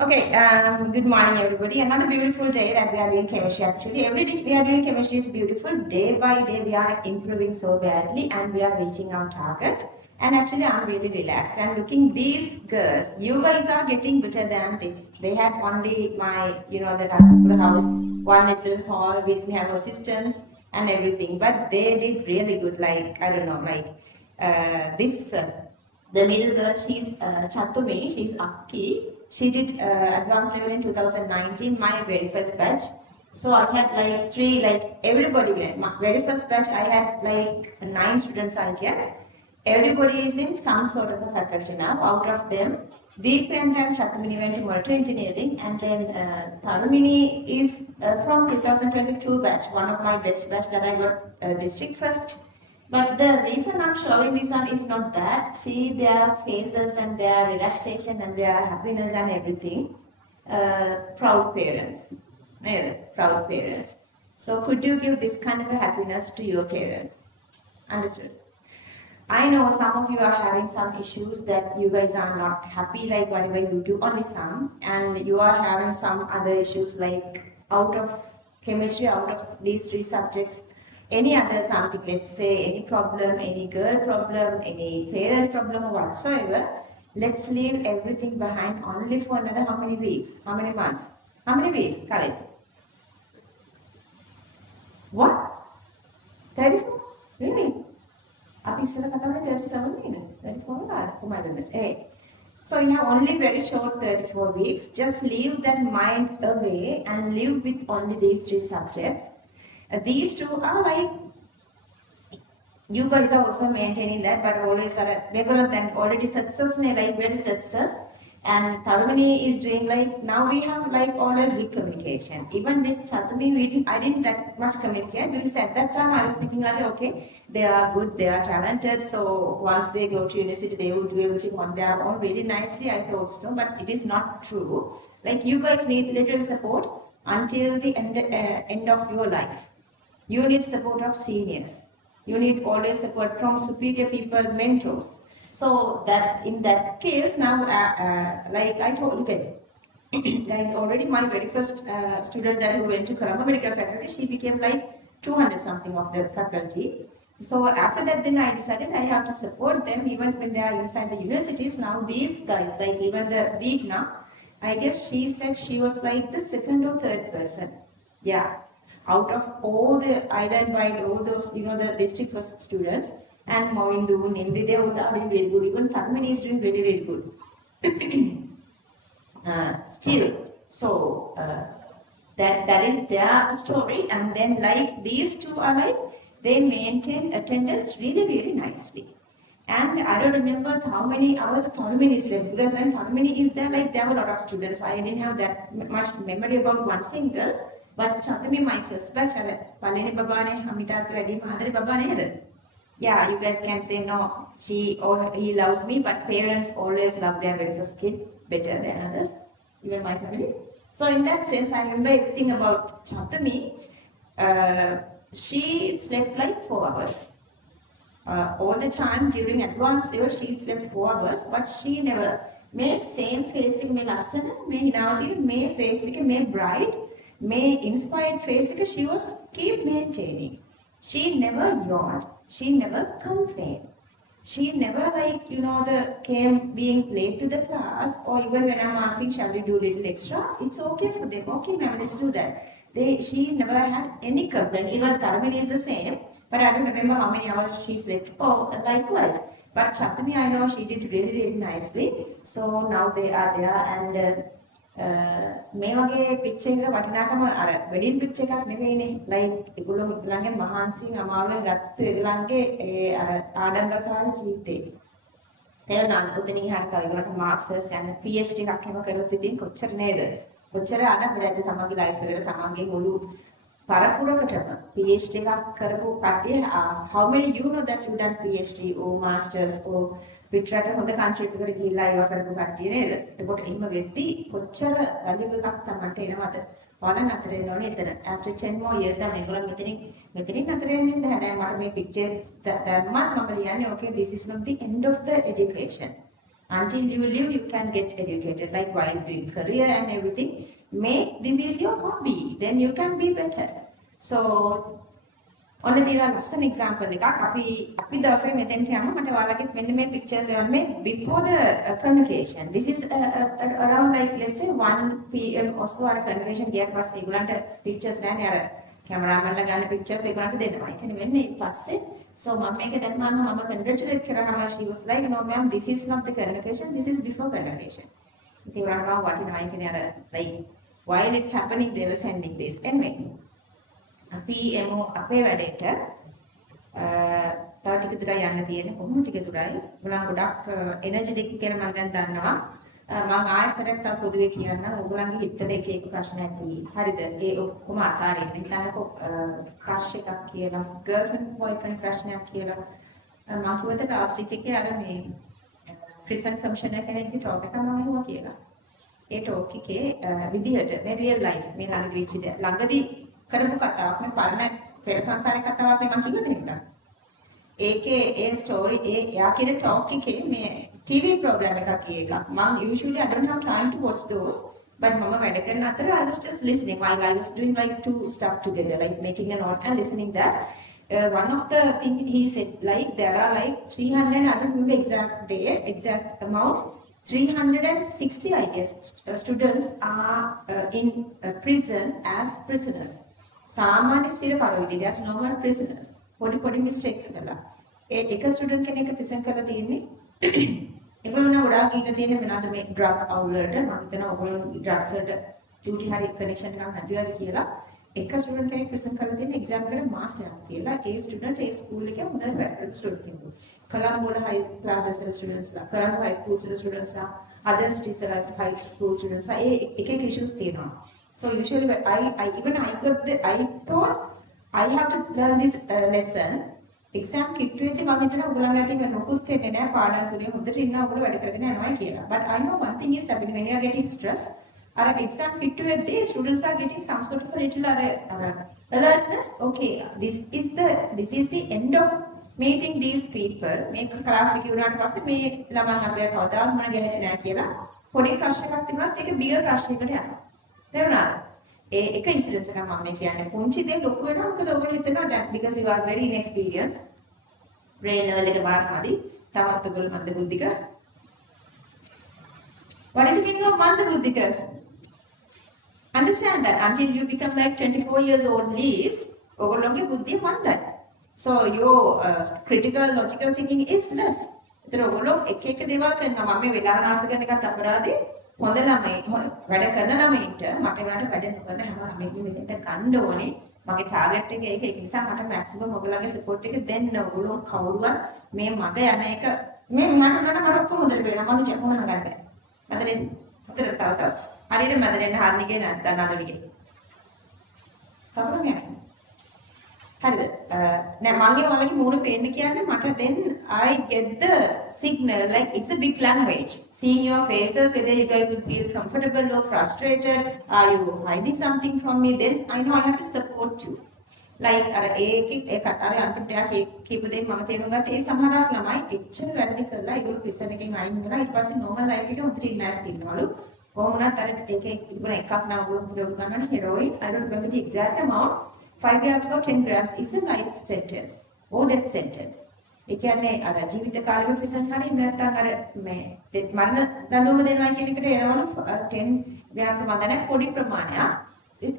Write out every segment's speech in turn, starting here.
Okay, good morning everybody. Another beautiful day that we are doing chemistry actually. Every day we are doing chemistry is beautiful. Day by day we are improving so badly and we are reaching our target. And actually I'm really relaxed and looking these girls, you guys are getting better than this. They had only that house, one little hall with have assistants and everything. But they did really good like, I don't know, like this the middle girl, she's Chatumi, she's Akki. She did advanced level in 2019, my very first batch. So I had like three, like everybody, my very first batch, I had like 9 students, I guess. Everybody is in some sort of a faculty now. Out of them, Deependra and Chatumini went to motor engineering, and then Tharumini is from 2022 batch, one of my best batch that I got district first. But the reason I'm showing this one is not that. See their faces and their relaxation and their happiness and everything. Proud parents. Yeah, proud parents. So could you give this kind of a happiness to your parents? Understood? I know some of you are having some issues that you guys are not happy like whatever you do, only some, and you are having some other issues like out of chemistry, out of these 3 subjects, any other something, let's say any problem, any girl problem, any parent problem or whatsoever, let's leave everything behind only for another how many weeks, how many months, how many weeks, Khalid? What? 34? Really? අපි ඉස්සර කතා කරන්නේ 37 නේද? 34 වල oh my goodness. Hey. So you have only very short 34 weeks. Just leave that mind away and live with only these 3 subjects. These two are like you guys are also maintaining that, but always are regular then already success like very success. And Tharumani is doing like now we have like always good communication. Even with Chatami, I didn't that much communicate because at that time I was thinking like okay, they are good, they are talented. So once they go to university, they will do everything on their own really nicely. I thought so, but it is not true. Like you guys need little support until the end of your life. You need support of seniors. You need always support from superior people, mentors. So that in that case now, like I told, okay, guys, already my very first student that who went to Colombo Medical Faculty, she became like 200 something of the faculty. So after that, then I decided I have to support them even when they are inside the universities. Now these guys, like even the Deepna, I guess she said she was like the second or third person. Yeah, out of all the island-wide, all those, the district first students, and Moindu, Nimri, they all are doing really good. Even Fatmini is doing really, really good. Still, so that is their story, and then like these two are like they maintain attendance really, really nicely. And I don't remember how many hours Thalmini is left because when Thalmini is there, like there were a lot of students. I didn't have that much memory about one single. But Chatami, my first batch, Palini Babane, Amitabh Reddy, Madhuri Babane. Yeah, you guys can say no, she or he loves me, but parents always love their very first kid better than others, even my family. So in that sense, I remember everything about Chatami. She slept like 4 hours. All the time during advanced level she slept 4 hours, but she never made same facing me lassana, me hinawati, me face me bright, me inspired face she was keep maintaining. She never yawned, she never complained. She never like, the came being late to the class or even when I'm asking, shall we do little extra? It's okay for them. Okay, ma'am, let's do that. She never had any complaint. Even Taramini is the same, but I don't remember how many hours she slept. Oh, likewise. But Chatami, I know she did really, really nicely. So now they are there and මේ වගේ picture එක වටිනාකම අර wedding picture එකක් නෙවෙයිනේ like ඒගොල්ලෝ ළඟ මහන්සියෙන් අමාරුවෙන් ගත්ත ඒගොල්ලන්ගේ ඒ අර ආඩම්බරකාරී ජීවිතේ තේරුණාද උතනින් එහාට තව ඒගොල්ලන්ට මාස්ටර්ස් යන PhD එකක් එහෙම කරොත් ඉතින් කොච්චර නේද කොච්චර ආඩම්බරයක්ද තමන්ගේ ලයිෆ් එකට තමන්ගේ මුළු පරපුරකටම PhD එකක් කරපු කට්ටිය how many you know that you done PhD or masters or පිටරට හොඳ කන්ට්‍රි එකකට ගිහිල්ලා ඒවා කරපු කට්ටිය නේද? එතකොට එහෙම වෙද්දි කොච්චර වැලියබල් එකක් Tamanට එනවද? ඔයාලා නතර වෙන්න ඕනේ එතන. After 10 more years දැන් මේගොල්ලෝ මෙතනින් නතර වෙන්නේ නැහැ. දැන් මට මේ picture දැම්මත් මම ලියන්නේ okay this is not the end of the education. Until you live, you can get educated, like while doing career and everything. Make this is your hobby, then you can be better. So ඔන්න තියලා ලස්සන example එකක් අපි දවසක මෙතෙන්ට යමු මට ඔයාලගෙත් මෙන්න මේ පික්චර්ස් එකක් මේ before the convocation this is around like let's say 1 pm or so අර convocation ගියාට පස්සේ ඒගොල්ලන්ට පික්චර්ස් නැහැ අර කැමරාමන්ලා ගන්න පික්චර්ස් ඒගොල්ලන්ට දෙනවා. ඒ කියන්නේ වෙන්නේ ඊපස්සේ so මම මේක දැම්මම මම congratulate කරනවා she was like no ma'am this is not the convocation this is before convocation. ඉතින් ඔයාලා වටිනවා ඒ කියන්නේ අර like while it's happening they were sending this anyway. අපි එමු අපේ වැඩේට තව ටික දුරයි යන්න තියෙන්නේ කොහොම ටික දුරයි ඔයගොල්ලන් ගොඩක් එනර්ජටික් කියලා මම දැන් දන්නවා මම ආයෙත් සරක් තව පොදුවේ කියන්න ඔයගොල්ලන්ගේ හිතට එක එක ප්‍රශ්න ඇති හරිද ඒ ඔක්කොම අතාරින්න ඊළඟට ක්‍රෂ් එකක් කියලා ගර්ල්ෆ්‍රෙන්ඩ් බොයිෆ්‍රෙන්ඩ් ප්‍රශ්නයක් කියලා මම කිව්වද ලාස්ට් වීක් එකේ අර මේ ප්‍රිසන් කමිෂනර් කෙනෙක්ගේ ටෝක් එකක් මම අහුවා කියලා ඒ ටෝක් එකේ විදිහට මේ රියල් ලයිෆ් මේ ළඟදී වෙච්ච දේ ළඟදී කරපු කතාවක් මේ පරණ පෙර සංසාරේ කතාවක් නේ මම කිව්වද නේද? ඒකේ ඒ ස්ටෝරි එයා කියන ටොක් එකේ මේ TV ප්‍රෝග්‍රෑම් එකක් එකක් මම usually I don't have time to watch those but මම වැඩ කරන අතර I was just listening while I was doing like two stuff together like making a note and listening that one of the thing he said like there are like 300 I don't remember exact amount 360 I guess students are in prison as prisoners. සාමාන්‍ය ස්ථිර පරිවිදියට as normal prisoners පොඩි mistakes කරලා ඒ එක student කෙනෙක් ප්‍රිසන් කරලා තියෙන්නේ ඒගොල්ලෝ ගොඩාක් ඉන්න තියෙන්නේ මොනවාද මේ ඩ්‍රග් අවුල් වලට මම හිතනවා ඔයගොල්ලෝ ඩ්‍රග්ස් වලට ඩියුටි හරි කනෙක්ෂන් එකක් නැතිවද කියලා එක ස්ටුඩන්ට් කෙනෙක් ප්‍රිසන් කරලා තියෙන්නේ එක්සෑම් එකට මාසයක් කියලා ඒ ස්ටුඩන්ට් ඒ ස්කූල් එකේ හොඳට ග්‍රැජුවේට් ස්ටුඩන්ට් කෙනෙක් කොළඹ වල හයි ක්ලාසස් වල ස්ටුඩන්ට්ස් ලා කොළඹ හයි ස්කූල් වල ස්ටුඩන්ට්ස් ලා අදර් ස්ට්‍රීට්ස් වල හයි ස්කූල් ස්ටුඩන්ට්ස් ලා ඒ එක ඉෂුස් තියෙනවා. So usually I thought I have to learn this lesson. Exam kit වෙද්දි මම හිතනවා ඔයගොල්ලන්ගේ අතින් නොකුත් වෙන්නේ නැහැ පාඩම් තුනේ හොඳට ඉන්න ඔයගොල්ලෝ වැඩ කරගෙන යනවා කියලා. But I know one thing is happening when you are getting stress. Our exam kit වෙද්දි students are getting some sort of a little alertness. Okay, this is the end of meeting these people. මේ class එකේ වුණාට පස්සේ මේ ළමන් අපේ කවදාවත් මොන ගැහෙන්නේ නැහැ කියලා පොඩි ක්‍රෂ් එකක් තිබුණාත් ඒක බියර් ක්‍රෂ් එකකට යනවා. තේරුණාද? ඒ එක ඉන්සිඩන්ට්ස් එකක් මම කියන්නේ පුංචි දේ ලොකු වෙනවා මොකද ඔයගොල්ලෝ හිතනවා that because you are very inexperienced brain level එක මාර්ගමදි තමත් ඔයගොල්ලෝ මන්ද බුද්ධික what is the meaning of මන්ද බුද්ධික understand that until you become like 24 years old least ඔයගොල්ලෝගේ බුද්ධිය මන්දයි so your critical logical thinking is less ඒතර ඔයගොල්ලෝ එක එක දේවල් කරනවා මම මේ වෙලාව නාස්ත කරන එකත් අපරාධේ හොඳ ළමයි වැඩ කරන ළමයින්ට මට ඒකට වැඩ නොකරන හැම ළමයෙක්ම මෙතෙන්ට ගන්න ඕනේ මගේ ටාගට් එක ඒක නිසා මට මැක්සිමම් ඔයගොල්ලන්ගේ සපෝට් එක දෙන්න ඔයගොල්ලෝ කවුරුවත් මේ මග යන එක මේ මෙහාට උනන මට ඔක්කොම හොඳට වෙනවා මම කොහොමද ගන්න බෑ මැදෙන් හොඳට තව හරියට මැදෙන් හරිනිගේ නැත්නම් නදුනිගේ කවුරුම යන්නේ හරිද නෑ මම ඔයාලගේ මූණ පේන්න කියන්නේ මට then I get the signal like it's a big language seeing your faces whether you guys will feel comfortable or frustrated are you hiding something from me then I know I have to support you like අර ඒක අර අන්තිමට කීප දෙයක් මම තේරුම් ගත්තා ඒ සමහරක් ළමයි එච්චර වැරදි කරලා ඒගොල්ලෝ ප්‍රිසන් එකෙන් අයින් වෙලා ඊට පස්සේ normal life එක හොඳට ඉන්න ඇත් ඉන්නවලු කොහොම වුණත් අර ඒකේ තිබුණ එකක් නම් ඔයගොල්ලෝ හිතලා ගන්නවනේ heroin I don't remember the exact amount 5 grams or 10 grams is a life sentence or death sentence. ඒ කියන්නේ අර ජීවිත කාලෙම ප්‍රිසන් හරිය නැත්නම් අර මේ මරණ දඬුවම දෙනවා කියන එකට එනවලු 10 grams මතන පොඩි ප්‍රමාණයක්.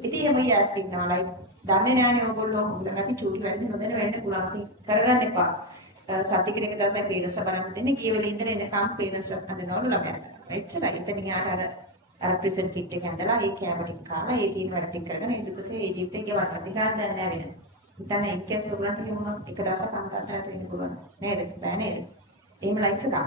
ඉතින් එහෙම යාත් ඉන්නවා like දන්නේ නැහැනේ ඔයගොල්ලෝ උලඟටි චූටි වැඩි නොදැන වෙන්න පුළුවන්. ඉතින් කරගන්න එපා. සතියකට එක දවසක් පේනස් බලන්න දෙන්නේ. කීවල ඉඳලා එනකම් පේනස් අඳිනවලු ළමයාට. එච්චරයි. එතනින් යාට අර ප්‍රිසන් කිට් එක ඇඳලා ඒ කැම ටික කාලා ඒ තියෙන වැඩ ටික කරගෙන ඒ දුකසේ ඒ ජීවිතේ ගෙවන්න. ඉතින් කරන්න දැන් නෑ වෙන. හිතන්න එක්කැස ඔයගලන්ට කියමුණා එක දවසක් අන්තර්ජාලයට වෙන්න පුළුවන්. නේද? බෑ නේද? එහෙම ලයිෆ් එකක්.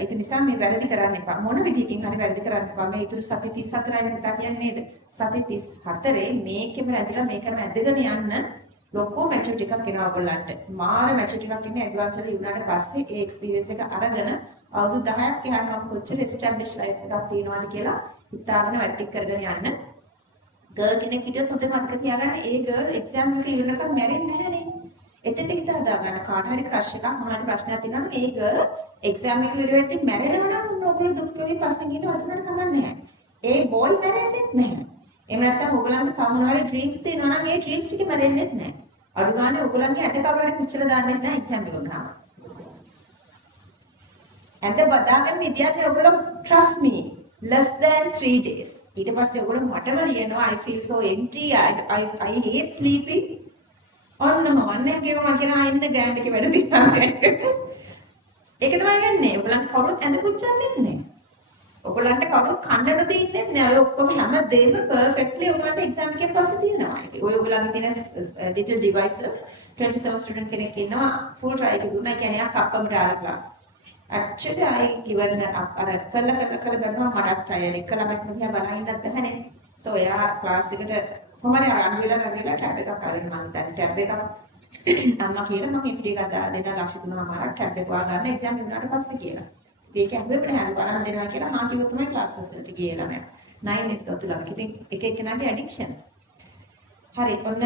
ඒක නිසා මේ වැරදි කරන්න එපා. මොන විදිහකින් හරි වැරදි කරන්න එපා. මේ ඊටු සති 34යි පුතා කියන්නේ නේද? සති 34 මේකෙම රැඳිලා මේකම ඇදගෙන යන්න ලොකෝ මැචුරිටි එකක් එනවා ඔයගොල්ලන්ට. මාර මැචුරිටි එකක් එන්නේ ඇඩ්වාන්ස් වල ඉුණාට පස්සේ ඒ එක්ස්පීරියන්ස් එක අරගෙන අවුරුදු 10ක් යනවා කොච්චර එස්ටැබ්ලිෂ් ලයිෆ් එකක් තියෙනවද කියලා හිතාගෙන වැඩ ටික කරගෙන යන්න. ගර්ල් කෙනෙක් හිටියොත් හොඳට මතක තියාගන්න ඒ ගර්ල් එක්සෑම් එක ඉවරනකම් මැරෙන්නේ නැහැ නේ. එතෙන්ට හිත හදාගන්න කාට හරි ක්‍රෂ් එකක් මොනවාරි ප්‍රශ්නයක් තියෙනවා නම් ඒ ගර්ල් එක්සෑම් එක ඉවර වෙද්දි මැරෙනවා නම් ඔයගොල්ලෝ දුක් වෙවි පස්සෙන් ගිහින් වතුරට කමන්නේ නැහැ. ඒ බෝයි මැරෙන්නෙත් නැහැ. එහෙම නැත්නම් ඔයගොල්ලන්ගේ තව මොනවාරි ඩ්‍රීම්ස් තියෙනවා නම් ඒ ඩ්‍රීම්ස් ටික මැරෙන්නෙත් නැහැ. අඩු ගානේ ඔයගොල්ලන්ගේ ඇද කවුරුහරි පුච්චලා දාන්නෙත් නැහැ එක්සෑම් එක වුණාම. ඇද බදාගෙන ඉදියන්නේ ඔයගොල්ලෝ trust me less than 3 days. ඊට පස්සේ ඔයගොල්ලෝ මටම ලියනවා I feel so empty I hate sleeping. ඔන්නම වන්නේ කියනවා කියන ඉන්න ග්‍රෑන්ඩ් එකේ වැඩ තියනවා. ඒක තමයි වෙන්නේ. ඔයගොල්ලන්ට කවුරුත් ඇඳ පුච්චන්නේ නැහැ. ඔයගොල්ලන්ට කවුරුත් කන්නට දෙන්නේ නැහැ. ඔය ඔක්කොම හැමදේම perfectly ඔයගොල්ලන්ට exam එකෙන් පස්සේ තියෙනවා. ඔය ඔයගොල්ලන්ගේ තියෙන digital devices 27 student කෙනෙක් ඉන්නවා full try එක දුන්නා. ඒ කියන්නේ කප්පම ඩාල class. Actually I given අර කළ බලනවා මඩක් tired එක ළමයි දිහා බලන් ඉන්නත් බැහැනේ. so එයා class එකට කොහමද අරන් වෙලා ටැබ් එකක් අරගෙන මම හිතන්නේ ටැබ් එකක් අම්මා කියලා මම ඉතිරි එකක් දාලා දෙන්න ලක්ෂ 3මාරක් ටැබ් එක වා ගන්න එක්සෑම් ඉවරනට පස්සේ කියලා. ඒක හැබැයි නෑ බලන්න දෙනවා කියලා මම කිව්වොත් තමයි ක්ලාසස් වලට ගියේ ළමයා. 9 is got to ළමයි. ඉතින් එක එක්කෙනාගේ addictions. හරි ඔන්න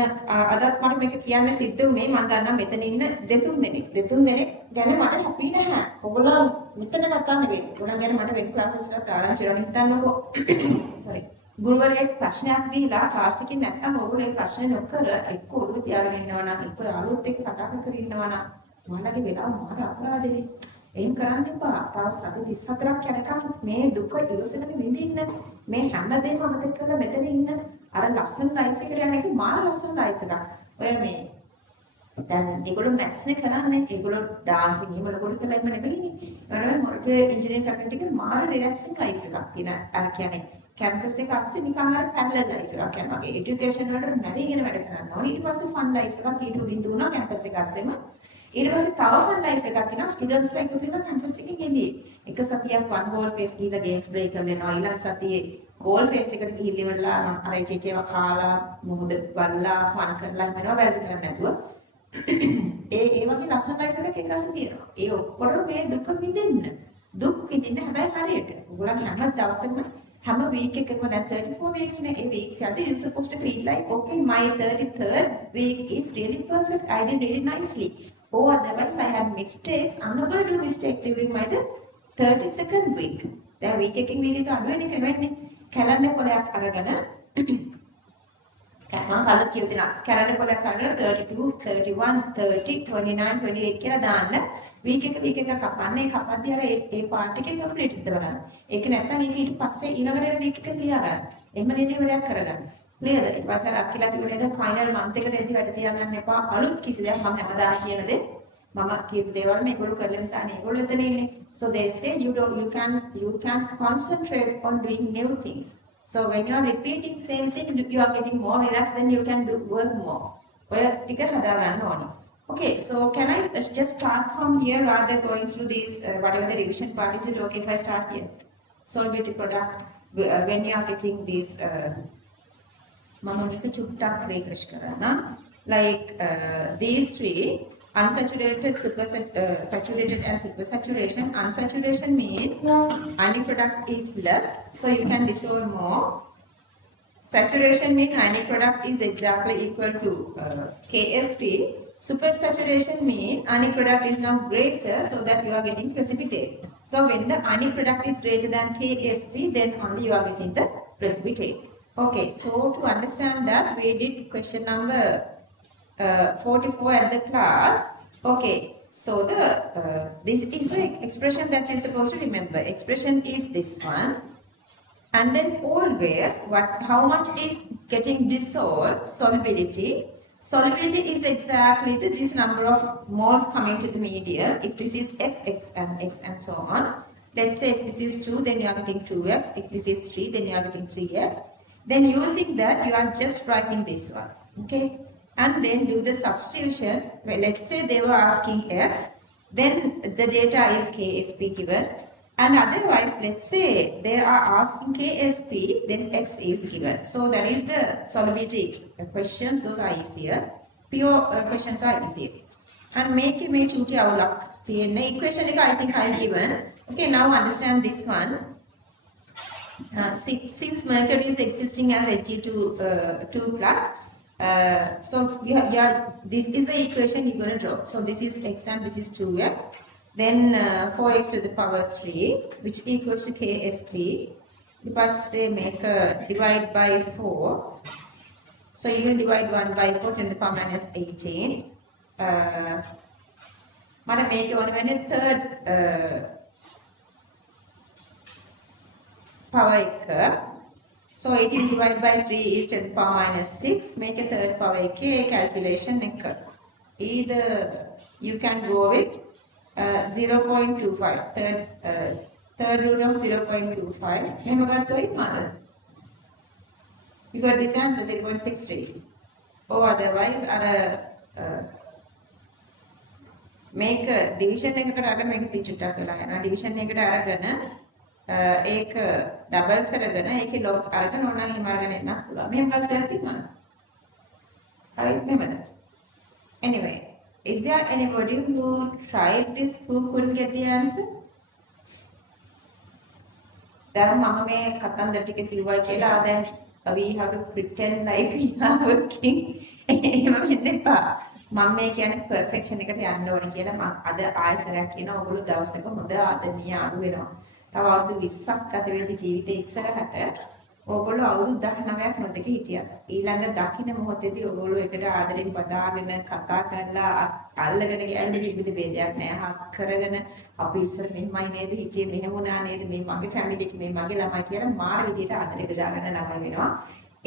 අදත් මට මේක කියන්න සිද්ධ වුණේ මම දන්නා මෙතන ඉන්න දෙතුන් දෙනෙක් ගැන මට හැපි නැහැ. ඔයගොල්ලෝ මෙතන කතා නෙවෙයි. ඔයගොල්ලෝ ගැන මට වෙන ක්ලාසස් වලට ආරංචි කරන්න හිතන්නකෝ. sorry. ගුරුවරයෙක් ප්‍රශ්නයක් දීලා ක්ලාස් එකකින් නැත්තම් ඔයගොල්ලෝ ඒ ප්‍රශ්නේ නොකර එක්ක ඔළුව තියාගෙන ඉන්නවා නම් එක්ක යාළුවොත් එක්ක කතා කර ඉන්නවා නම් ඔයාලගේ වෙලාව මාර අපරාධනේ. එහෙම කරන්න එපා. තව සති 34ක් යනකම් මේ දුක ඉවසගෙන විඳින්න. මේ හැමදේම අමතක කරලා මෙතන ඉන්න. අර ලස්සන ලයිෆ් එකට යන එක මාර ලස්සන ලයිෆ් එකක්. ඔය මේ දැන් ඒගොල්ලෝ මැත්ස් නේ කරන්නේ. ඒගොල්ලෝ ඩාන්සින් එහෙම ලොකුට කළා එහෙම නෙවෙයිනේ. ඒවල මොකද ඉන්ජිනියරින් ෆැකල්ටි එකේ මාර රිලැක්සින් ලයිෆ් එකක් තියෙන. අර කියන්නේ කැම්පස් එක අස්සේ නිකන් අර පැරලල් ලයිෆ් එකක් යනවා වගේ. এডুকেෂන් වලට මැරිගෙන වැඩ කරන්න ඕනේ. ඊට පස්සේ ෆන් ලයිෆ් එකක් ඊට උඩින් දුවනවා කැම්පස් එක අස්සෙම. ඊට පස්සේ තව ෆන් ලයිෆ් එකක් තියෙනවා ස්ටුඩන්ට්ස් ලයිෆ් එක තියෙනවා කැම්පස් එකකින් එළියේ. එක සතියක් වන් බෝල් ෆේස් ගිහලා ගේම්ස් ප්ලේ කරලා ඊළඟ සතියේ බෝල් ෆේස් එකට ගිහිල්ලා ඉවරලා අර එක එක ඒවා කාලා මොහොත බලලා ෆන් කරලා වෙනවා වැරදි කරන්නේ නැතුව. ඒ වගේ ලස්සන ලයිෆ් එකක් එක අස්සේ තියෙනවා. ඒ ඔක්කොම මේ දුක විඳින්න. දුක් විඳින්න හැබැයි හරියට. ඔයගොල්ලන් හැම දවසෙම හැම week එකකම දැන් 34 weeks නේ ඒ weeks යද්දී you supposed to feel like okay my 33rd week is really perfect I did really nicely or otherwise I have mistakes I'm not going to do mistake during my 32nd week දැන් week එකකින් week එක අඩු වෙන එක නෙවෙයි calendar පොලයක් අරගෙන මම කලින් කියු දෙනා කැලෙන්ඩර් පොලයක් අරගෙන 32 31 30 29 28 කියලා දාන්න week එක කපන්නේ කපද්දී අර ඒ part එකේ කම්ප්ලීට්ද බලන්න. ඒක නැත්නම් ඒක ඊට පස්සේ ඊළඟට week එක ලියා ගන්න. එහෙම නේද ඉවරයක් කරගන්න. නේද? ඊට පස්සේ අර අක්කිලා කිව්වේ නේද final month එකට එදි වැඩ තියාගන්න එපා. අලුත් කිසි දෙයක් මම හැමදාම කියන දේ මම කියපු දේවල් මේගොල්ලෝ කරලා නිසා මේගොල්ලෝ එතන ඉන්නේ. So they say you can concentrate on doing new things. So when you are repeating same thing you are getting more relaxed then you can do work more. ඔය ටික හදා ගන්න ඕනේ. Okay, so can I just start from here rather going through these, whatever the revision part, is it okay if I start here? Solvability product, when you are getting these, like these three, unsaturated, saturated and supersaturation. Unsaturation means ionic product is less, so you can dissolve more. Saturation means ionic product is exactly equal to KSP. Supersaturation means ionic product is now greater so that you are getting precipitate. So when the ionic product is greater than KSP then only you are getting the precipitate. Okay, so to understand that we did question number 44 at the class. Okay, so this is the expression that you are supposed to remember. Expression is this one. And then always how much is getting dissolved, solubility. Solubility is exactly this number of moles coming to the medium. If this is x and so on. Let's say if this is 2, then you are getting 2x. If this is 3, then you are getting 3x. Then using that, you are just writing this one. Okay. And then do the substitution. Well, let's say they were asking x. Then the data is KSP given. And otherwise, let's say they are asking KSP, then X is given. So that is the solubility questions. Those are easier. Pure questions are easier. And make chuti avulak. The equation I think I given. Okay, now understand this one. Since mercury is existing as Ag2 2 plus, So yeah, this is the equation you're going to draw. So this is x and this is 2x. Then 4x to the power 3, which equals to ksp. The make a divide by 4. So you're going to divide 1 by 4 to the power minus 18. Mara make one third power. So 18 divided by 3 is 10 to the power minus 6. Make a third power calculation. Either you can go with 0.25. Third root of 0.25. You got this answer 0.63. Or otherwise, make a division make division ඒක double කරගෙන ඒකේ log අරගෙන ඕනනම් එහෙම අරගෙන එන්නත් පුළුවන්. මෙහෙම කල්ලා තියෙනවා. හරිද මෙහෙමද? Anyway, is there anybody who tried this who couldn't get the answer? දැන් මම මේ කතන්දර ටික කිව්වයි කියලා දැන් we have to pretend like we are working. එහෙම වෙන්න එපා. මම මේ කියන්නේ perfection එකට යන්න ඕනේ කියලා මම අද ආයෙසරයක් කියනවා ඔයගොල්ලෝ දවසක හොඳ ආදරණීය අඩු වෙනවා. තව අවුරුදු 20ක් ගත වෙන ජීවිතේ ඉස්සරහට ඕගොල්ලෝ අවුරුදු 19ක් නොදක හිටියා. ඊළඟ දකින්න මොහොතේදී ඕගොල්ලෝ එකට ආදරෙන් බදාගෙන කතා කරලා අල්ලගෙන ගෑනු කිවිද ભેදයක් නෑ. හක් කරගෙන අපි ඉස්සර මෙහෙමයි නේද හිටියේ මෙහෙම වුණා නේද මේ මගේ ෆැමිලි එක මේ මගේ ළමයි කියලා මාර විදියට ආදරෙ බදාගෙන ළමයි වෙනවා.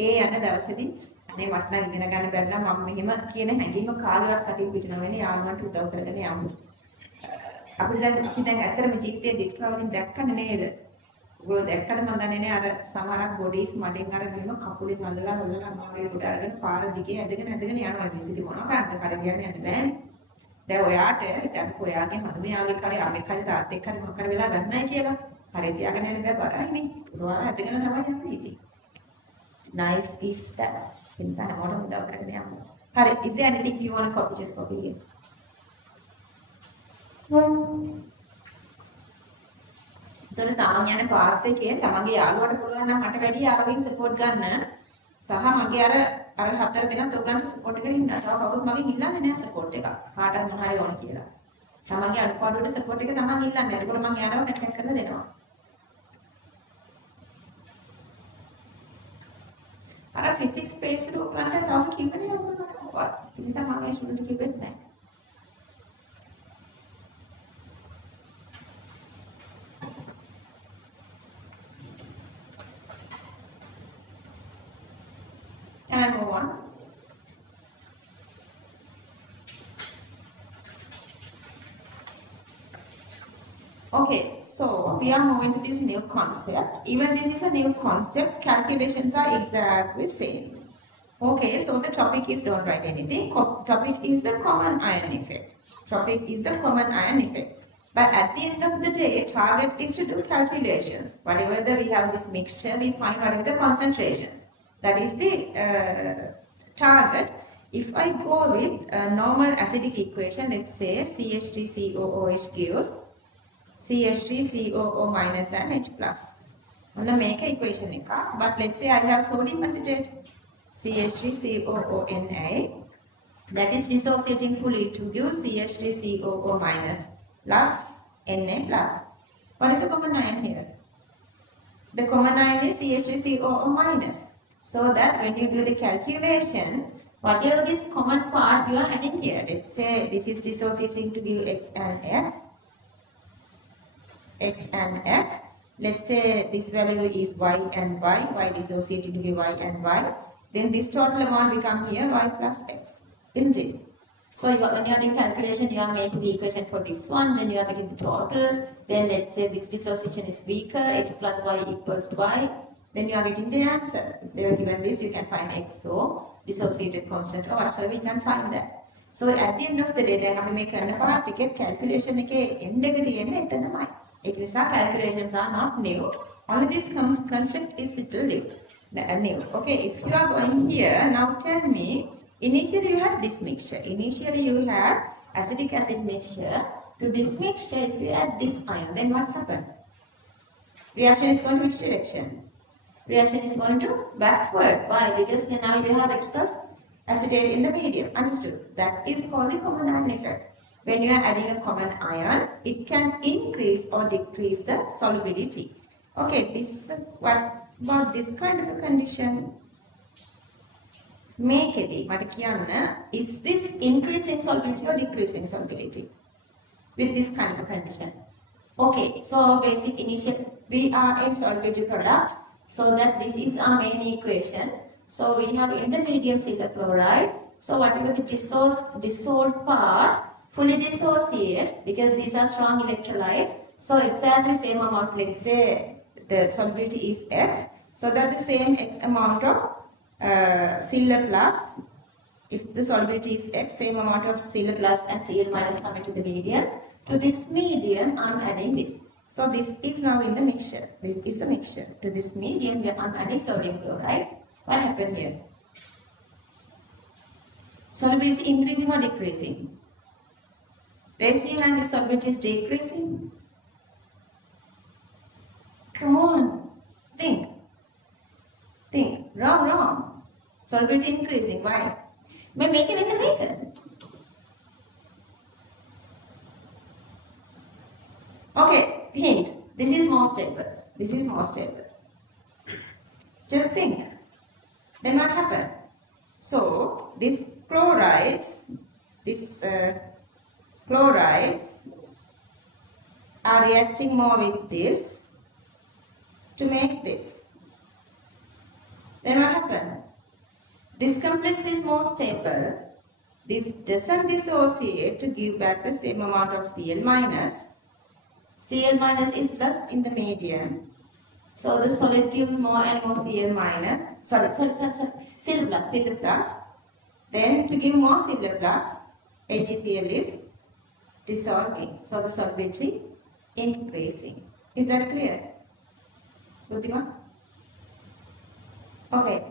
ඒ යන දවසේදී අනේ මට නම් ඉගෙන ගන්න බැරි නම් මම මෙහෙම කියන හැඟීම කාලයක් කටින් පිට නොවෙන්නේ යාළුවන්ට උදව් කරගෙන යමු. අපි දැන් ඇත්තටම ජීවිතේ ඩිට්‍රාවලින් දැක්කනේ නේද? ඔයගොල්ලෝ දැක්කද මන් දන්නේ නැහැ අර සමහරක් බොඩිස් මඩෙන් අර මෙහෙම කකුලෙන් අල්ලලා අමාරුවේ කොට අරගෙන පාර දිගේ ඇදගෙන යනවා විසිරි මොනවා කරන්නද කඩ කියන්නේ යන්න බෑනේ. දැන් ඔයාට දැන් ඔයාගේ හඳුම යාළුවෙක් හරි අමෙක් හරි තාත්තෙක් හරි මොකක් හරි වෙලා ගන්නයි කියලා. හරි තියාගෙන යන්න බෑ බරයිනේ. ඔයාලා ඇදගෙන තමයි යන්නේ ඉතින්. Nice is that. ඉන්සාන මොඩම් උදව් කරගෙන යමු. හරි, is there anything you want to copy just copy here? එතන තමන් යන පාත් එකේ තමන්ගේ යාළුවාට පුළුවන් නම් මට වැඩි යාළුවෙන් සපෝට් ගන්න සහ මගේ අර හතර දෙනා ඔයගලන්ට සපෝට් එකට ඉන්න. තව කවුරුත් මගෙන් ඉල්ලන්නේ නැහැ සපෝට් එක. කාටවත් මොන හරි ඕන කියලා. තමන්ගේ අනුපාඩුවට සපෝට් එක තමන් ඉල්ලන්නේ. ඒකවල මම යාළුවා කන්ටැක්ට් කරලා දෙනවා. අර ෆිසික්ස් ස්පේස් වල ඔයගලන්ට තව කිව්වනේ ඔයගොල්ලෝ. ඒ නිසා මම ඒ ස්ටුඩන්ට් කිව්වෙත් නැහැ. And move on. Okay, so we are moving to this new concept. Even this is a new concept, calculations are exactly same. Okay, so the topic is don't write anything. Topic is the common ion effect. Topic is the common ion effect. But at the end of the day, target is to do calculations. Whatever we have this mixture, we find whatever the concentrations. That is the target. If I go with a normal acidic equation, let's say CH3COOH gives CH3COO minus and H plus. I'm going to make an equation. But let's say I have sodium acetate, CH3COONA. That is dissociating fully to give CH3COO minus plus Na plus. What is the common ion here? The common ion is CH3COO minus. So that when you do the calculation, whatever this common part you are adding here, let's say this is dissociating to give x and x. Let's say this value is y and y dissociating to give y and y. Then this total amount become here y plus x, isn't it? So when you are doing calculation, you are making the equation for this one, then you are getting the total. Then let's say this dissociation is weaker, x plus y equals to y. Then you are getting the answer. If they are given this, you can find x or dissociated constant or whatsoever, you can find that. So at the end of the day, then we make a ticket calculation end එක calculations are not new. Only this concept is little new. Okay, if you are going here, now tell me, initially you had this mixture. Initially you had acetic acid mixture. To this mixture, if you add this ion, then what happened? Reaction is going to which direction? Reaction is going to backward. Why? Because now you have extra acetate in the medium. Understood? That is called the common ion effect. When you are adding a common ion, it can increase or decrease the solubility. Okay, this what about this kind of a condition? මේකෙදි මට කියන්න, is this increasing solubility or decreasing solubility with this kind of a condition? Okay, so basic initial, we are in solubility product, so that this is our main equation. So we have in the medium silver chloride, so whatever the dissolved part, fully dissociate, because these are strong electrolytes, so exactly same amount, let's say the solubility is X, so that the same X amount of Cl plus, if the solubility is X, same amount of Cl plus and Cl minus coming to the medium. To this medium, I'm adding this. So this is now in the mixture. This is a mixture. To this medium, I'm adding sodium chloride. What happened here? Solubility increasing or decreasing? Ratio and its solubility is decreasing. Come on, think. Think. Wrong. Solubility increasing. Why? Make it. Okay, hint. This is more stable. Just think. Then what happened? So, these chlorides are reacting more with this to make this. Then what happened? This complex is more stable. This doesn't dissociate to give back the same amount of Cl minus. Cl minus is thus in the medium. So the solid gives more and more Cl minus. Cl plus. Then to give more Cl plus, HCl is dissolving. So the solubility increasing. Is that clear? Buddhima? Okay.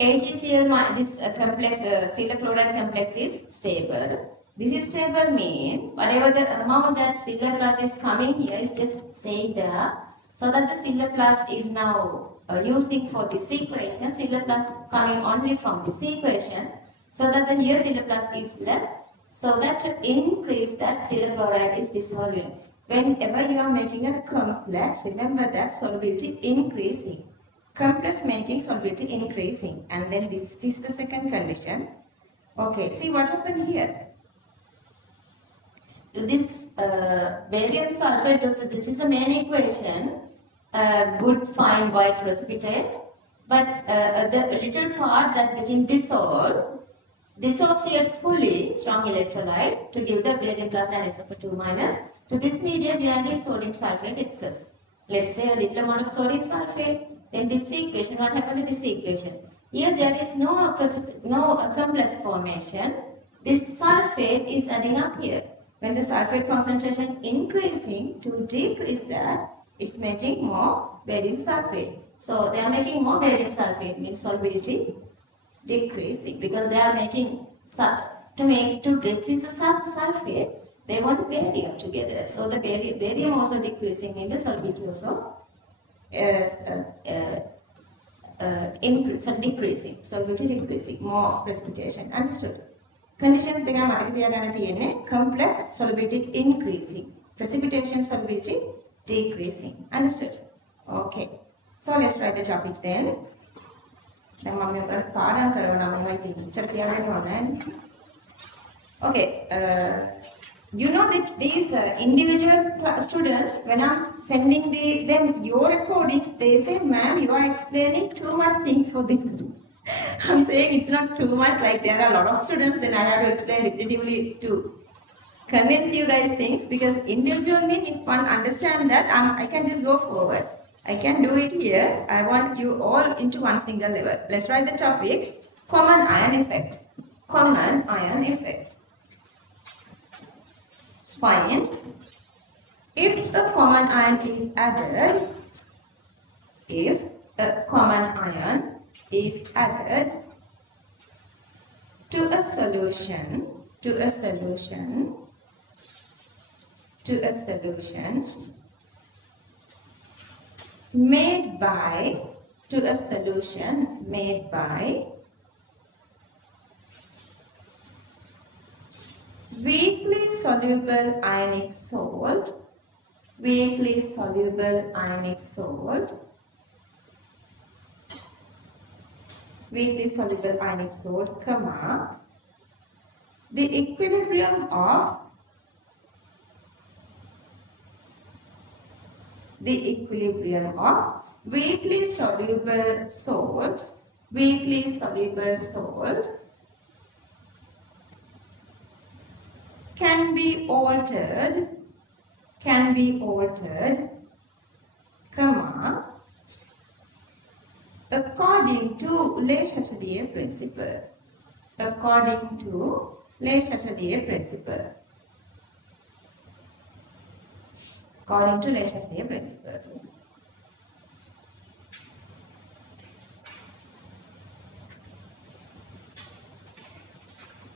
AgCl, this complex, Cl chloride complex is stable. This is stable mean whatever the amount that Cl plus is coming here is just staying there. So that the Cl plus is now using for this equation. Cl plus coming only from this equation. So that the here Cl plus is less. So that to increase that Cl chloride is dissolving. Whenever you are making a complex, remember that solubility increasing. Complex making solubility increasing, and then this is the second condition. Okay, see what happened here. To this barium sulfate, this is the main equation, good fine white precipitate, but the little part that getting dissociate fully strong electrolyte to give the barium plus and SO2 minus. To this medium we are adding sodium sulfate excess. Let's say a little amount of sodium sulfate. Then this equation, what happened to this equation? Here there is no complex formation. This sulfate is adding up here. When the sulfate concentration increasing, to decrease that, it's making more barium sulfate. So they are making more barium sulfate, means solubility decreasing, because they are making to decrease the sulfate, they want the barium together. So the barium also decreasing, means the solubility also decreasing, solubility decreasing, more precipitation. Understood? Conditions දෙක මතක තියාගන්න තියෙන්නේ complex solubility increasing, precipitation solubility decreasing. Understood? Okay. So let's write the topic then. දැන් මම මේකට පාඩම් කරනවා නම් මම ඉච්චර තියාගන්න ඕනේ. Okay. You know that these individual students, when I'm sending them your recordings, they say, ma'am, you are explaining too much things for them. I'm saying it's not too much, like there are a lot of students, then I have to explain repetitively to convince you guys things, because individual means if one understand that, I can just go forward. I can do it here. I want you all into one single level. Let's write the topic, common ion effect. Common ion effect. Find if a common ion is added, if a common ion is added to a solution made by weakly soluble ionic salt, weakly soluble ionic salt, weakly soluble ionic salt, comma, the equilibrium of weakly soluble salt, weakly soluble salt can be altered, comma, according to Le Chatelier principle. According to Le Chatelier principle. According to Le Chatelier principle.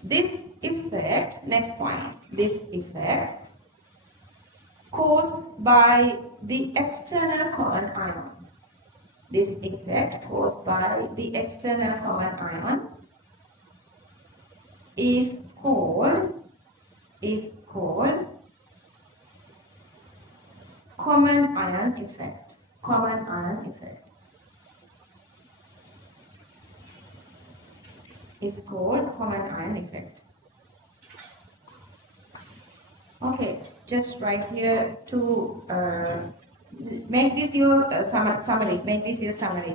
This effect, next point, this effect caused by the external common ion. This effect caused by the external common ion is called common ion effect. Common ion effect is called common ion effect. Okay, just write here to make this your summary. Make this your summary.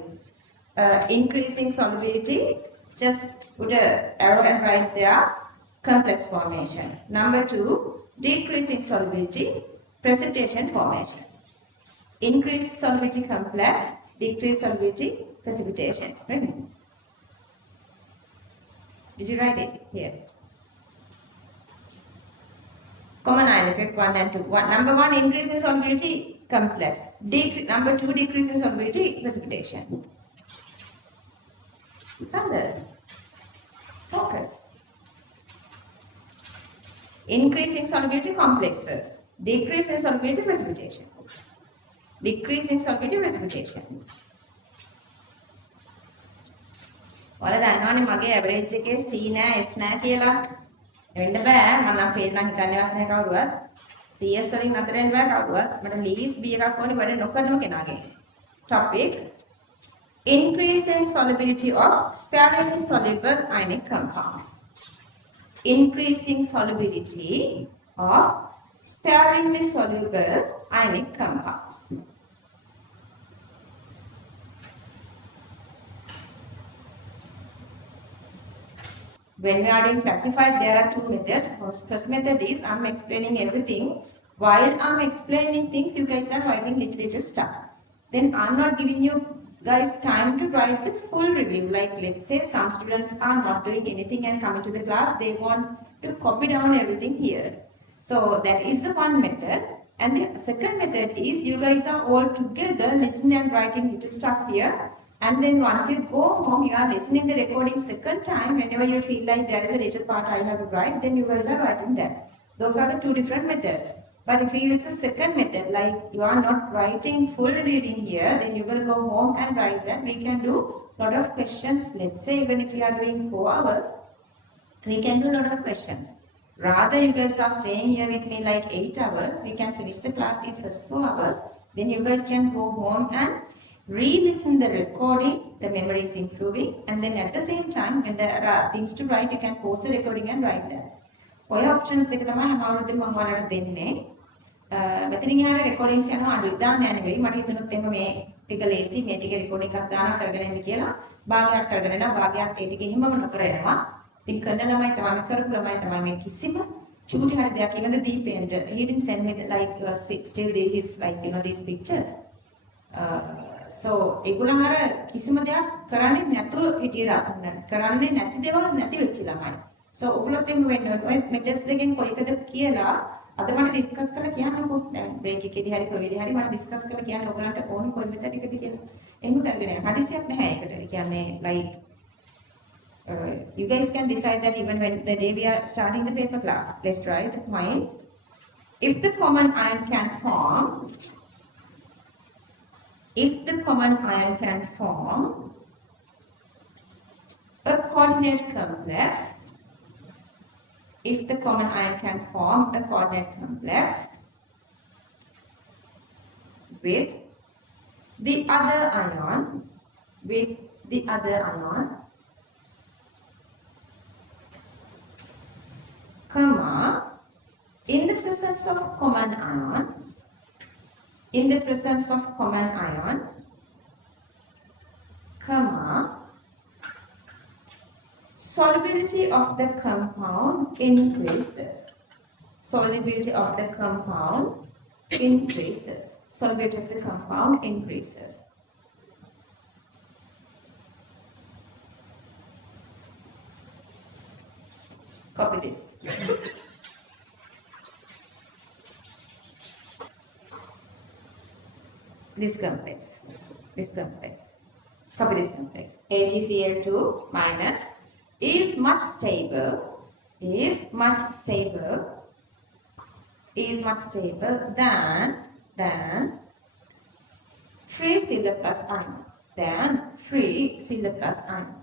Increasing solubility, just put a arrow and write there complex formation. Number 2, decreasing solubility, precipitation formation. Increase solubility complex, decrease solubility precipitation. Right? Did you write it here? Common ion effect 1 and 2. Number 1, increase in solubility complex. Number 2, decrease in solubility precipitation. Sandra, focus. Increase in solubility complexes. Decrease in solubility precipitation. Decrease in solubility precipitation. ඔයාලා දන්නවනේ මගේ average එකේ C නෑ S නෑ කියලා. වෙන්න බෑ මම නම් ෆේල් නම් හිතන්නේවත් නැහැ කවුරුවත්. CS වලින් නතර වෙන්න බෑ කවුරුවත්. මට ලීස් B එකක් ඕනේ වැඩ නොකරනම කෙනාගේ. Topic: increasing solubility of sparingly soluble ionic compounds. Increasing solubility of sparingly soluble ionic compounds. When we are doing classified, there are 2 methods. First method is I'm explaining everything. While I'm explaining things, you guys are writing little stuff. Then I'm not giving you guys time to write the full review. Like let's say some students are not doing anything and coming to the class, they want to copy down everything here. So that is the one method. And the second method is you guys are all together listening and writing little stuff here. And then once you go home, you are listening the recording second time. Whenever you feel like there is a little part I have to write, then you guys are writing that. Those are the 2 different methods. But if you use the second method, like you are not writing full reading here, then you will go home and write that. We can do a lot of questions. Let's say even if you are doing 4 hours, we can do a lot of questions. Rather, you guys are staying here with me like 8 hours. We can finish the class in first 4 hours. Then you guys can go home and re-listen the recording, the memory is improving, and then at the same time, when there are things to write, you can pause the recording and write that. ඔය options දෙක තමයි හැම අවුරුද්දෙම මම ඔයාලට දෙන්නේ. මෙතනින් එහාට recordings යනවා අඩුයි දාන්න යන්නේ වෙයි. මට හිතුණොත් එimhe මේ ටික ලේසි මේ ටික recording එකක් දානවා කරගෙන ඉන්න කියලා. භාගයක් කරගෙන යනවා භාගයක් ඒ ටිකෙන් හිමම නොකර යනවා. ඉතින් කරන ළමයි තමයි කරපු ළමයි තමයි මේ කිසිම චූටි හරි දෙයක් even the deep he didn't send me the, like still there is like you know these pictures. So ඒගොල්ලන් අර කිසිම දෙයක් කරන්නේ නැතුව හිටියලා කරන්නේ නැති දේවල් නැති වෙච්ච ළමයි. So ඔයගොල්ලොත් එන්න වෙන්නේ ඔය මෙතෙස් දෙකෙන් කොයිකද කියලා අද මට ඩිස්කස් කරලා කියන්නකෝ. දැන් බ්‍රේක් එකේදී හරි කොයිදී හරි මට ඩිස්කස් කරලා කියන්න ඔයගොල්ලන්ට ඕනේ කොයි මෙතඩ් එකද කියලා. එහෙම කරගෙන යන්න. හදිසියක් නැහැ ඒකට. ඒ කියන්නේ like you guys can decide that even when the day we are starting the paper class. Let's try the points. If the common ion can form a coordinate complex if the common ion can form a coordinate complex with the other ion, comma, in the presence of common ion, comma, solubility of the compound increases. Solubility of the compound increases. Solubility of the compound increases. Copy this. This complex. Copy this complex. AgCl2 minus is much stable than free Sinhala plus ion.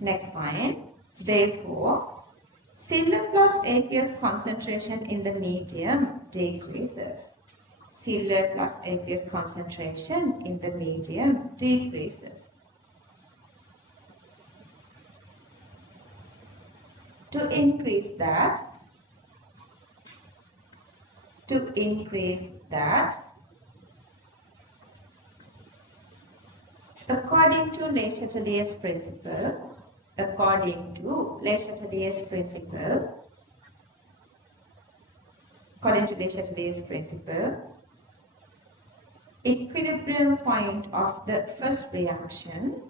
Next point. Therefore, Sinhala plus aqueous concentration in the medium decreases. Sinhala plus aqueous concentration in the medium decreases. To increase that, according to Le Chatelier's principle, equilibrium point of the first reaction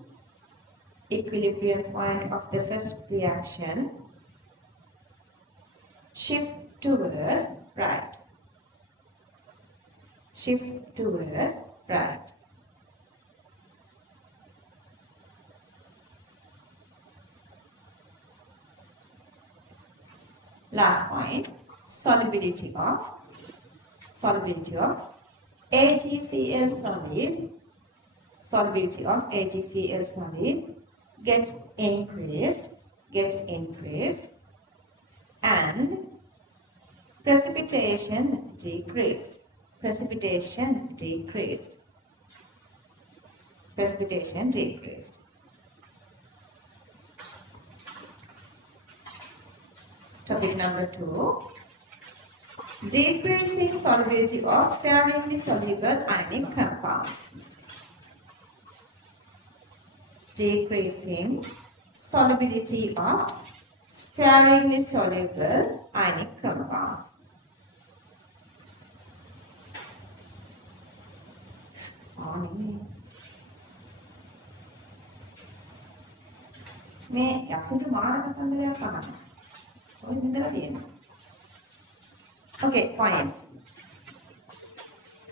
shifts towards right. Last point, solubility of AgCl solid get increased and precipitation decreased. Topic number 2. Decreasing solubility of sparingly soluble ionic compounds. Decreasing solubility of sparingly soluble ionic compounds. මේ යක්ෂිත මානක කන්දරයක් කරන්න. ඔය ඉඳලා තියෙනවා. Okay, points.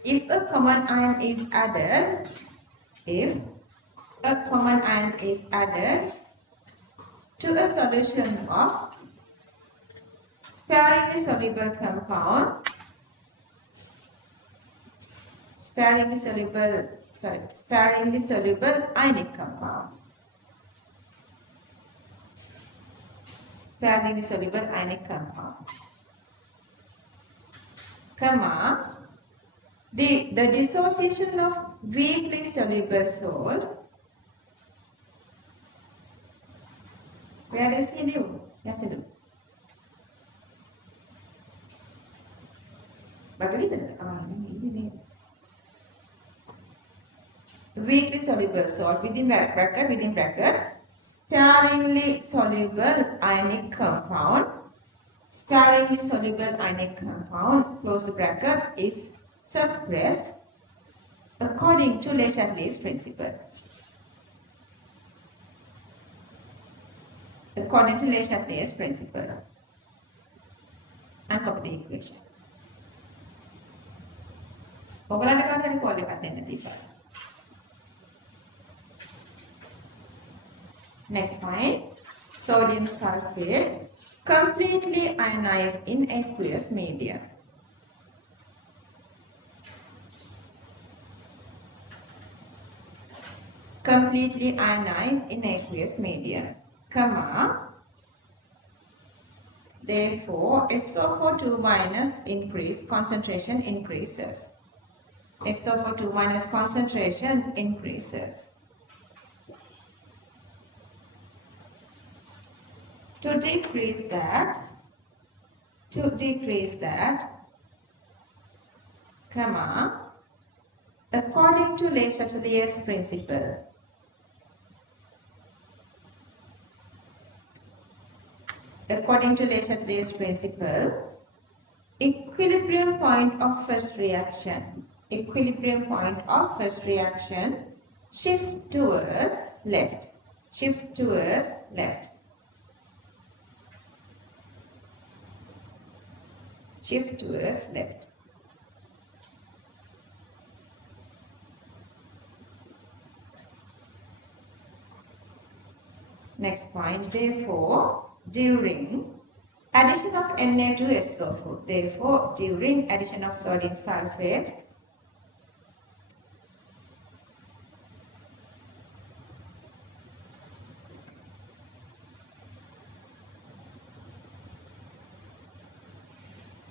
If a common ion is added to a solution of sparingly soluble compound, sparingly soluble ionic compound. Comma, the dissociation of weakly soluble salt. Where is he new? Yes, he do. But weakly soluble salt within bracket, sparingly soluble ionic compound. Close the bracket, is suppressed according to Le Chatelier's principle. And copy the equation. Next point, sodium sulfate completely ionized in aqueous medium. completely ionized in aqueous medium, comma, therefore SO4 2 minus increase, concentration increases. SO4 2 minus concentration increases. To decrease that, comma, according to Le Chatelier's principle, equilibrium point of first reaction shifts towards left. Next point, therefore, during addition of Na to SO4, during addition of sodium sulfate,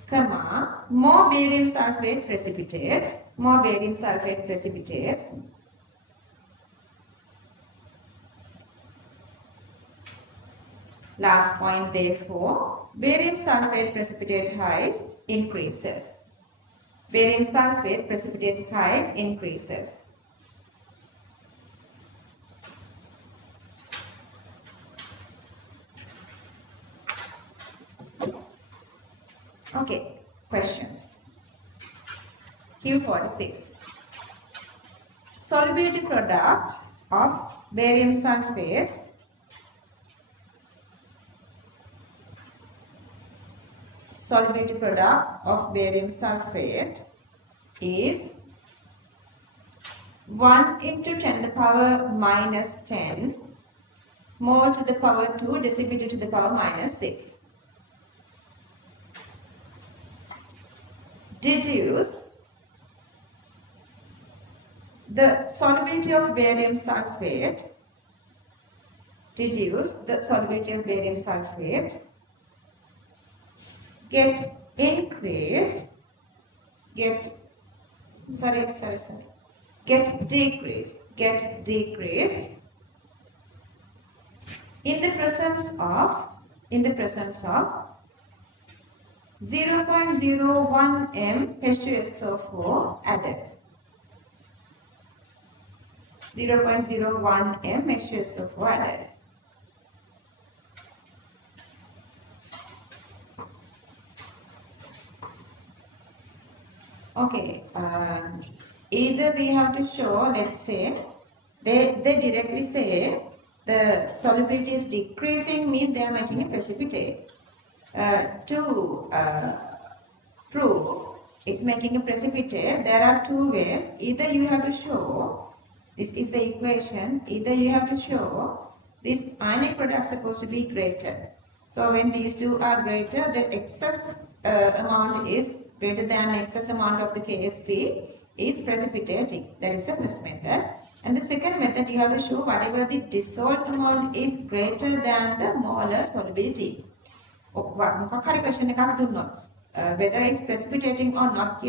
comma, more barium sulfate precipitates, last point, therefore, barium sulfate precipitate height increases. Okay, questions. Q46. Solubility product of barium sulfate is 1 into 10 to the power minus 10 mole to the power 2 decimeter to the power minus 6. Deduce the solubility of barium sulfate. Get decreased in the presence of 0.01 m H2SO4 added. 0.01 m H2SO4 added. Okay, either we have to show, let's say, they directly say the solubility is decreasing, means they are making a precipitate. To prove it's making a precipitate, there are two ways. Either you have to show, this is the equation, either you have to show this ionic product is supposed to be greater. So when these two are greater, the excess amount is greater than excess amount of the KSP is precipitating. That is the first method. And the second method, you have to show whatever the dissolved amount is greater than the molar solubility. Whether it's precipitating or not,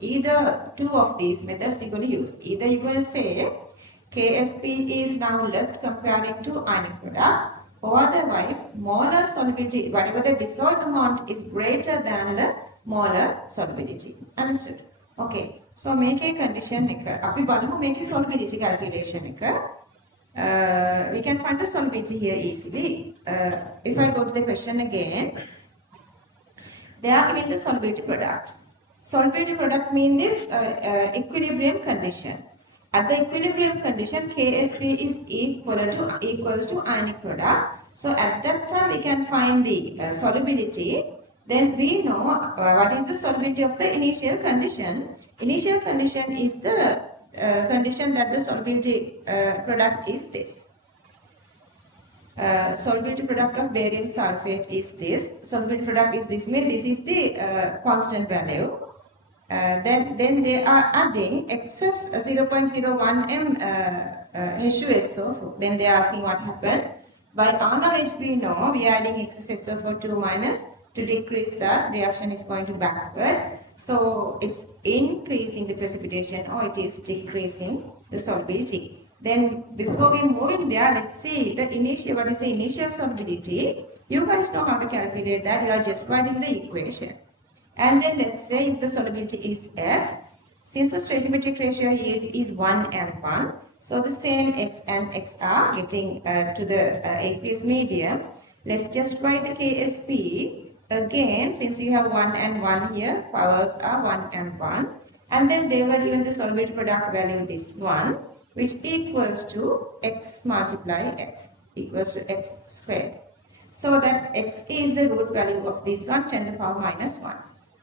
either two of these methods you're going to use. Either you're going to say KSP is now less comparing to ionic product, or otherwise molar solubility, whatever the dissolved amount is greater than the molar solubility. Understood? Okay. So make a condition, make a solubility calculation. We can find the solubility here easily. If I go to the question again, they are given the solubility product. Solubility product means this equilibrium condition. At the equilibrium condition, KSP is equals to ionic product. So at that time, we can find the solubility. Then we know what is the solubility of the initial condition. Initial condition is the condition that the solubility product is this. Solubility product of barium sulfate is this. Solubility product is this. Means this is the constant value. Then they are adding excess 0.01 m H2SO4. Then they are asking what happened. By our knowledge we know we are adding excess SO4 minus to decrease the reaction is going to backward. So it's increasing the precipitation or it is decreasing the solubility. Then before we move in there, let's see the initial, what is the initial solubility? You guys know how to calculate that. You are just writing the equation. And then let's say if the solubility is S, since the stoichiometric ratio is 1 and 1, so the same X and X are getting to the aqueous medium. Let's just write the KSP. Again, since you have 1 and 1 here, powers are 1 and 1. And then they were given the solubility product value this 1, which equals to X multiply X, equals to X squared. So that X is the root value of this one, 10 to the power minus 1.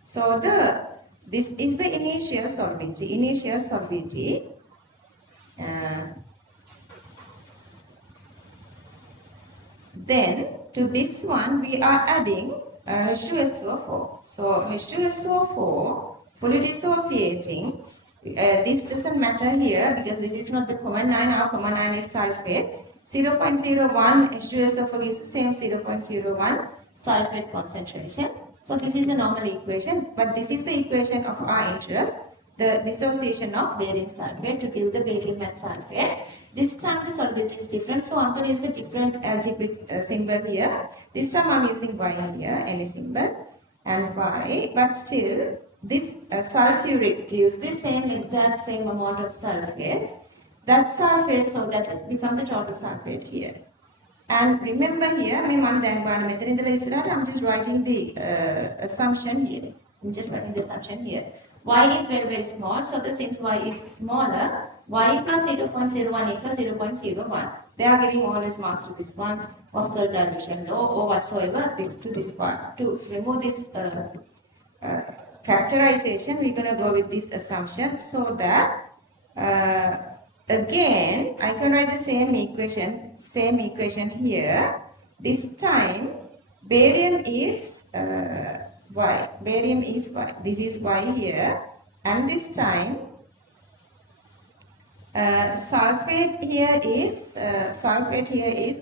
So this is the initial solubility. Initial solubility. Then to this one we are adding H2SO4. So H2SO4 fully dissociating. This doesn't matter here because this is not the common ion. Our common ion is sulfate. 0.01 H2SO4 gives the same 0.01 sulfate concentration. So this is the normal equation, but this is the equation of our interest, the dissociation of barium sulfate to give the barium and sulfate. This time the solubility is different, so I'm going to use a different algebraic symbol here. This time I'm using Y here, any symbol, and Y, but still this sulfuric gives the exact same amount of sulfates. That sulfate, so that it becomes the total sulfate here. And remember here, I'm just writing the assumption here. I'm just writing the assumption here. Y is very, very small. So since Y is smaller, Y plus 0.01 equals 0.01. They are giving always marks to this one, also dilution low or whatsoever, this to this part. To remove this factorization, we're going to go with this assumption so that again, I can write the same equation here. This time, barium is Y. Barium is Y. This is Y here. And this time, sulfate here is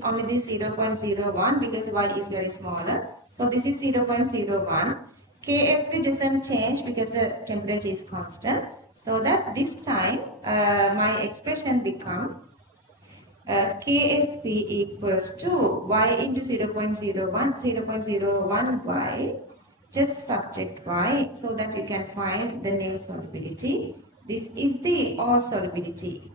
only this 0.01 because Y is very smaller. So this is 0.01. KSV doesn't change because the temperature is constant. So that this time my expression become KSP equals to Y into 0.01 Y, just subject Y, so that you can find the new solubility. This is the all solubility.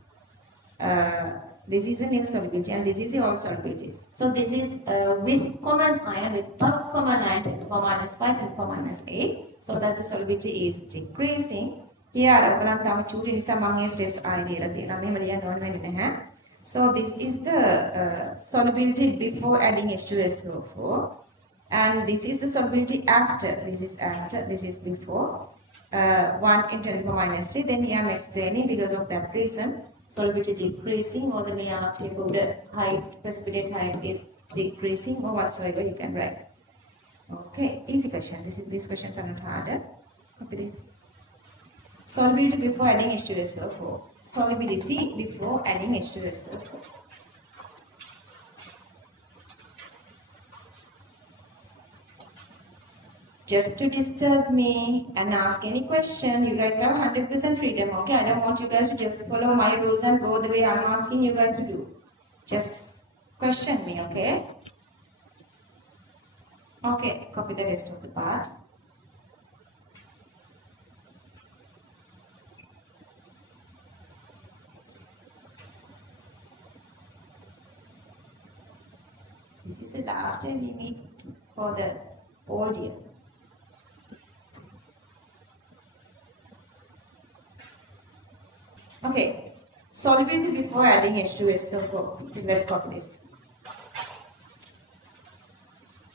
This is a new solubility and this is the all solubility. So this is with common ion, without common ion, 10 to the power minus 5 and 10 to the power minus 8, so that the solubility is decreasing. Here, so this is the solubility before adding H2SO4, and this is the solubility after. This is before 1 into 10 to the power minus 3. Then here I am explaining because of that reason solubility decreasing, or the height, precipitate height is decreasing, or whatsoever you can write. Okay, easy question. These questions are not harder. Copy this. Solubility before adding H2SO4. Solubility before adding H2SO4. Just to disturb me and ask any question, you guys have 100% freedom, okay? I don't want you guys to just follow my rules and go the way I'm asking you guys to do. Just question me, okay? Okay, copy the rest of the part. This is the last day we meet for the audio. Okay, solubility before adding H2SO4. Let's copy this.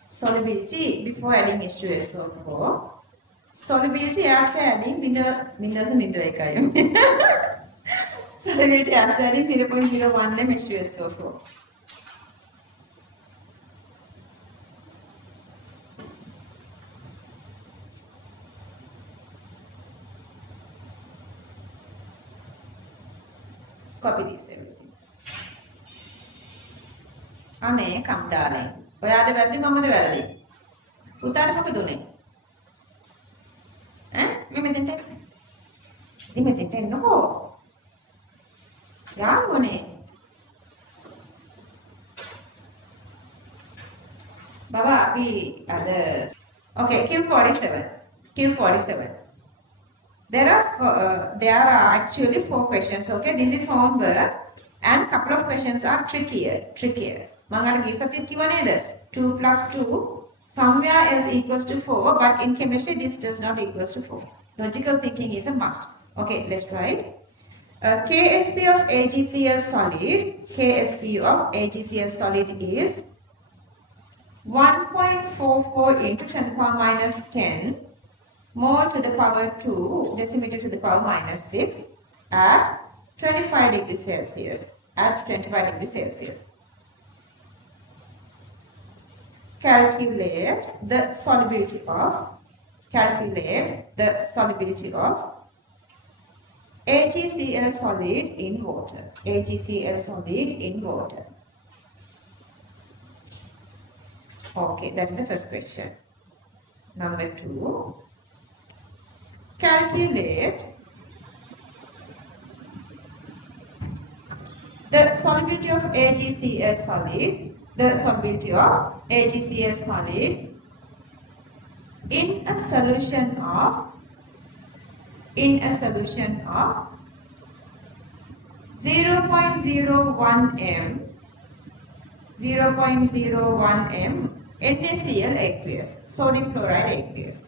Solubility before adding H2SO4. Solubility after adding solubility after adding 0.01 H2SO4. Copy this everything. අනේ කම් darling. ඔයාද වැරදි මමද වැරදි? පුතාට මොකද උනේ? ඈ මෙතෙන්ට එන්න. ඉතින් මෙතෙන්ට එන්නකෝ. යාළුවනේ. බබා අපි අර okay Q47. Q47. There are actually 4 questions. Okay, this is homework and couple of questions are trickier. මම අර ගිය සතියේ කිව්වා නේද? 2 plus 2 somewhere else equals to 4, but in chemistry this does not equals to 4. Logical thinking is a must. Okay, let's try. KSP of AgCl solid is 1.44 into 10 to the power minus 10 mole to the power 2 decimeter to the power minus 6 at 25 degrees Celsius. Calculate the solubility of AgCl solid in water. Okay, that's the first question. Number 2. Calculate the solubility of AgCl solid in a solution of 0.01 m NaCl aqueous, sodium chloride aqueous.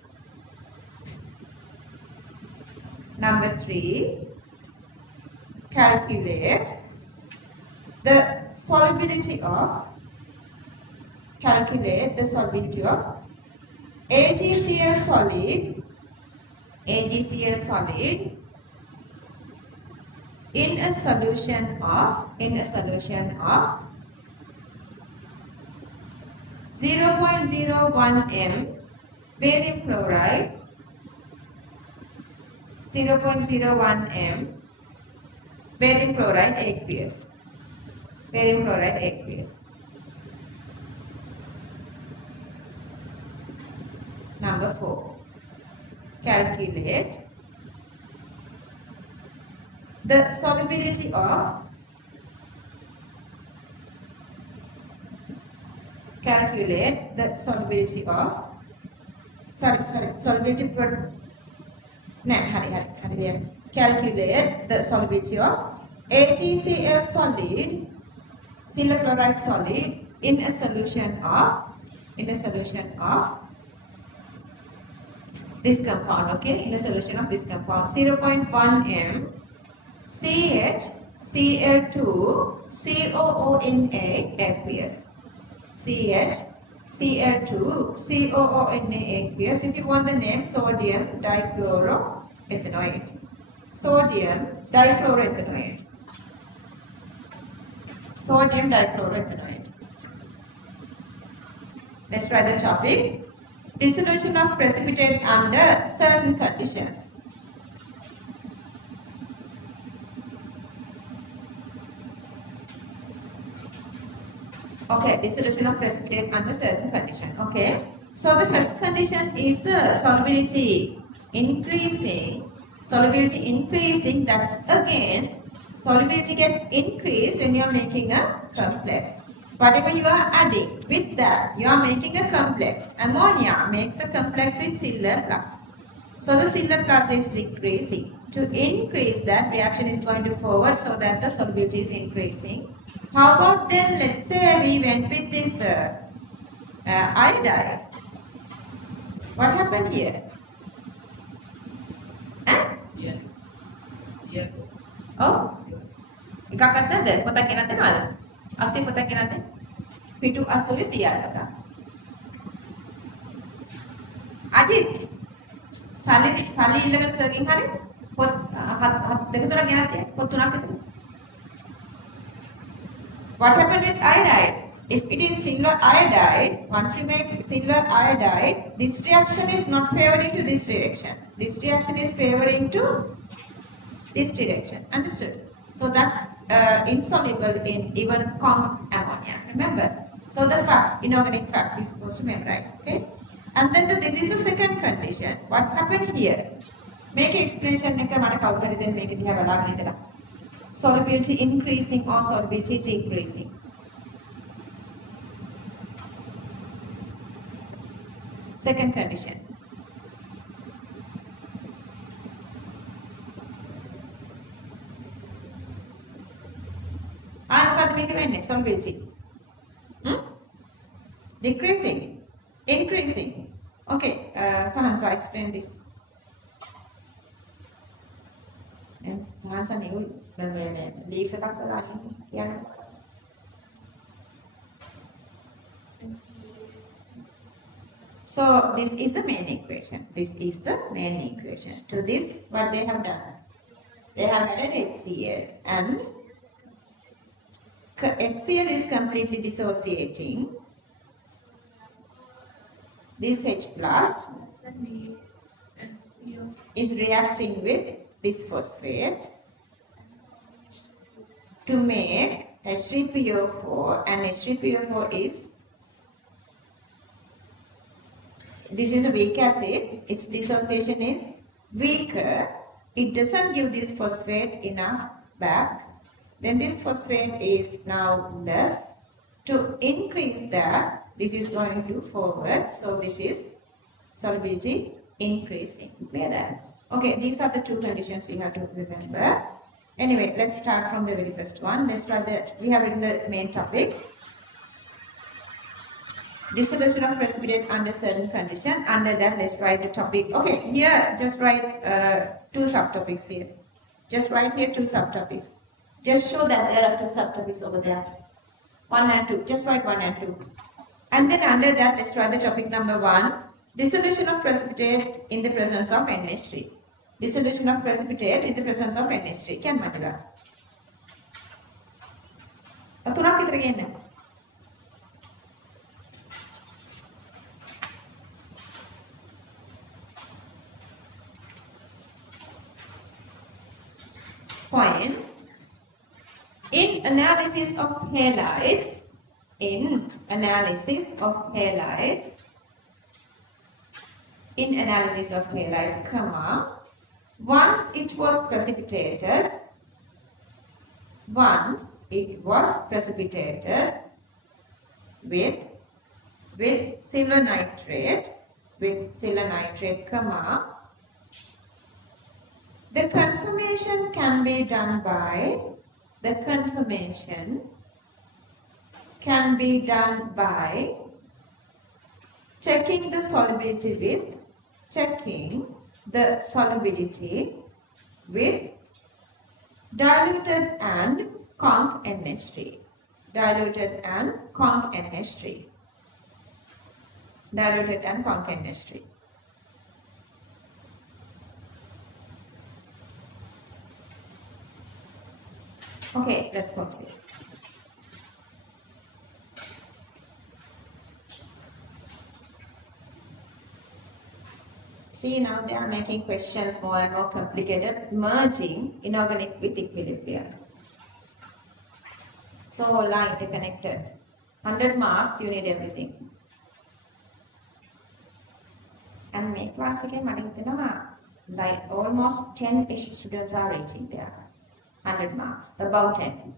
Number 3, calculate the solubility of AgCl solid in a solution of 0.01 m barium chloride, 0.01 m barium chloride aqueous. Number 4, calculate the solubility of calculate the solubility of AgCl solid, silver chloride solid in a solution of this compound. Okay, in a solution of this compound, 0.1 m CHCl2 COONA aqueous. CHCl2 COONA aqueous. If you want the name, sodium dichloroethanoate. Let's try the topic. Dissolution of precipitate under certain conditions. Okay, dissolution of precipitate under certain condition. Okay, so the first condition is the solubility increasing. That's again, solubility get increased when you are making a complex. Whatever you are adding, with that you are making a complex. Ammonia makes a complex with Silver plus. So the Silver plus is decreasing. To increase that, reaction is going to forward so that the solubility is increasing. How about then, let's say we went with this iodide. What happened here? Oh, එකක් අත්තද? පොතක් ගෙනත් දෙනවද? 80 පොතක් ගෙනත් දෙන්න. පිටු 80 100 කතා. අජිත් සල්ලි ඉල්ලගෙන සර්කින් හරි පොත් දෙක තුනක් ගෙනත් දෙන්න. පොත් තුනක් දෙන්න. What happened with iodide? If it is silver iodide, once you make silver iodide, this reaction is not favoring to this direction. This reaction is favoring to this direction. Understood? So that's insoluble in even common ammonia. Remember, So the facts, inorganic facts is supposed to memorize, okay? And then this is the second condition. What happened here? Make explanation එක මට කවුරුහරි දැන් මේක දිහා බලාගෙන ඉඳලා. Solubility increasing or solubility decreasing. Second condition. මොකද්ද මේක වෙන්නේ? Solubility. Decreasing. Increasing. Okay, Sahansa, explain this. And Sahansa new leave එකක් කරලා කියන්න. So this is the main equation. This is the main equation. To this, what they have done? They have added HCl, and HCl is completely dissociating. This H plus is reacting with this phosphate to make H3PO4, and H3PO4 is, this is a weak acid, its dissociation is weaker, it doesn't give this phosphate enough back, then this phosphate is now less. To increase that, this is going to forward, so this is solubility increasing. Clear that? Okay, these are the two conditions you have to remember. Anyway, let's start from the very first one. Let's start we have written the main topic. Dissolution of precipitate under certain condition. Under that, let's write the topic. Okay, here just write two subtopics here. Just write here two subtopics. Just show that there are two subtopics over there. 1 and 2. Just write 1 and 2. And then under that, let's try the topic number 1. Dissolution of precipitate in the presence of NH3. Dissolution of precipitate in the presence of NH3. Can Madula? තුනක් විතර ගන්න. Points. In analysis of halides, comma, once it was precipitated with silver nitrate, comma, the conformation can be done by checking the solubility with diluted and conc NH3. Okay, let's continue. See, now they are making questions more and more complicated, merging inorganic with equilibrium. So all interconnected. 100 marks, you need everything. And make class again, like almost 10 students are rating there. 100 marks, about 10.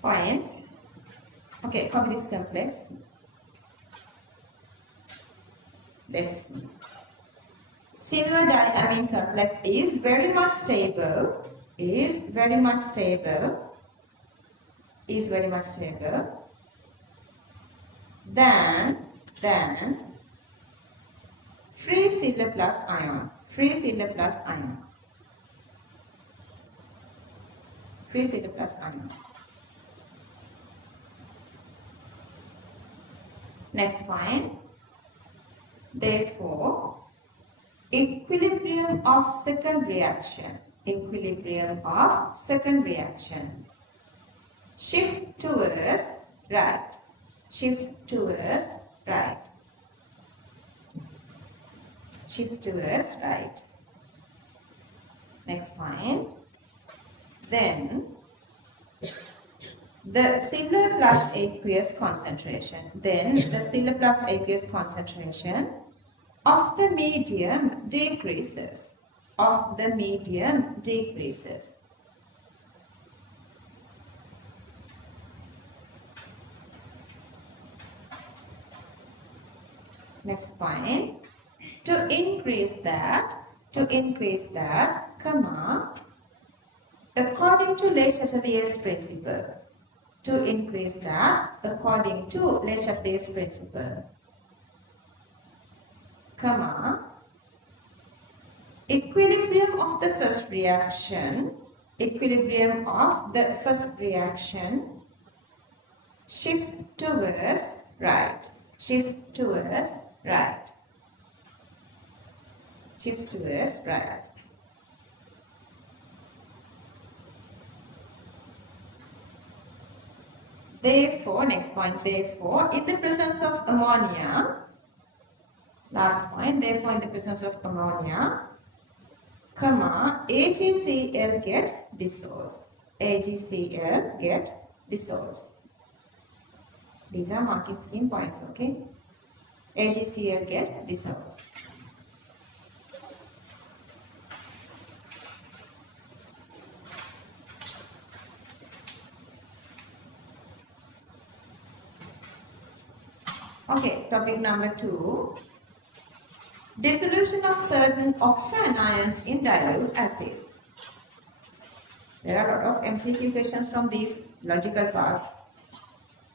Points. Okay, copy this complex. This silver diamine complex is very much stable. Than free silver plus ion. Next point. Therefore, equilibrium of second reaction shifts towards right. Next point. then the Sinhala plus aqueous concentration, of the medium decreases. Next point, to increase that, comma, according to Le Chatelier's principle. To increase that according to Le Chatelier's principle, comma, equilibrium of the first reaction shifts towards right. Therefore, next point, therefore, in the presence of ammonia, last point, therefore, in the presence of ammonia, comma, AgCl get dissolves. These are marking scheme points, okay? AgCl get dissolves. Okay, topic number 2. Dissolution of certain oxoanions in dilute acids. There are a lot of MCQ questions from these logical parts.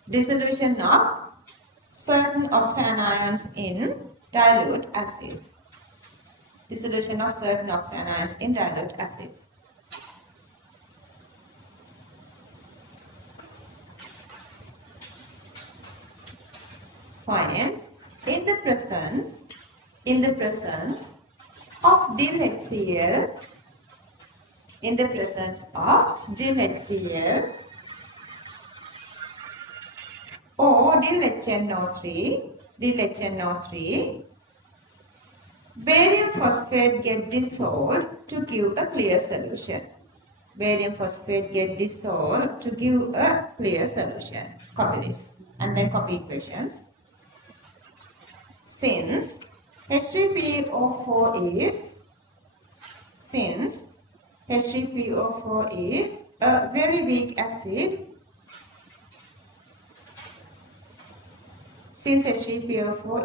Dissolution of certain oxoanions in dilute acids. Points, in the presence of DHCl, or DHNO3, barium phosphate get dissolved to give a clear solution. Copy this and then copy equations. Since H3PO4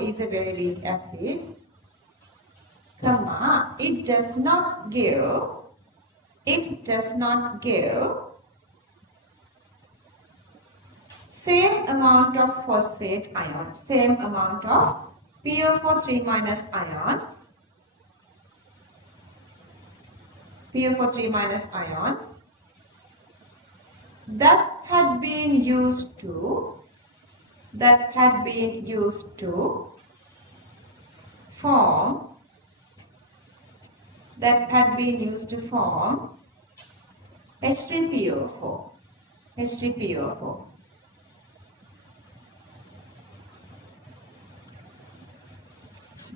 is a very weak acid, comma, it does not give same amount of phosphate ions, same amount of PO4 3 minus ions, that had been used to form H3PO4.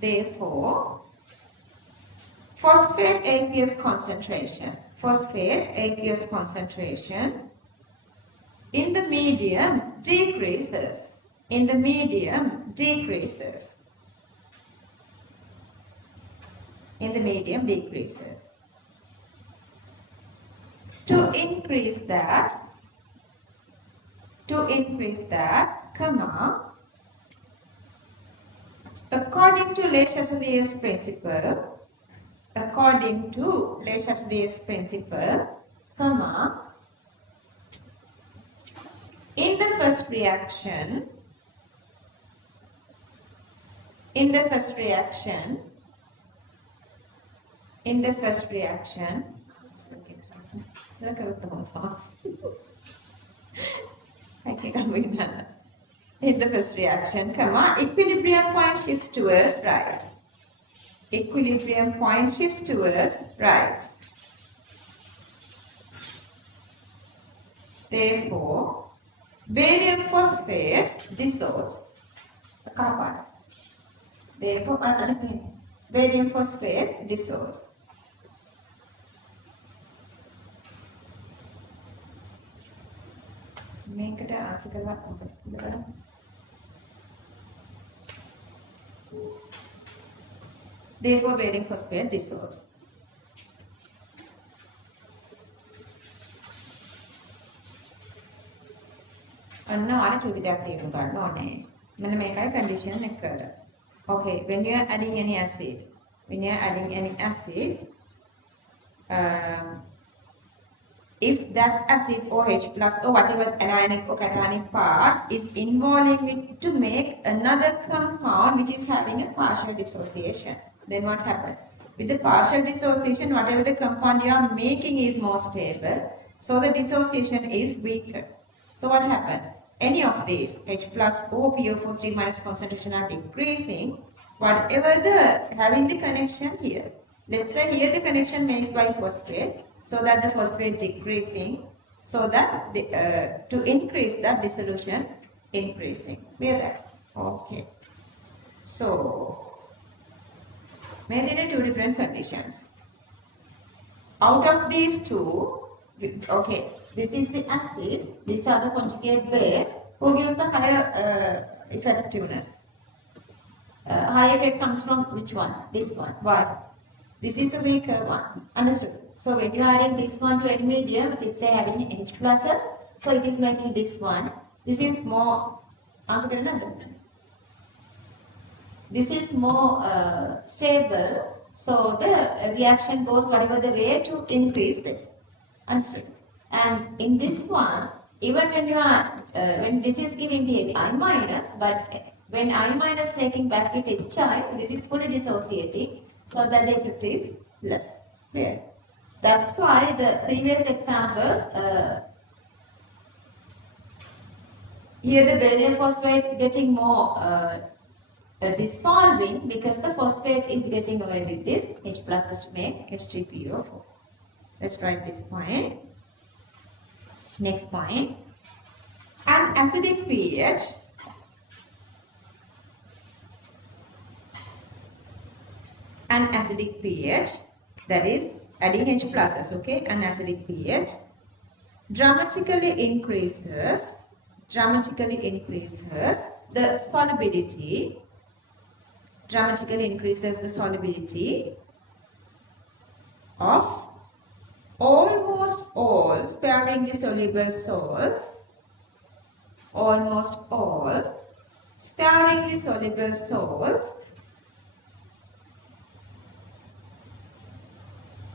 Therefore, phosphate aqueous concentration in the medium decreases. To increase that, comma, according to Le Chatelier's principle, comma, in the first reaction, comma, equilibrium point shifts towards right. Therefore, barium phosphate dissolves. මේකට answer කරලා මොකද? Therefore, bearing phosphate dissolves. අන්න ආන චුටි දෙයක් තේරුම් ගන්න ඕනේ. මෙන්න මේකයි condition එක. Okay, when you are adding any acid, if that acid OH plus or whatever anionic or cationic part is involving it to make another compound which is having a partial dissociation, then what happens? With the partial dissociation, whatever the compound you are making is more stable, so the dissociation is weaker. So what happened? Any of these, H plus O, PO4 3 minus concentration are decreasing, whatever the having the connection here. Let's say here the connection makes by phosphate, so that the phosphate decreasing, so that the, to increase that dissolution increasing. Clear that? Okay. So, made in two different conditions. Out of these two, okay, this is the acid, these are the conjugate base, who gives the higher effectiveness. High effect comes from which one? This one. Why? This is a weaker one. Understood? So when you are adding this one to any medium, let's say having H pluses, so it is making this one. This is more, answer another. This is more stable, so the reaction goes whatever the way to increase this. Understood? And in this one, even when you are, when this is giving the I minus, but when I minus taking back with HI, this is fully dissociating, so that the effect is less. Clear? That's why the previous examples, here the barium phosphate getting more dissolving because the phosphate is getting away with this H pluses to make H3PO4. Let's write this point. Next point. An acidic pH that is adding H pluses, okay, an acidic pH dramatically increases the solubility, of almost all sparingly soluble salts,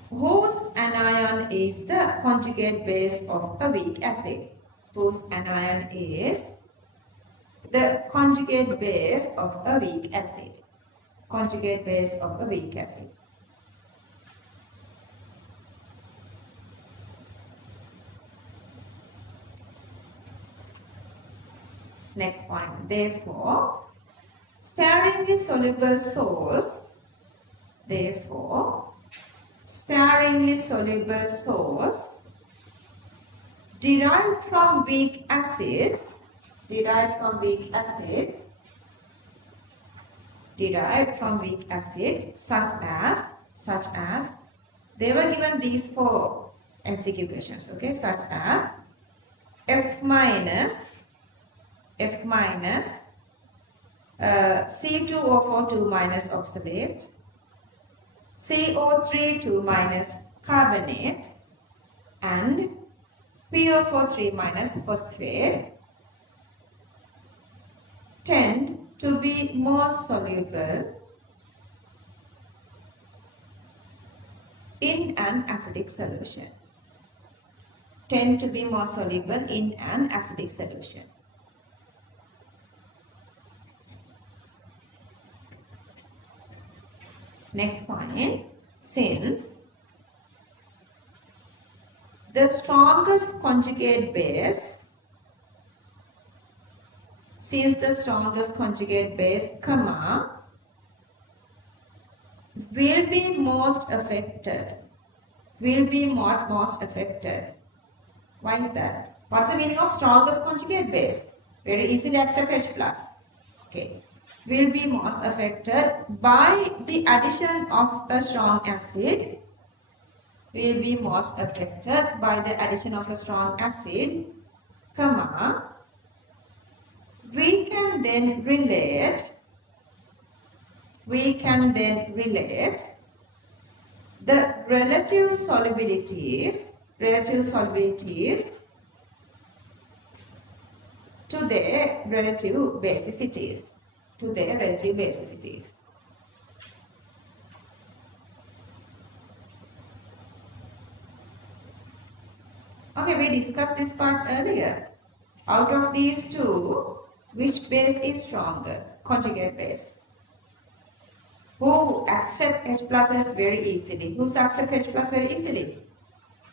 whose anion is the conjugate base of a weak acid. Whose anion is the conjugate base of a weak acid. Next point. Therefore, sparingly soluble salts derived from weak acids such as they were given these four MCQ questions, okay, such as F minus C2O4 2 minus oxalate, CO3 2 minus carbonate, and PO4 3 minus phosphate tend to be more soluble in an acidic solution. Next point, since the strongest conjugate base, comma, will be most affected. Why is that? What's the meaning of strongest conjugate base? Very easily accept H plus. Okay. Will be most affected by the addition of a strong acid. comma, we can then relate the relative solubilities to their relative basicities. Okay, we discussed this part earlier. Out of these two, which base is stronger? Conjugate base. Who accept H pluses very easily? Who accept H plus very easily?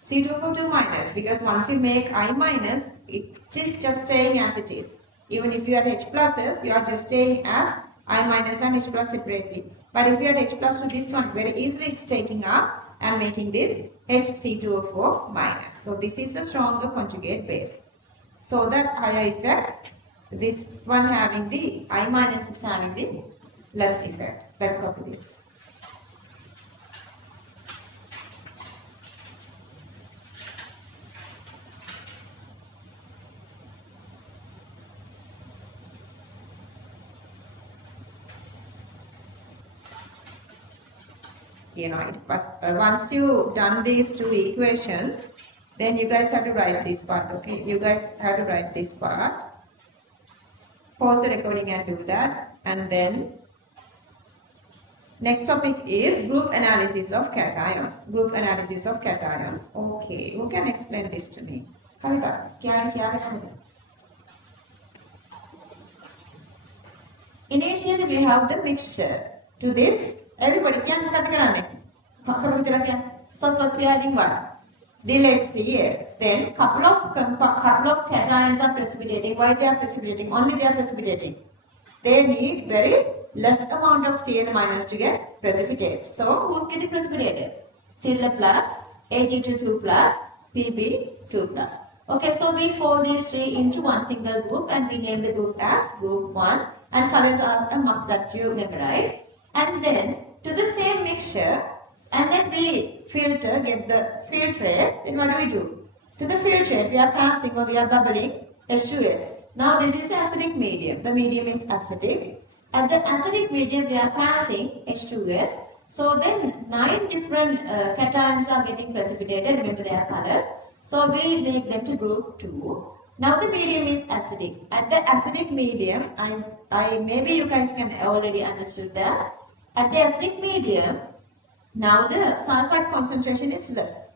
C242 minus, because once you make I minus, it is just staying as it is. Even if you add H pluses, you are just staying as I minus and H plus separately. But if you add H plus to this one, very easily it's taking up and making this HC2O4 minus. So this is a stronger conjugate base. So that higher effect, this one having the I minus is having the less effect. Let's copy this. You know, it was, once you done these two equations, then you guys have to write this part. Okay, you guys have to write this part. Pause the recording and do that, and then next topic is group analysis of cations. Okay, who can explain this to me? Hurry up. Initially we have the mixture. To this, everybody can so first we are adding one. Let's see here. Then couple of cations are precipitating. Why they are precipitating? Only they are precipitating. They need very less amount of Cn minus to get precipitate. So who's getting precipitated? Sinhala plus, Ag22 plus, Pb2 plus. Okay, so we fold these three into one single group and we name the group as group 1, and colors are a must that you memorize. And then to the same mixture, and then we filter, get the filtrate. Then what do? To the filtrate we are passing or we are bubbling H2S. Now this is acidic medium. The medium is acidic. At the acidic medium we are passing H2S. So then 9 different cations are getting precipitated. Remember their colors. So we make them to group 2. Now the medium is acidic. At the acidic medium, I maybe you guys can already understood that. At the acidic medium, now the sulfide concentration is less.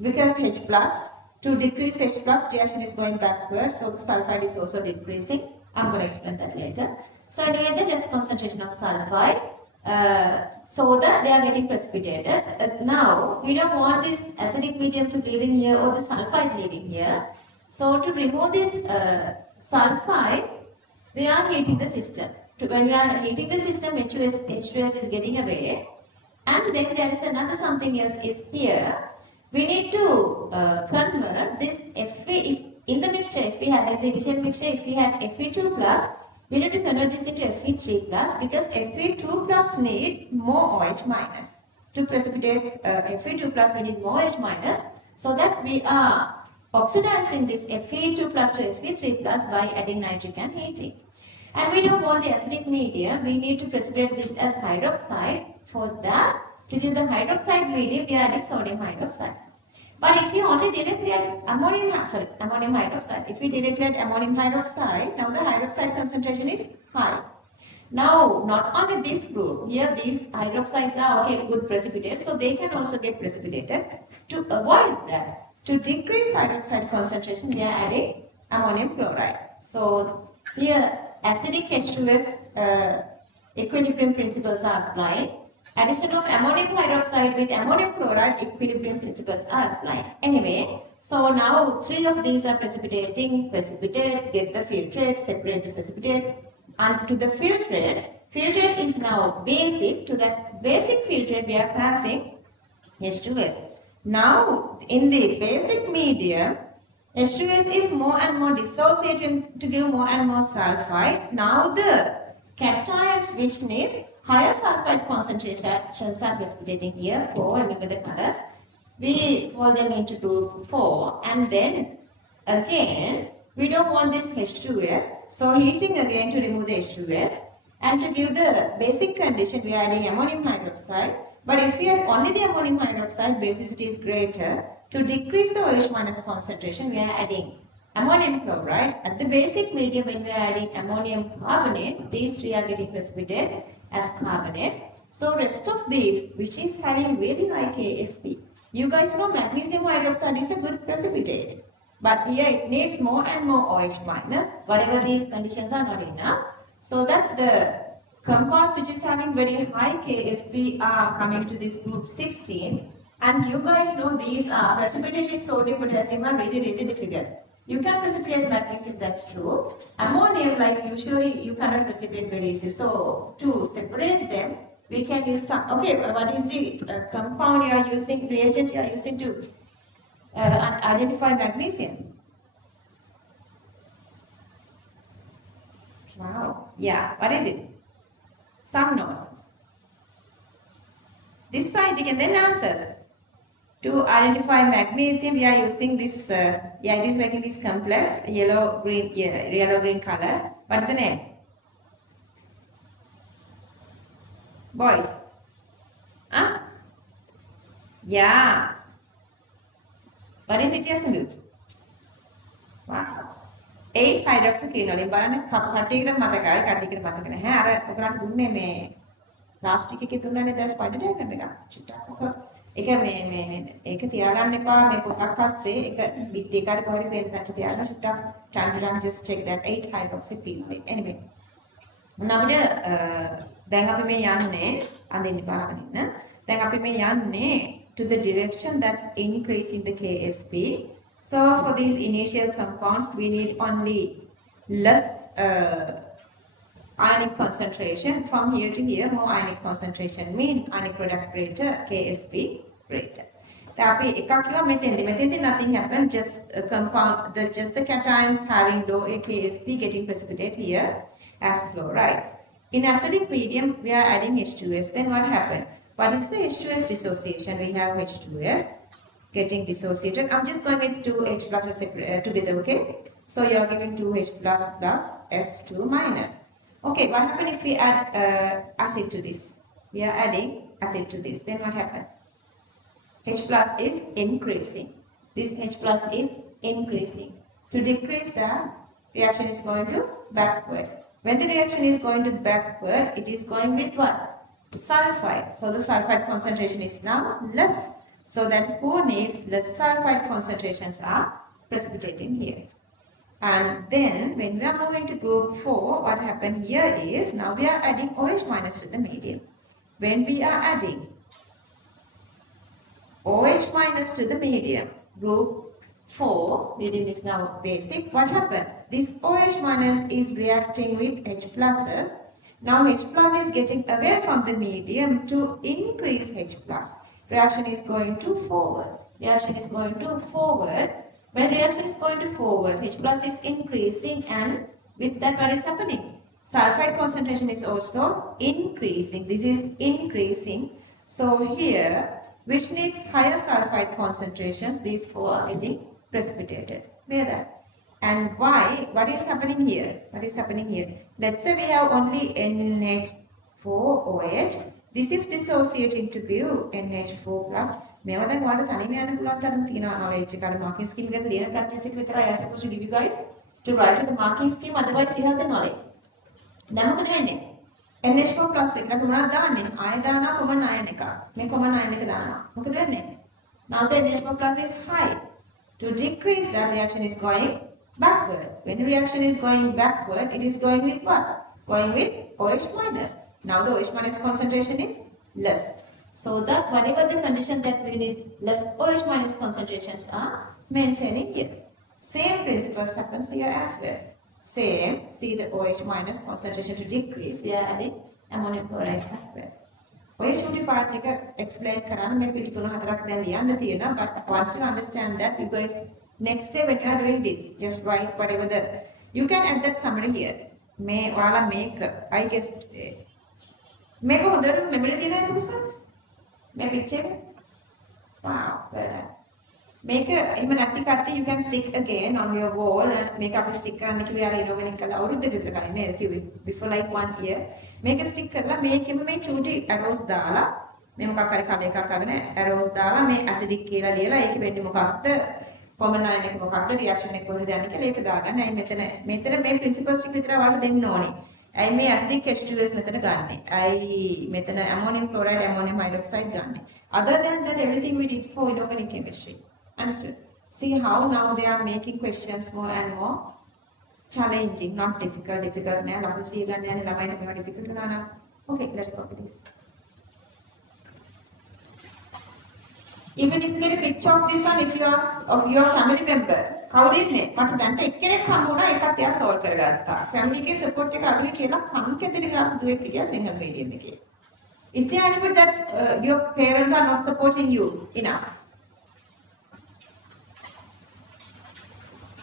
Because H plus, to decrease H plus, reaction is going backwards, so the sulfide is also decreasing. I'm going to explain that later. So anyway, the less concentration of sulfide, so that they are getting precipitated. Now, we don't want this acidic medium to live in here or the sulfide living here. So to remove this sulfide, we are heating the system. When we are heating the system, H2S is getting away. And then there is another something else is here. We need to convert this Fe, in the mixture, if we had, in the initial mixture, if we had Fe2 plus, we need to convert this into Fe3 plus, because Fe2 plus need more OH minus. To precipitate Fe2 plus, we need more OH minus, so that we are oxidizing this Fe2 plus to Fe3 plus by adding nitric and heating. And we don't want the acidic medium, we need to precipitate this as hydroxide. For that, to give the hydroxide medium, we are adding sodium hydroxide. But if you only directly add ammonium hydroxide, if we directly add ammonium hydroxide, now the hydroxide concentration is high. Now, not only this group, here these hydroxides are okay, good precipitates, so they can also get precipitated. To avoid that, to decrease hydroxide concentration, we are adding ammonium chloride. So, here acidic H2S equilibrium principles are applying. Addition of ammonium hydroxide with ammonium chloride equilibrium principles are applied. Anyway, so now 3 of these are precipitating, precipitate, get the filtrate, separate the precipitate, and to the filtrate is now basic. To that basic filtrate we are passing H2S. Now in the basic medium, H2S is more and more dissociating to give more and more sulfide. Now the cations which needs higher sulfide concentrations are precipitating here. 4, remember the colors. We fold them into group 4, and then Again, we don't want this H2S. So heating again to remove the H2S. And to give the basic condition, we are adding ammonium hydroxide. But if we add only the ammonium hydroxide, basicity is greater. To decrease the OH minus concentration, we are adding ammonium chloride. At the basic medium, when we are adding ammonium carbonate, these three are getting precipitated as carbonates. So rest of these, which is having really high KSP, you guys know magnesium hydroxide is a good precipitate. But here it needs more and more OH minus, whatever these conditions are not enough, so that the compounds which is having very high KSP are coming to this group 16. And you guys know these are precipitating sodium potassium are really difficult. You can precipitate magnesium, that's true. Ammonium, like usually you cannot precipitate very easily. So to separate them, we can use some. Okay, what is the compound you are using, reagent you are using to identify magnesium? Wow. Yeah. What is it? Some knows. This side you can then answer. To identify magnesium, we are using this. It is making this complex yellow green color. What's the name? Boys. Huh? Yeah. What is it, Yasinut? Wow. 8 hydroxyquinone බලන්න කට්ටියකට මතකයි කට්ටියකට මතක නැහැ අර ඔයගලන්ට දුන්නේ මේ plastic එකේ දුන්නනේ දැස් පඩ ඩයග්‍රෑම් එක චුට්ටක් ඒක මේ ඒක තියාගන්න එපා මේ පොතක් අස්සේ ඒක බිත් එකකට කොහරි පෙන් තච්ච තියාගන්න චුට්ටක් time just check that 8 hydroxyquinone anyway නමුත් දැන් අපි මේ යන්නේ අඳින්න පාගෙන ඉන්න දැන් අපි මේ යන්නේ to the direction that increasing the KSP. So for these initial compounds, we need only less ionic concentration. From here to here, more ionic concentration mean ionic product greater, KSP greater. Nothing happened, just a compound, just the cations having low KSP getting precipitate here as chlorides. In acidic medium, we are adding H2S. Then what happened? What is the H2S dissociation? We have H2S getting dissociated. I'm just going with 2H plus together, okay? So you are getting 2H plus S2 minus. Okay, what happened if we add acid to this? We are adding acid to this. Then what happened? H plus is increasing. This H plus is increasing. To decrease the reaction is going to backward. When the reaction is going to backward, it is going with what? Sulfide. So the sulfide concentration is now less. So that who needs less sulfide concentrations are precipitating here. And then when we are moving to group 4, what happened here is now we are adding OH minus to the medium. When we are adding OH minus to the medium, group 4, medium is now basic, what happened? This OH minus is reacting with H pluses. Now H plus is getting away from the medium to increase H plus. Reaction is going to forward. Reaction is going to forward. When reaction is going to forward, H plus is increasing, and with that what is happening? Sulfide concentration is also increasing. This is increasing. So here, which needs higher sulfide concentrations, these four are getting precipitated. Clear that? And why? What is happening here? What is happening here? Let's say we have only NH4OH. This is dissociating to give NH4 plus. මේවා දැන් ඔයාලට තනියම යන්න පුළුවන් තරම් තියෙනවා knowledge එක. අර marking scheme එකට ලියන practice එක විතරයි I supposed to give you guys to write to the marking scheme, otherwise you have the knowledge. දැන් මොකද වෙන්නේ? NH4 plus එකට මොනවද දාන්නේ? ආය දානවා common ion එකක්. මේ common ion එක දානවා. මොකද වෙන්නේ? Now the NH4 plus is high. To decrease the reaction is going backward. When the reaction is going backward, it is going with what? Going with OH minus. Now the OH minus concentration is less. So that whatever the condition that we need, less OH minus concentrations are maintaining here. Same principles happens here as well. Same, see the OH minus concentration to decrease, we are adding ammonium chloride as well. ඔය චූටි part එක explain කරන්න මේ පිටු 3-4ක් දැන් ලියන්න තියෙනවා, but once you understand that, you guys next day when you are doing this, just write whatever the, you can add that summary here. මේ ඔයාලා මේක I guess මේක හොඳට මෙමරි තියෙන නේද පුසන්? මේ picture? Wow, well done. Make a even athi you can stick again on your wall and make up a sticker and කිව්වේ අර ඉනෝවෙනින් කළා අවුරුද්දකට විතර කලින් නේද කිව්වේ before like 1 year මේක stick කරලා මේකෙම මේ චූටි arrows දාලා මේ මොකක් හරි කඩ එකක් අරගෙන arrows දාලා මේ acidic කියලා ලියලා ඒක වෙන්නේ මොකක්ද common ion එක මොකක්ද reaction එක කොහෙද යන්නේ කියලා ඒක දාගන්න. ඇයි මෙතන මේ principles ටික විතර ඔයාලට දෙන්න ඕනේ. ඇයි මේ acidic H2S මෙතන ගන්නෙ? ඇයි මෙතන ammonium chloride ammonium hydroxide ගන්නෙ? Other than that everything we did for inorganic chemistry. Understood? See how now they are making questions more and more challenging, not difficult. Difficult නෑ. ලකුණු 100 ගන්න යන්නේ ළමයින්ට මේවා difficult වුණා නම්. Okay, let's copy this. Even if you get a picture of this one, it's yours of your family member. කවුද ඉන්නේ? මට දැන් එක්කෙනෙක් හම්බ වුණා ඒකත් එයා solve කරගත්තා. family එකේ support එක අඩුයි කියලා කන් කැදෙන ගාපු දුවෙක් හිටියා සිංහල medium එකේ. Is there anybody that your parents are not supporting you enough?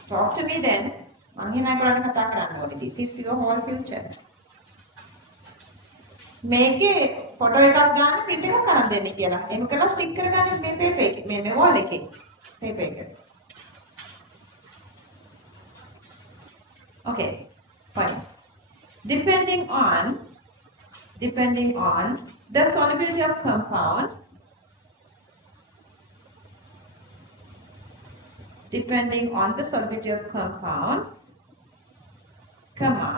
Talk to me then. මං හිනා කරන්න කතා කරන්න ඕනේ. This is your whole future. මේකේ ෆොටෝ එකක් දාන්න print එකක් කරන් දෙන්න කියලා. එහෙම කරලා stick කරගන්න මේ paper එකේ. මේ wall එකේ. paper එකේ. Okay. Fine. Depending on the solubility of compounds, comma,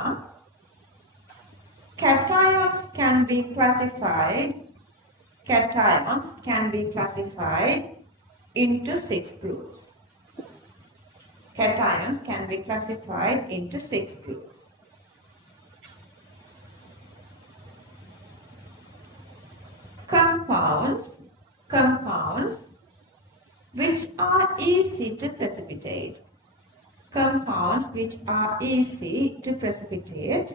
cations can be classified into 6 groups. Cations can be classified into 6 groups. Compounds which are easy to precipitate. Compounds which are easy to precipitate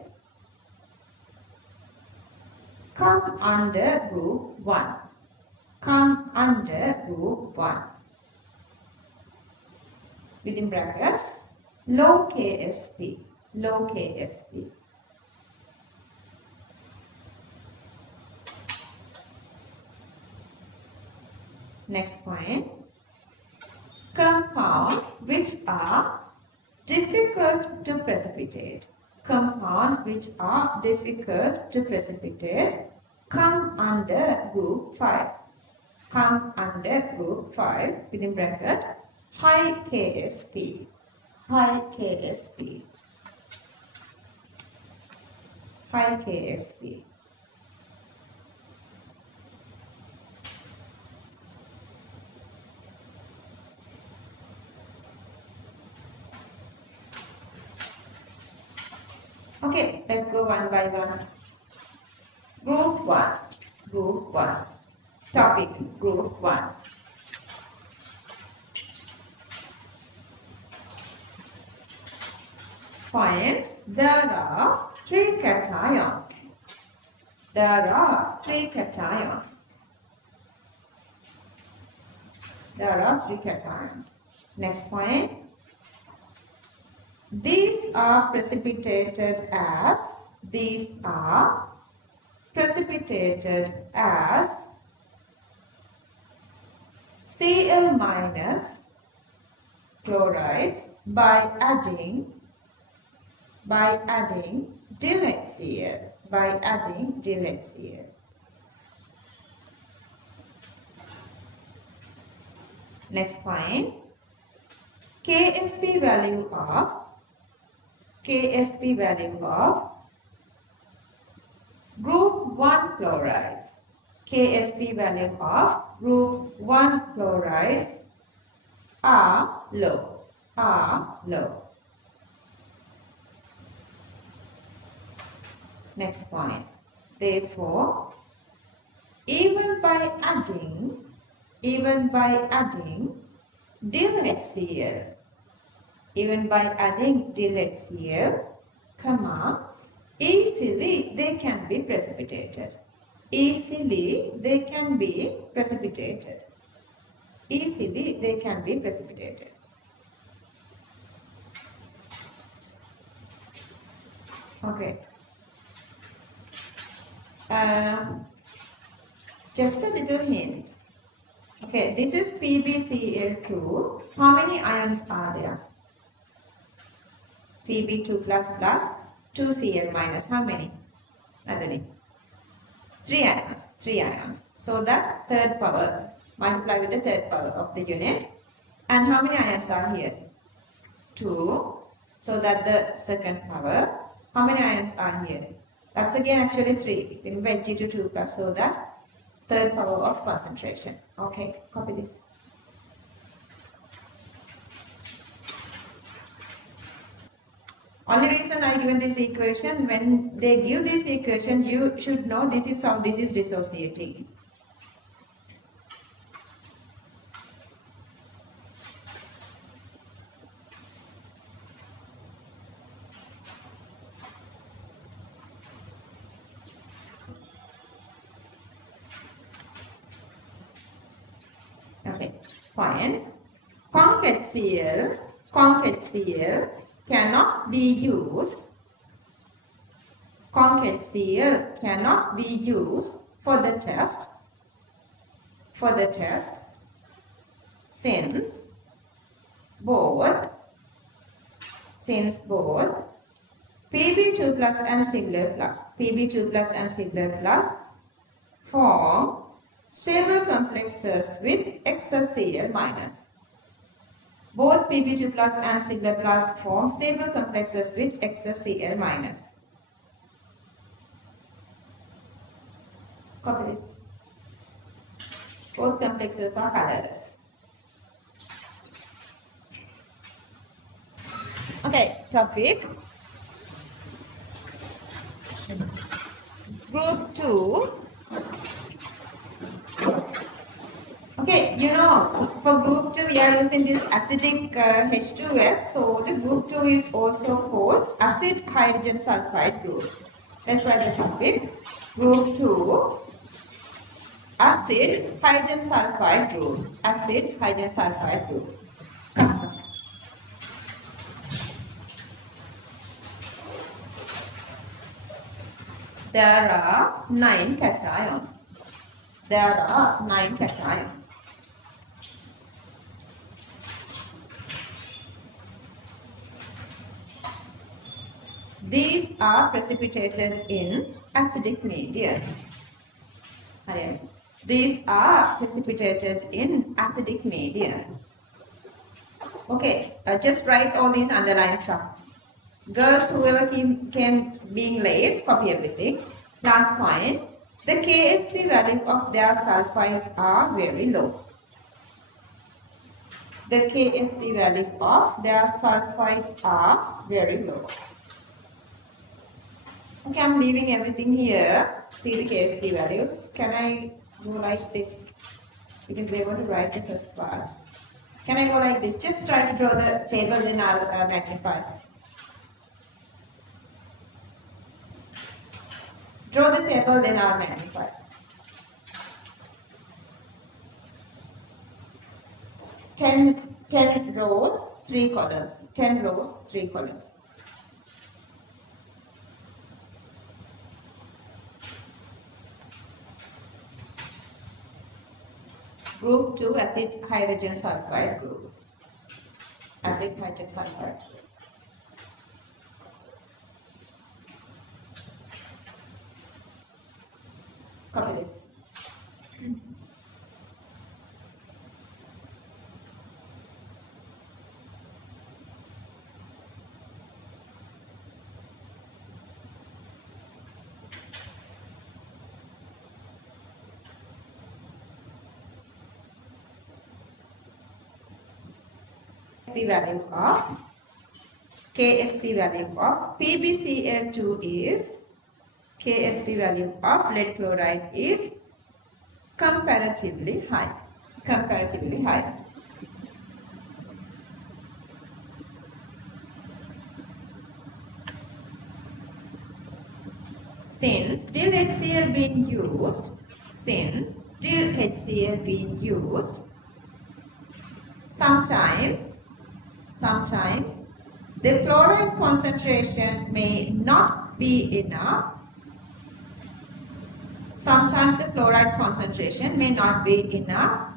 come under group 1. Within bracket, low KSP. Next point. Compounds which are difficult to precipitate. Come under group 5. Within bracket, high KSP. Okay, let's go one by one. Group 1. Topic, Group 1. Points, there are 3 cations. Next point. These are precipitated as Cl minus chlorides by adding dil HCl. Next point. KSP value of group 1 chlorides. KSP value of group 1 chlorides are low. Next point. Therefore, even by adding dil HCl, easily they can be precipitated. Okay. Just a little hint. Okay, this is PbCl2. How many ions are there? Pb2 plus 2Cl minus. How many? Madhuri? 3 ions. 3 ions. So that third power, multiply with the third power of the unit. And how many ions are here? 2. So that the second power. How many ions are here? That's again actually 3. We invert to 2 plus, so that third power of concentration. Okay, copy this. Only reason I given this equation, when they give this equation, you should know this is how this is dissociating. Okay, points. Conc cannot be used. Conc cannot be used for the test. Since both Pb2 plus and Sigler plus form stable complexes with excess Cl minus. Both Pb2 plus and Sigler plus form stable complexes with excess Cl minus. Copy this. Both complexes are colorless. Okay, topic. Group 2. Okay, you know, for group 2 we are using this acidic H2S, so the group 2 is also called acid hydrogen sulfide group. Let's write the topic. Group 2, acid hydrogen sulfide group. Acid hydrogen sulfide group. There are 9 cations. These are precipitated in acidic medium. Okay, just write all these underlined stuff. Girls, whoever came being late, copy everything. Last point, the KSP value of their sulfides are very low. The KSP value of their sulfides are very low. Okay, I'm leaving everything here. See the KSP values. Can I go like this? Because they want to write the first part. Can I go like this? Just try to draw the table, then I'll magnify. Draw the table, then I'll magnify. 10 rows, 3 columns. 10 rows, 3 columns. Group 2, acid hydrogen sulfide group. Acid hydrogen sulfide. Copy this. Value of KSP value of PbCl2 is KSP value of lead chloride is comparatively high. Since dill HCl being used, sometimes the chloride concentration may not be enough. Sometimes the chloride concentration may not be enough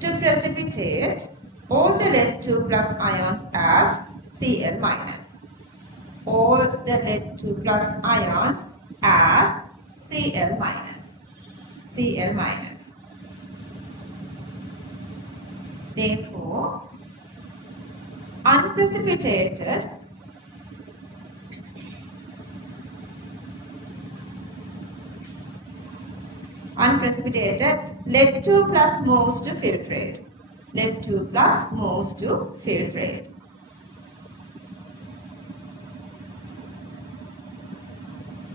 to precipitate all the lead 2 plus ions as Cl minus. All the lead 2 plus ions as Cl minus. Cl minus. Therefore, unprecipitated lead 2 plus moves to filtrate. Lead 2 plus moves to filtrate.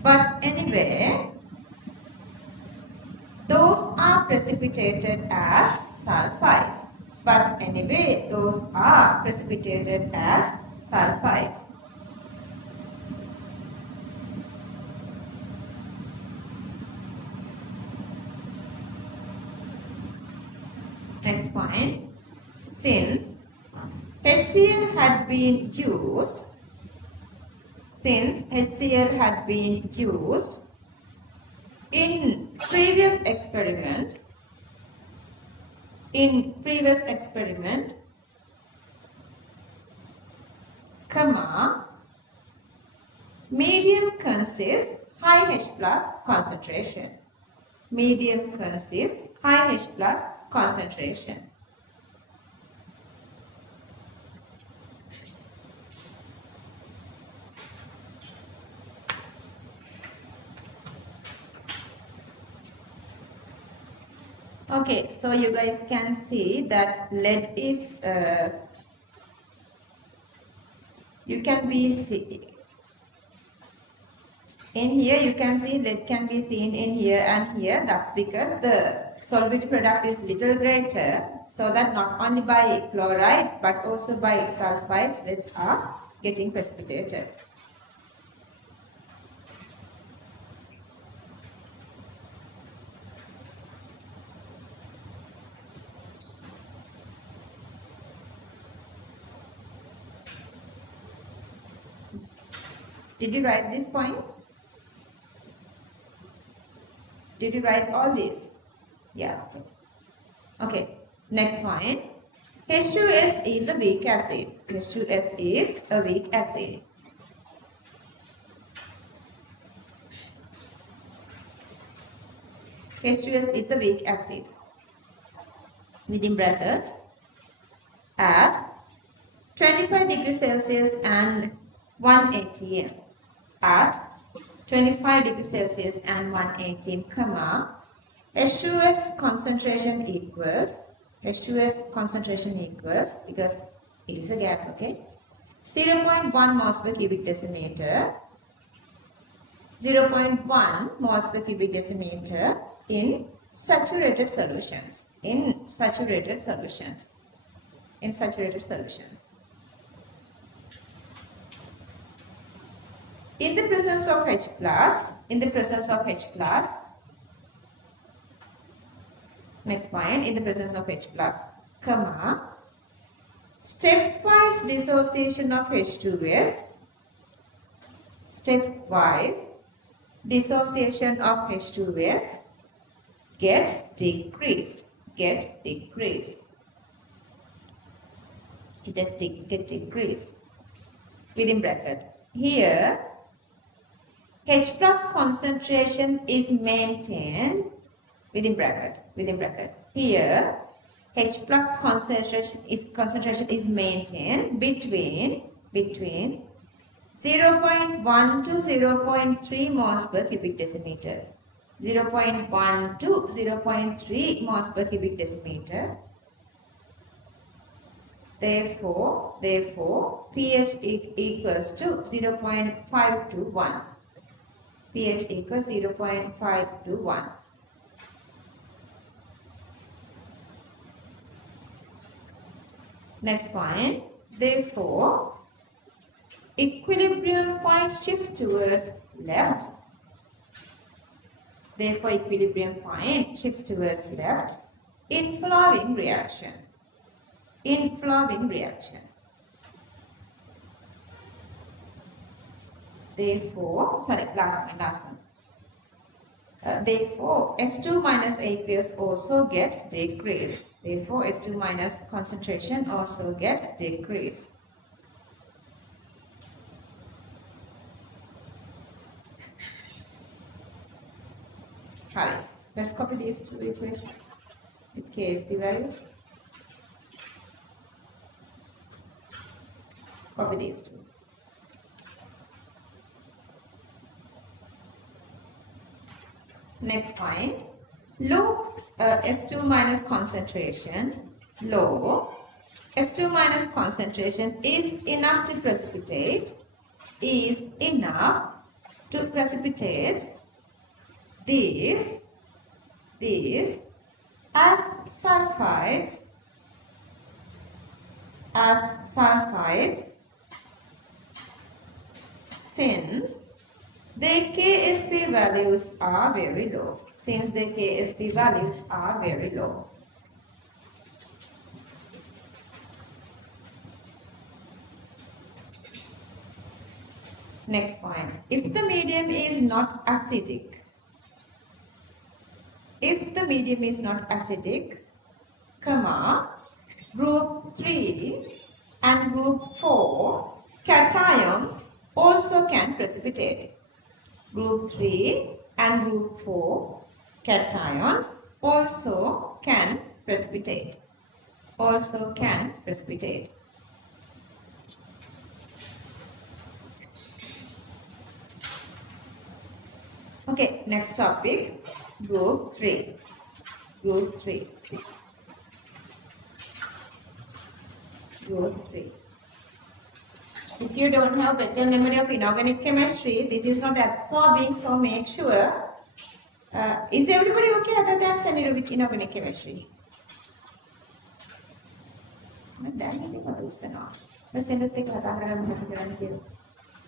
But anyway, those are precipitated as sulfides. But anyway, those are precipitated as sulfides. Next point. Since HCl had been used, in previous experiment, comma, medium consists high H plus concentration. Medium consists high H plus concentration. Okay, so you guys can see that lead is you can be see in here. You can see lead can be seen in here and here. That's because the solubility product is little greater, so that not only by chloride but also by sulfides leads are getting precipitated. Did you write this point? Did you write all this? Yeah. Okay. Next point. H2S is a weak acid. H2S is a weak acid. H2S is a weak acid. Within bracket, at 25 degrees Celsius and 1 atm. At 25 degrees Celsius and 1 atm, comma, H2S concentration equals, because it is a gas, okay, 0.1 moles per cubic decimeter, 0.1 moles per cubic decimeter in saturated solutions. In saturated solutions. In the presence of H plus, next point, in the presence of H plus, comma, stepwise dissociation of H2S, get decreased. Within bracket. Here, H plus concentration is maintained within bracket. Here, H plus concentration is maintained between 0.1 to 0.3 moles per cubic decimeter. 0.1 to 0.3 moles per cubic decimeter. Therefore, pH equals to 0.5 to 1. pH equals 0.5 to 1. Next point. Therefore, equilibrium point shifts towards left. In flowing reaction. Therefore, last one. Therefore, S2 minus aqueous also get decreased. Therefore, S2 minus concentration also get decreased. Alright, let's copy these two equations with KSP values. Copy these two. Next point, low S2 minus concentration, low S2 minus concentration is enough to precipitate, these as sulfides since their KSP values are very low. Next point. If the medium is not acidic, group 3 and group 4 cations also can precipitate. Group 3 and group 4 cations also can precipitate. Okay, next topic, group 3. If you don't have better memory of inorganic chemistry, this is not absorbing, so make sure. Is everybody okay other than Sanira with inorganic chemistry?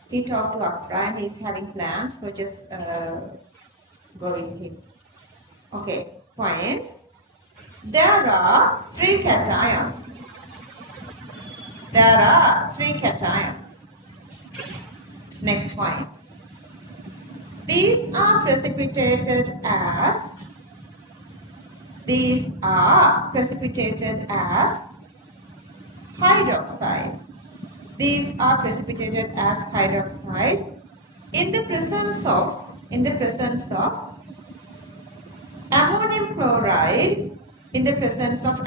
He talked to Akra and he's having plans, so just go with him. Okay, points. There are 3 cations. Next point. These are precipitated as hydroxides. In the presence of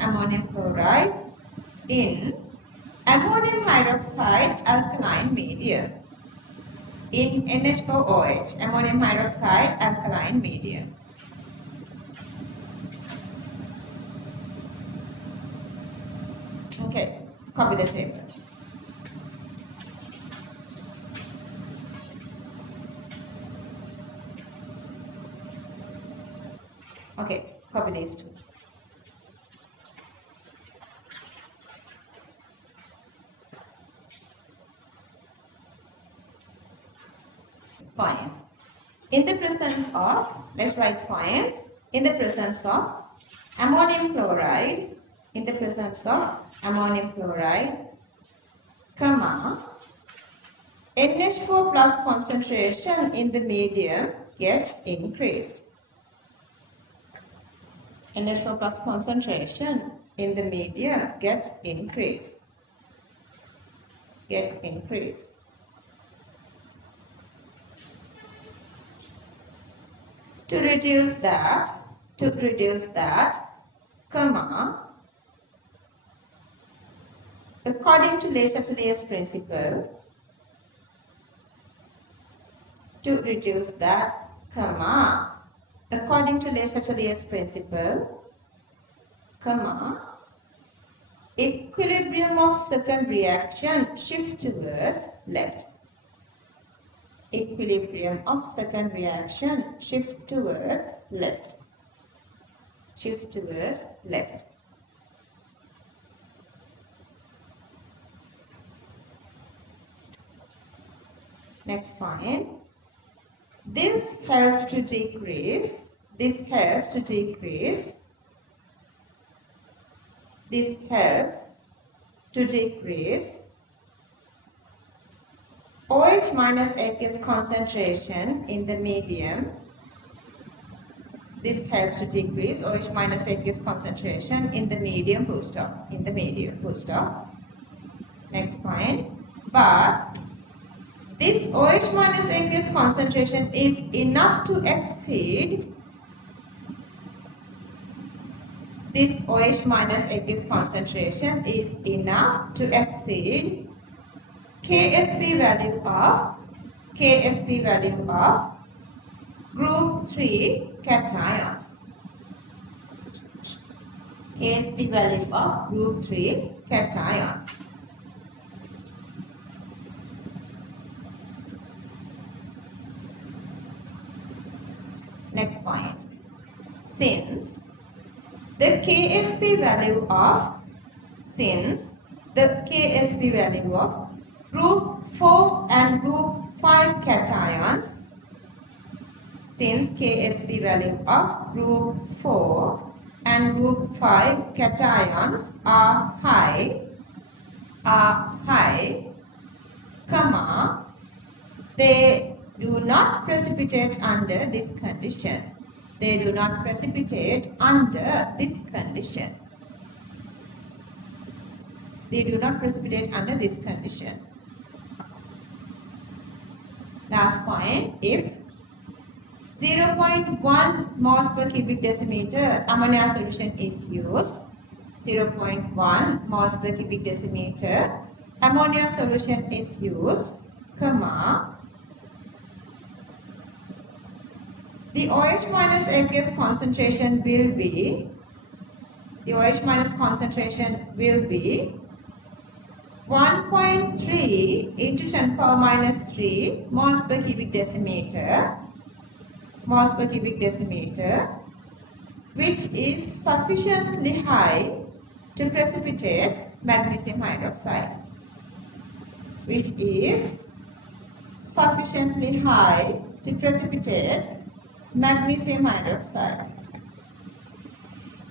ammonium chloride, in ammonium hydroxide alkaline medium, in NH4OH, ammonium hydroxide alkaline medium. Okay, copy the chapter. Okay, copy these two. Points. In the presence of, let's write points. In the presence of ammonium chloride, comma, NH4 plus concentration in the medium get increased. NH4 plus concentration in the medium get increased. To reduce that, comma, according to Le Chatelier's principle, equilibrium of second reaction shifts towards left. Next point. This helps to decrease OH minus aqueous concentration in the medium This helps to decrease OH minus aqueous concentration in the medium, full stop. In the medium, full stop. Next point. But this OH minus aqueous concentration is enough to exceed this OH minus aqueous concentration is enough to exceed KSP value of group 3 cations. KSP value of group 3 cations. Next point. Since the KSP value of group 4 and group 5 cations, since KSP value of group 4 and group 5 cations are high, comma, they do not precipitate under this condition. They do not precipitate under this condition. They do not precipitate under this condition. Last point, if 0.1 moles per cubic decimeter ammonia solution is used, 0.1 moles per cubic decimeter ammonia solution is used, comma, the OH minus aqueous concentration will be, 1.3 into 10 power minus 3 moles per cubic decimeter, which is sufficiently high to precipitate magnesium hydroxide. Which is sufficiently high to precipitate magnesium hydroxide.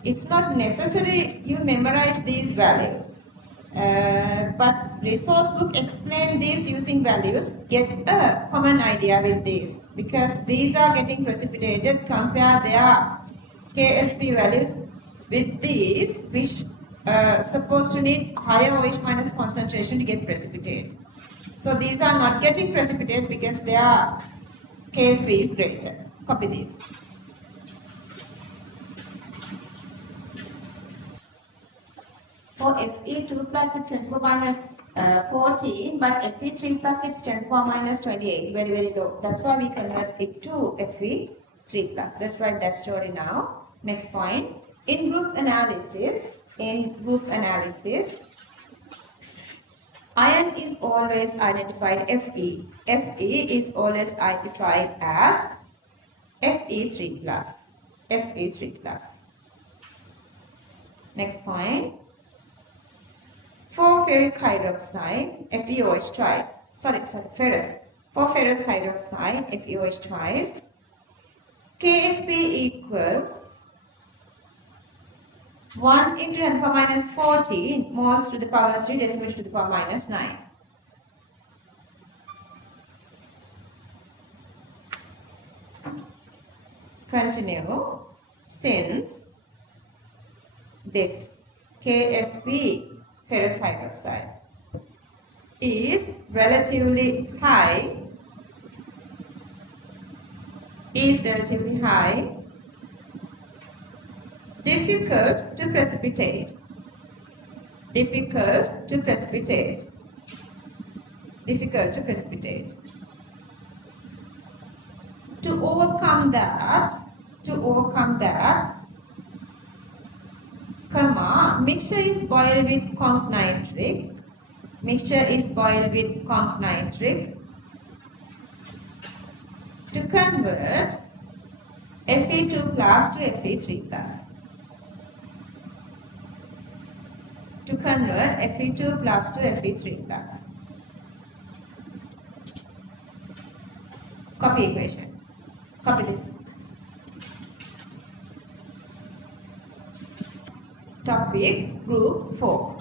It's not necessary you memorize these values, but resource book explain these using values. Get a common idea with these, because these are getting precipitated. Compare their KSP values with these, which supposed to need higher OH minus concentration to get precipitate. So these are not getting precipitate because their KSP is greater. Copy this. For Fe2 plus it's 10 to the power minus 14, but Fe3 plus it's 10 to the power minus 28. Very, very low. That's why we convert it to Fe3 plus. Let's write that story now. Next point. In group analysis, iron is always identified Fe. Fe is always identified as Fe3 plus. Next point. For ferric hydroxide, FeOH twice. Ferrous. For ferrous hydroxide, FeOH twice. KSP equals 1 into 10 to the power minus 14 moles to the power 3 decimal to the power minus 9. Continue. Since this KSP ferrous hydroxide is relatively high, difficult to precipitate. To overcome that, comma, mixture is boiled with conc nitric. To convert Fe2 plus to Fe3 plus. Copy equation. Copy this. Topic group 4.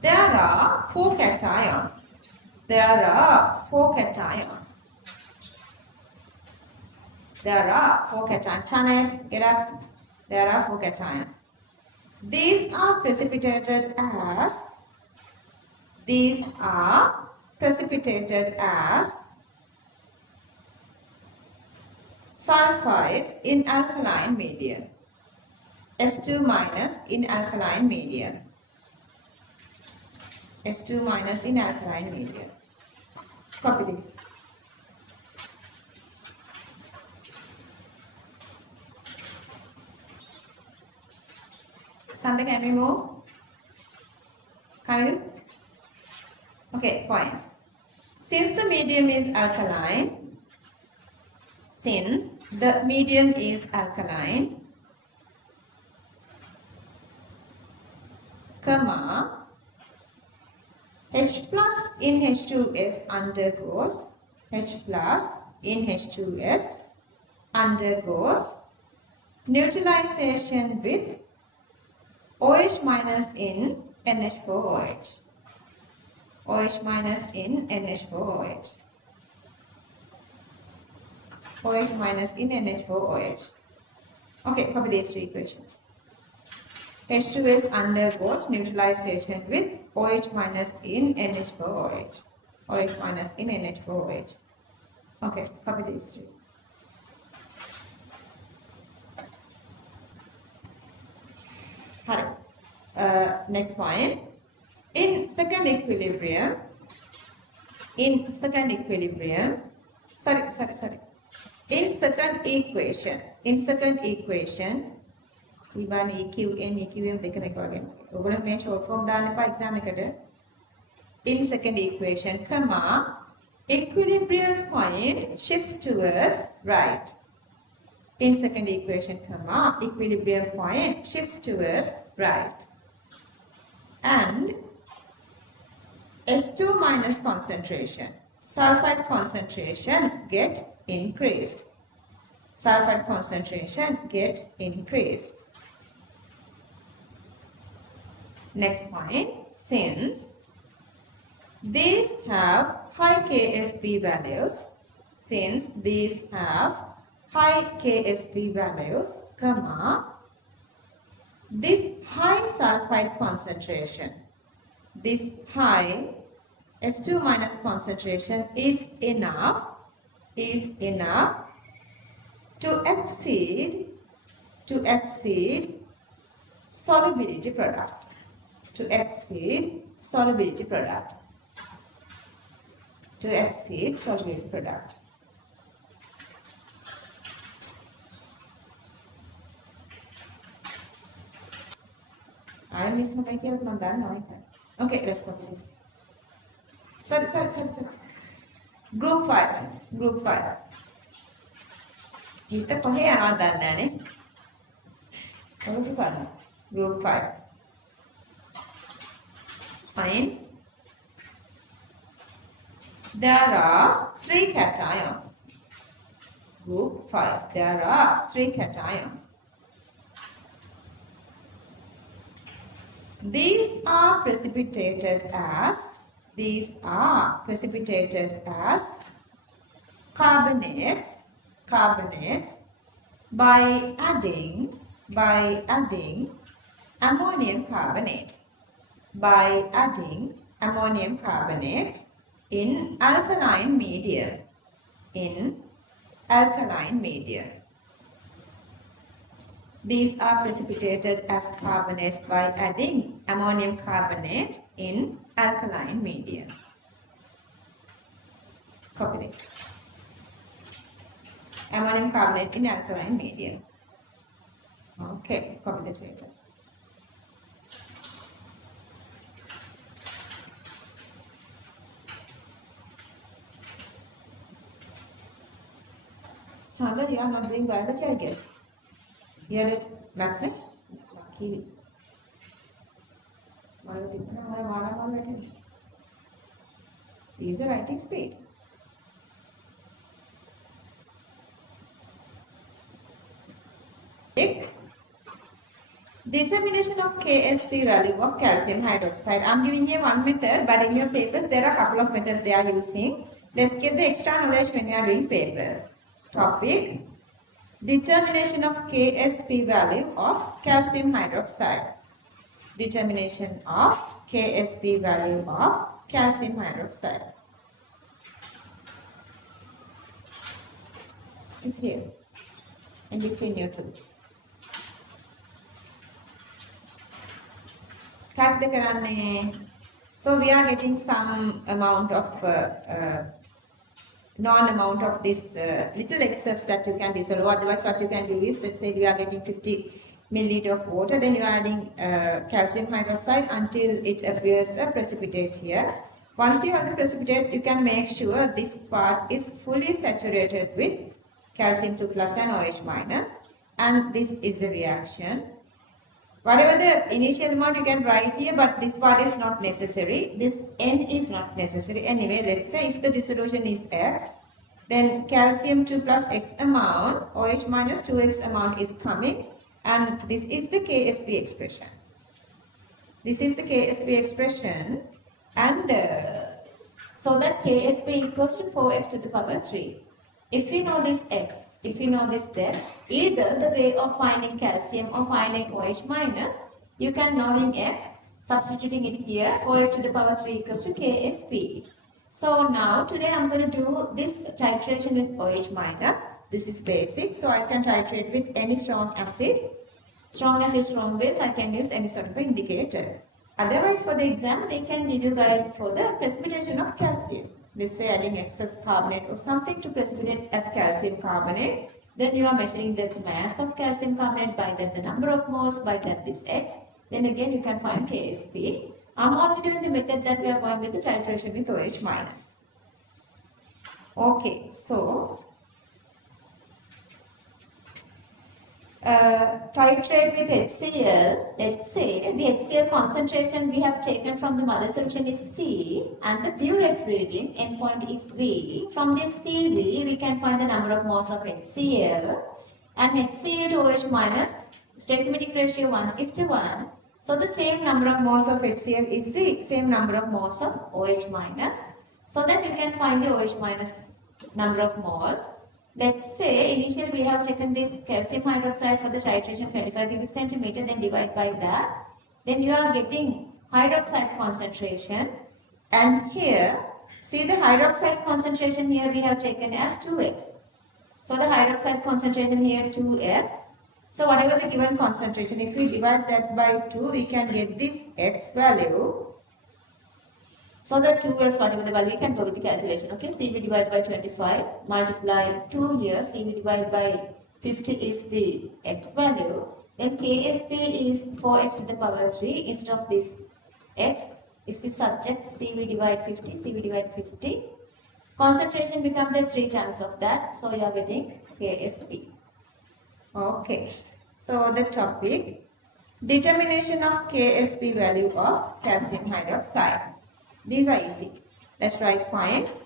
There are four cations. There are four cations. There are four cations. Tanek, get up. There are four cations. These are precipitated as sulfides in alkaline medium. S2 minus in alkaline medium. S2 minus in alkaline medium. Copy this. Something can we move? Kamil? Okay, points. Since the medium is alkaline, comma, H plus in H2S undergoes neutralization with OH minus in NH4OH. OH minus in NH4OH. OH minus in NH4OH. Okay, copy these three equations. H2S undergoes neutralization with OH minus in NH4OH. OH minus in NH4OH. Okay, copy these three. Next point. In second equilibrium, in second equation, C1 EQN EQM දෙක වගේ. ඔයගොල්ලෝ මේ short form දාන්න එපා exam එකට. In second equation, comma, equilibrium point shifts towards right. In second equation, comma, equilibrium point shifts towards right. And S2 minus concentration, sulfide concentration gets increased. Sulfide concentration gets increased. Next point, since these have high KSB values, comma, this high sulfide concentration, this high S2 minus concentration is enough to exceed solubility product. To exceed solubility product. I miss my okay, let's go to this. Sorry. Group 5. Kita කොහේ යනවද දන්නේ නැනේ. Group 5. Finds there are 3 cations. Group 5. There are 3 cations. These are precipitated as carbonates by adding ammonium carbonate. In alkaline medium. These are precipitated as carbonates by adding ammonium carbonate in alkaline medium. Copy this. Ammonium carbonate in alkaline medium. Okay, copy this later. Sandra, you are not doing biology, I guess. You are maths, right? Lucky. These are writing speed. Determination of KSP value of calcium hydroxide. I'm giving you one method, but in your papers there are a couple of methods they are using. Let's get the extra knowledge when you are doing papers. Topic: determination of KSP value of calcium hydroxide. Determination of KSP value of calcium hydroxide. It's here in between you two. So we are getting some amount of non-amount of this little excess that you can dissolve. Otherwise what you can do is, let's say you are getting 50 milliliter of water, then you are adding calcium hydroxide until it appears a precipitate here. Once you have the precipitate, you can make sure this part is fully saturated with calcium 2 plus and OH minus, and this is the reaction. Whatever the initial amount you can write here, but this part is not necessary. This N is not necessary. Anyway, let's say if the dissolution is X, then calcium 2 plus X amount, OH minus 2X amount is coming, and this is the KSP expression. This is the KSP expression, and so that KSP equals to 4X to the power 3. If we know this X, if we know this X, either the way of finding calcium or finding OH minus, you can know in X, substituting it here, 4X to the power 3 equals to KSP. So now today I'm going to do this titration with OH minus. This is basic, so I can titrate with any strong acid. Strong acid, strong base, I can use any sort of indicator. Otherwise for the exam, they can give you guys for the precipitation of calcium. Let's say adding excess carbonate or something to precipitate as calcium carbonate. Then you are measuring the mass of calcium carbonate by that the number of moles by that this X. Then again you can find KSP. I'm only doing the method that we are going with the titration with OH minus. Okay, so titrate with HCl. Let's say the HCl concentration we have taken from the mother solution is C, and the burette reading endpoint is V. From this CV we can find the number of moles of HCl, and HCl to OH minus stoichiometric ratio 1:1. So the same number of moles of HCl is the same number of moles of OH minus. So then you can find the OH minus number of moles. Let's say initially we have taken this calcium hydroxide for the titration 25 cubic centimeter, then divide by that. Then you are getting hydroxide concentration, and here see the hydroxide concentration here we have taken as 2x. So the hydroxide concentration here 2x. So whatever the given concentration, if we divide that by 2, we can get this x value. So the 2x, whatever the value, we can go with the calculation. Okay, CV divided by 25, multiply 2 here, CV divided by 50 is the x value. Then KSP is 4x to the power 3 instead of this x. If the subject, CV divide 50, CV divide 50. Concentration becomes the 3 times of that. So you are getting KSP. Okay, so the topic, determination of KSP value of calcium hydroxide. These are easy. Let's write points.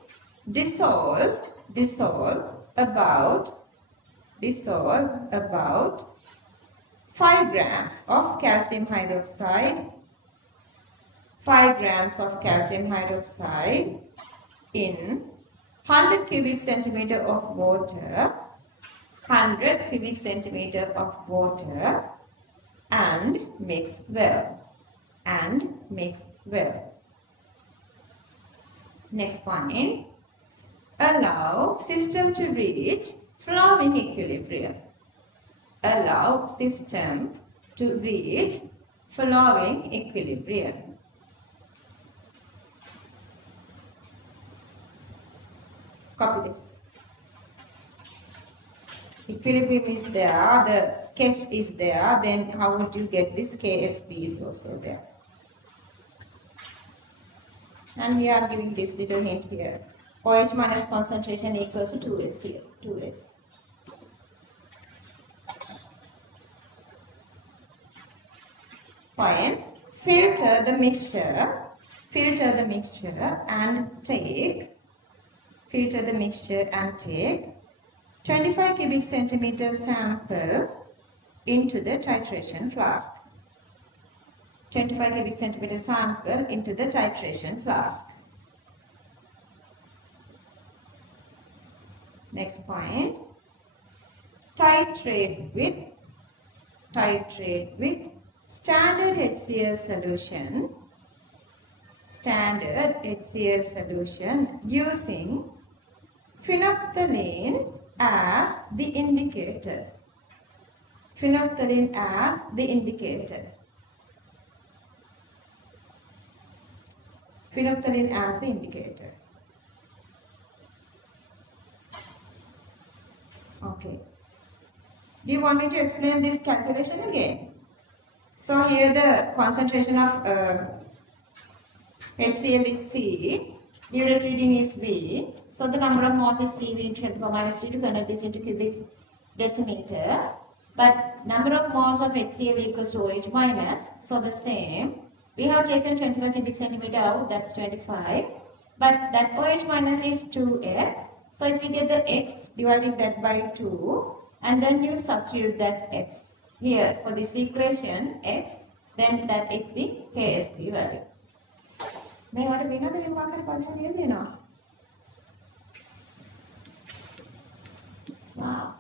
Dissolve about 5 grams of calcium hydroxide. 5 grams of calcium hydroxide in 100 cubic centimeter of water. 100 cubic centimeter of water, and mix well. Next point, allow system to reach flowing equilibrium. Allow system to reach flowing equilibrium. Copy this. Equilibrium is there, the sketch is there, then how would you get this? KSP is also there. And here I am giving this little hint here. OH minus concentration equals to 2x here, 2x. Points. Filter the mixture and take 25 cubic centimeter sample into the titration flask. 25 cubic centimeter sample into the titration flask. Next point, titrate with standard HCl solution using phenolphthalein as the indicator. Phenolphthalein as the indicator. Phenolphthalein as the indicator. Okay. Do you want me to explain this calculation again? So here the concentration of HCl is C, unit reading is V. So the number of moles is CV into 10 to the power minus 3 to convert this into cubic decimeter. But number of moles of HCl equals to OH minus. So the same. We have taken 25 cubic centimeter out, that's 25. But that OH minus is 2x. So if we get the x, dividing that by 2, and then you substitute that x here for this equation x, then that is the KSP value. May I be another wow.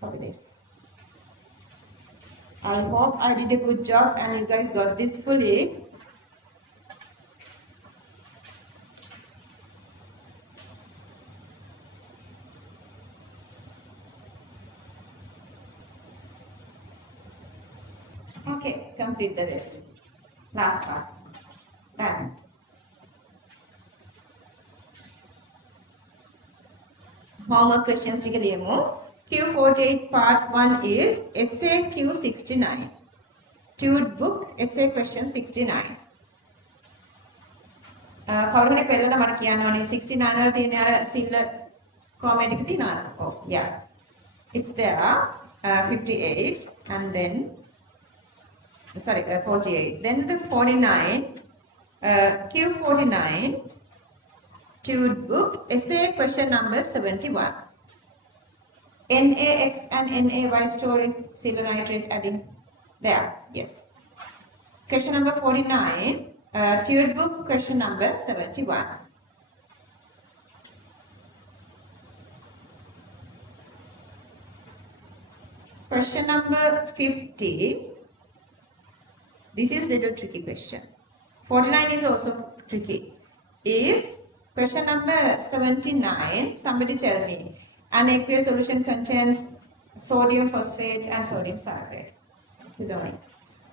Copy this. I hope I did a good job and you guys got this fully. Okay, complete the rest. Last part. Done. Homework questions Q48 part 1 is essay Q69. Tude book essay question 69. කවුරුහරි පෙළලා මට කියන්න ඕනේ 69 වල තියෙන අර සිල්ල chromatic තියනවාද? Oh, yeah. It's there. 58 and then sorry 48. Then the 49 Q49 Tude book essay question number 71. NaX and NaY storing silver nitrate adding there. Yes. Question number 49. Tude book question number 71. Question number 50. This is little tricky question. 49 is also tricky. Is question number 79. Somebody tell me. An aqueous solution contains sodium phosphate and sodium sulfate.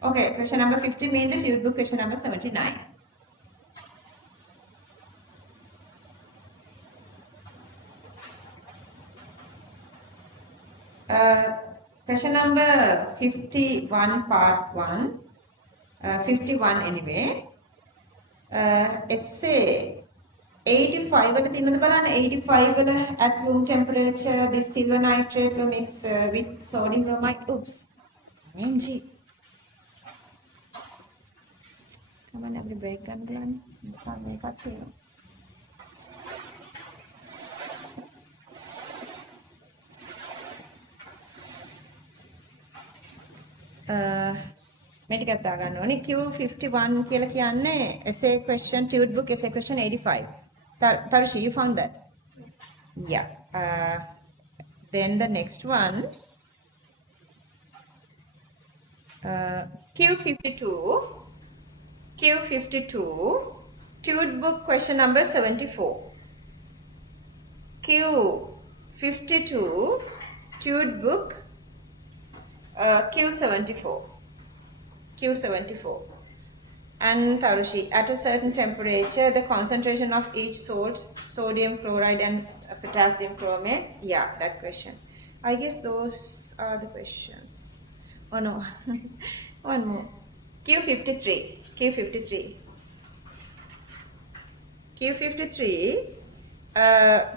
Okay, question number 50 means the Tude book question number 79. Question number 51 part 1. 51 anyway. Essay 85 වල තියෙනද බලන්න 85 වල at room temperature this silver nitrate will mix with sodium bromide. Oops. MG. Come on, every break ගන්න බලන්න. මේකත් තියෙනවා. මේ ටිකක් දාගන්න ඕනේ. Q51 කියලා කියන්නේ essay question Tude book essay question 85. Tarushi, you found that? Yeah. Then the next one Q52 Tude book question number 74. Q52 Tude book Q74. And Tarushi, at a certain temperature, the concentration of each salt, sodium chloride and potassium chromate. Yeah, that question. I guess those are the questions. Oh no, one more. Q53.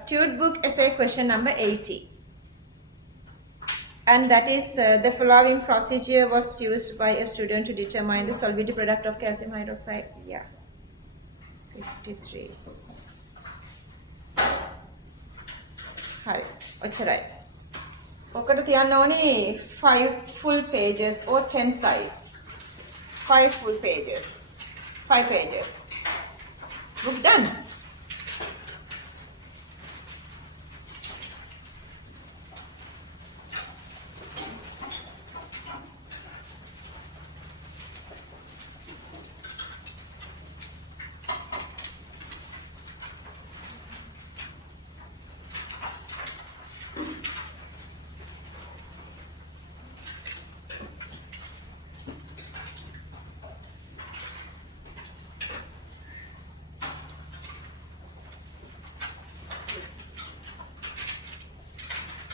Tude book essay question number 80. And that is the following procedure was used by a student to determine the solidity product of calcium hydroxide. Yeah. 53. Hi. Ochcharai. ඔකට තියන්න ඕනේ 5 full pages or 10 sides. 5 full pages. 5 pages. Book done.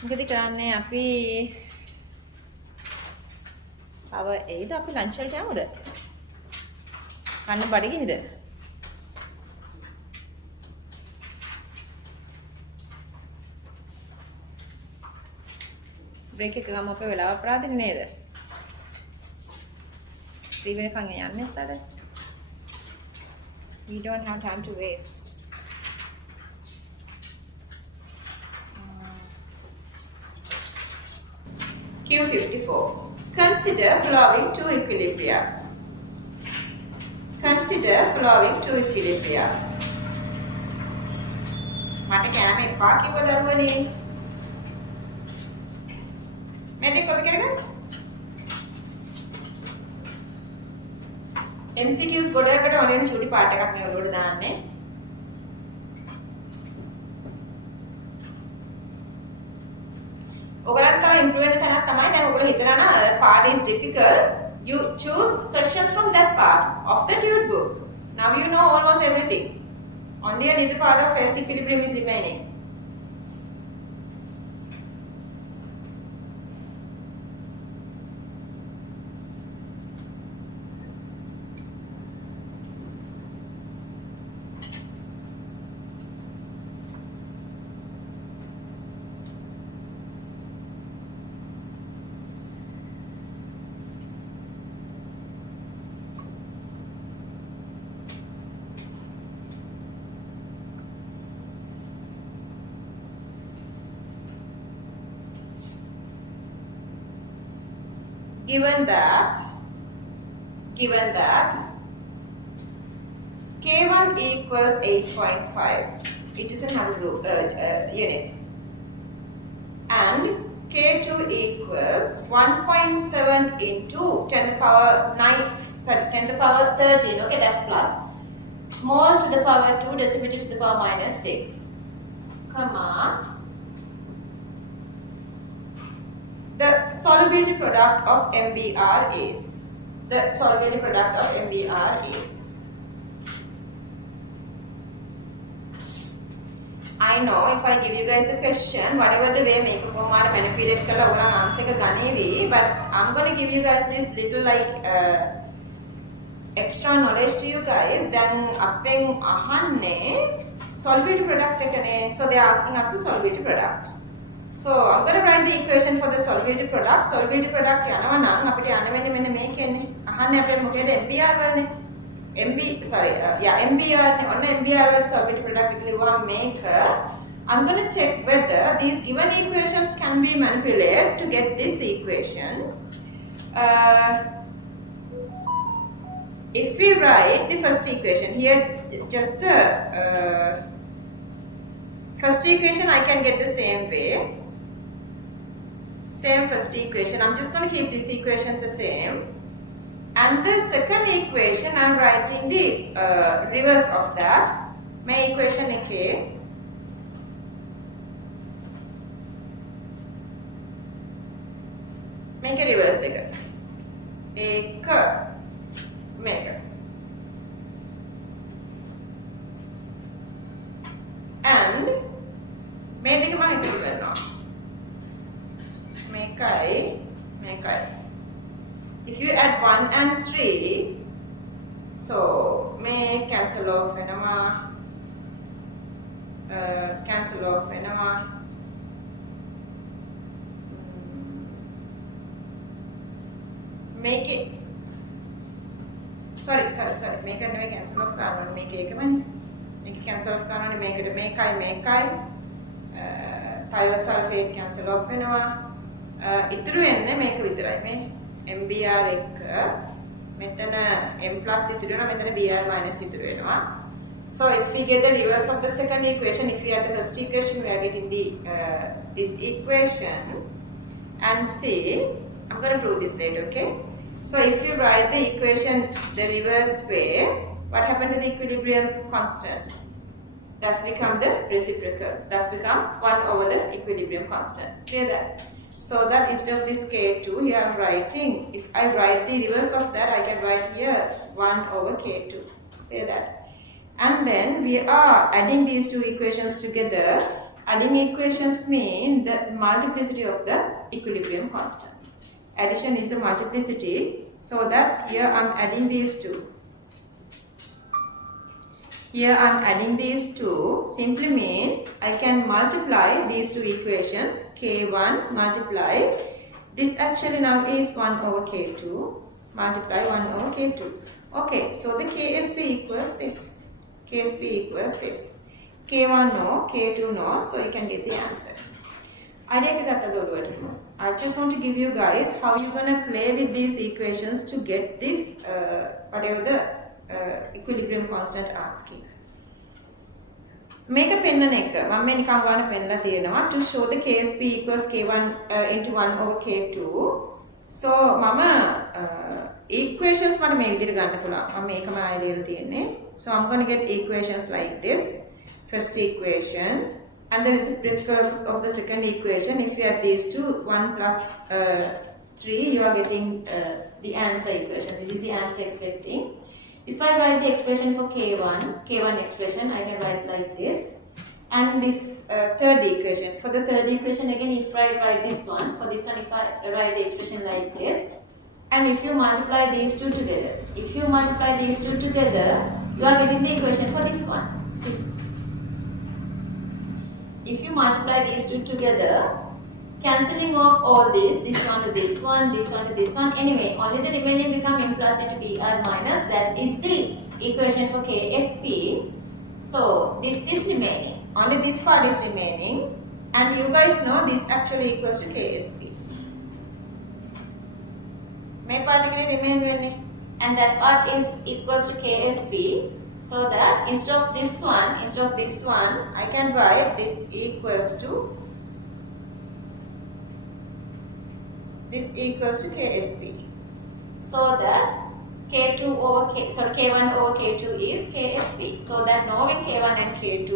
මොකද කරන්නේ අපි තව එයිද අපි lunch වලට යමුද? කන්න බඩගිනිද? බ්‍රේක් එක ගමු අපේ වෙලාව අපරාධිනේ නේද? 3 වෙනකන් යන්නේ නැත්තද? We don't have time to waste. Q54. Consider following two equilibria. Consider following two equilibria. මට කෑම එපා කිව්ව දරුවනේ. මේ දෙක කොපි කරගන්න. MCQs ගොඩකට ඔනෙන් චුටි පාට එකක් මේ ඔළුවට දාන්නේ. ඔයගලන්ට තව ඉම්ප්‍රූව් වෙන්න තැනක් තමයි දැන් ඔයගොල්ලෝ හිතනවා නම් part is difficult, you choose questions from that part of the tude book. Now you know almost everything. Only a little part of phase equilibrium is remaining. Given that K1 equals 8.5, it is another unit, and K2 equals 1.7 into 10 to the power 9, sorry, 10 to the power 13, okay, that's plus, mole to the power 2, decimeter to the power minus 6, comma, the solubility product of MBR is, the solubility product of MBR is, I know if I give you guys a question, whatever the way make up manipulate kala ora answer ka ganevi, but I'm going to give you guys this little like extra knowledge to you guys. Then appen ahanne solubility product ekane, so they are asking us the solubility product. So I'm going to write the equation for the solubility product. Solubility product යනවා නම් අපිට යන්න වෙන්නේ මෙන්න මේකෙන්නේ. අහන්නේ අපේ මොකේද MBR වලනේ. MBR නේ. ඔන්න MBR වල solubility product කියලා මේක. I'm going to check whether these given equations can be manipulated to get this equation. If we write the first equation here, just the first equation I can get the same way. Same first equation. I'm just going to keep these equations the same. And the second equation, I'm writing the reverse of that. My equation is make a reverse again. Make it. And මේ දෙක මම එකතු කරනවා. මේකයි. If you add 1 and 3, so may cancel off වෙනවා. Make it. Sorry. Make it නෙවෙයි cancel off කරනවා. මේක එකමනේ. මේක cancel off කරනවා. මේකයි. Thiosulfate cancel off වෙනවා. ඉතුරු වෙන්නේ මේක විතරයි. මේ MBR එක මෙතන m plus ඉතුරු වෙනවා මෙතන br minus ඉතුරු වෙනවා. So if we get the reverse of the second equation, if we have the first equation, we are getting the this equation. And see, I'm going to prove this later, okay? So if you write the equation the reverse way, what happened to the equilibrium constant? That's become the reciprocal. That's become 1 over the equilibrium constant. Clear that? So that instead of this K2, here I'm writing, if I write the reverse of that, I can write here 1 over K2. Clear that? And then we are adding these two equations together. Adding equations mean the multiplicity of the equilibrium constant. Addition is a multiplicity, so that here I'm adding these two. Here I'm adding these two, simply mean I can multiply these two equations, K1 multiply, this actually now is 1 over K2, multiply 1 over K2. Okay, so the KSP equals this, KSP equals this. K1 no, K2 no, so you can get the answer. I just want to give you guys how you're going to play with these equations to get this, whatever the equilibrium constant asking. Make a penna එක මම මේ නිකන් ගන්න පෙන්නලා තියෙනවා to show the KSP equals K1 into 1 over K2. So මම equations මට මේ විදිහට ගන්න පුළුවන්. මම මේකම ආයෙ ලියලා තියෙන්නේ. So I'm going to get equations like this. First equation and the reciprocal of the second equation. If you add these two, 1 plus 3, you are getting the answer equation. This is the answer expecting. If I write the expression for K1 expression, I can write like this. And this third equation. For the third equation, again, if I write this one, for this one, if I write the expression like this. And if you multiply these two together, you are getting the equation for this one. See. If you multiply these two together, cancelling off all this one to this one, this one to this one. Anyway, only the remaining become m plus into br minus. That is the equation for KSP. So this is remaining. Only this part is remaining. And you guys know this actually equals to KSP. May part remain really. And that part is equals to KSP. So that instead of this one, I can write this equals to KSP. So that K1 over K2 is KSP. So that knowing K1 and K2,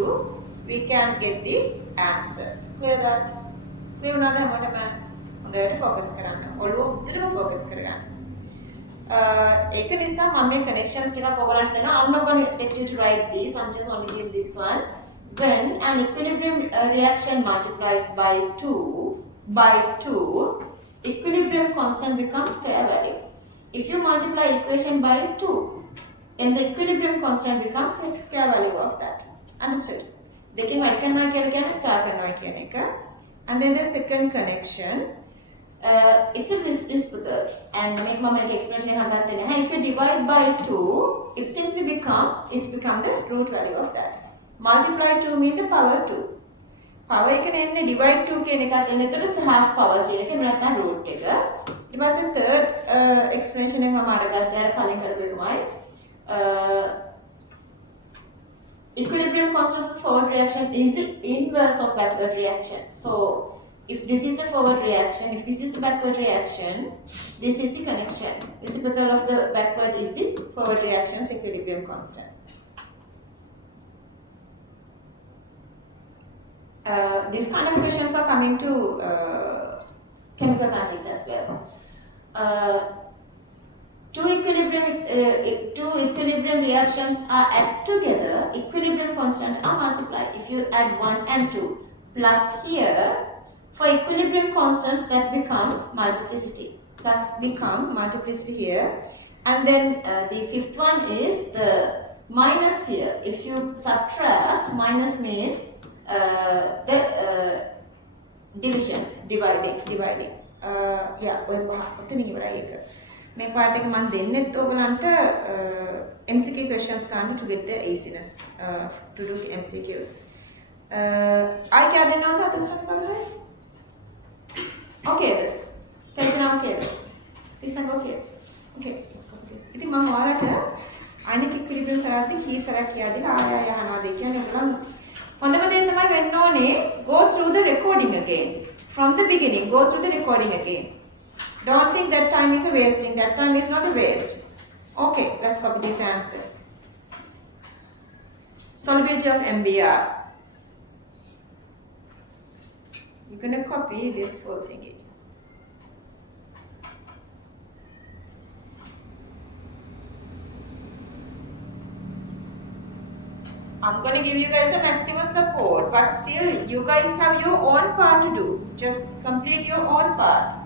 we can get the answer. Clear that? Clear another man. I'm going to focus කරන්න. ඔළුව උඩටම focus කරගන්න. ඒක නිසා මම මේ connections ටිකක් ඔයගලන්ට දෙනවා. I'm not going to let you to write these. I'm just only give this one. When an equilibrium reaction multiplies by 2, equilibrium constant becomes square value. If you multiply equation by 2, then the equilibrium constant becomes square value of that. Understood? දෙකෙන් වැඩ කරනවා කියලා කියන්නේ square කරනවා කියන එක. And then the second connection, it's a reciprocal. And make my expression if you divide by 2, it simply become the root value of that. Multiply 2 means the power 2. Power එක නෙන්නේ divide 2 කියන එකත් එන්නේ. එතකොට half power කියන එක නැත්නම් root එක. ඊට පස්සේ third expression එක මම අරගත්තා අර කලින් කරපු එකමයි. Equilibrium constant for forward reaction is the inverse of backward reaction. So if this is a forward reaction, if this is a backward reaction, this is the connection. Reciprocal of the backward is the forward reaction's equilibrium constant. These kind of questions are coming to chemical kinetics as well. Two equilibrium reactions are added together, equilibrium constant are multiplied. If you add 1 and 2 plus here, for equilibrium constants that become multiplicity. Plus become multiplicity here. And then the fifth one is the minus here. If you subtract, minus means the divisions, dividing. මේ part එක මම දෙන්නෙත් ඔයගලන්ට MCQ questions ගන්න to get the easiness to do MCQs. I क्या देना होता तो सब कर रहे हैं? Okay then. Tension okay then. This one okay. Okay, let's go with this. ඉතින් මම ඔයාලට අනික ඉක්විලිබ්‍රියම් කරද්දී කී සැරයක් කියලාද ආය අහනවාද කියන්නේ ඒගොල්ලන් හොඳම දේ තමයි වෙන්න ඕනේ go through the recording again from the beginning go through the recording again. Don't think that time is a wasting. That time is not a waste. Okay, let's copy this answer. Solubility of MBR. You're going to copy this full thingy. I'm going to give you guys a maximum support, but still you guys have your own part to do. Just complete your own part.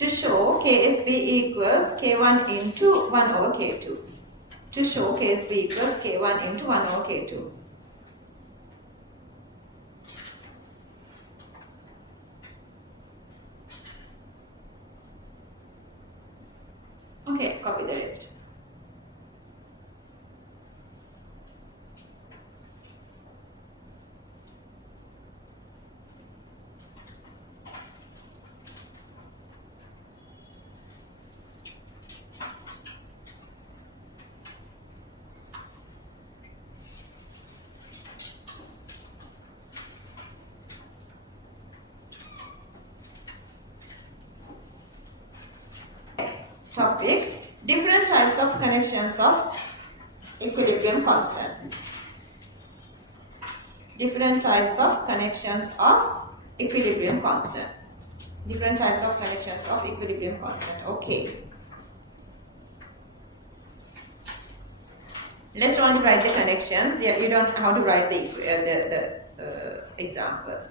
To show KSB equals K1 into 1 over K2. To show KSB equals K1 into 1 over K2. Okay, copy the rest. Topic: different types of connections of equilibrium constant. Different types of connections of equilibrium constant. Different types of connections of equilibrium constant. Okay. Let's only write the connections. Yeah, you don't know how to write the example.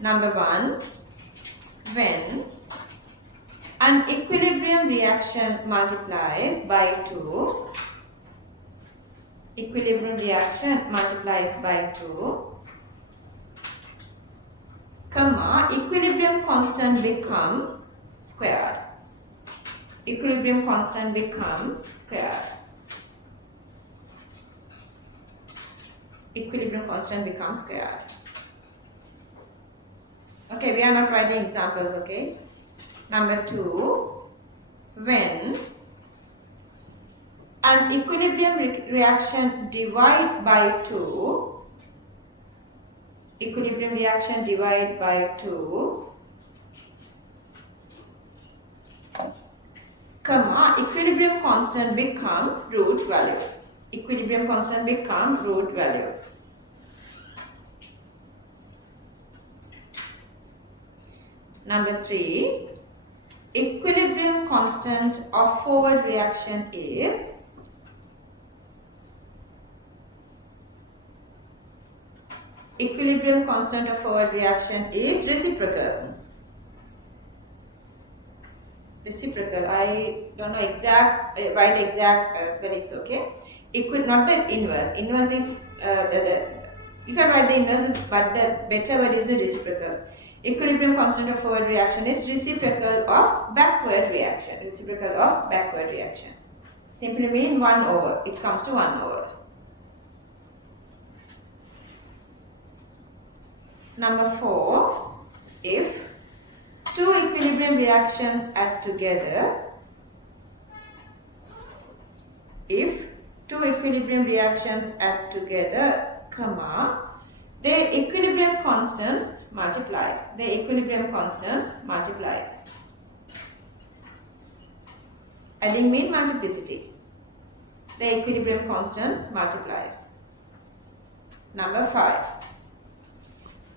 Number 1. When an equilibrium reaction multiplies by 2, equilibrium reaction multiplies by 2, comma, equilibrium constant become squared. Equilibrium constant become squared. Equilibrium constant becomes squared. Okay, we are not writing examples, okay? Number 2, when an equilibrium reaction divide by 2, equilibrium reaction divide by 2, comma, equilibrium constant become root value. Equilibrium constant become root value. Number 3, equilibrium constant of forward reaction is reciprocal. Reciprocal. I don't know exact spellings. Okay. Not the inverse. Inverse is you can write the inverse, but the better word is the reciprocal. Equilibrium constant of forward reaction is reciprocal of backward reaction. Reciprocal of backward reaction. Simply means 1 over. It comes to 1 over. Number 4, if two equilibrium reactions add together, comma, their equilibrium constants multiplies. Adding means multiplicity. The equilibrium constants multiplies. Number 5.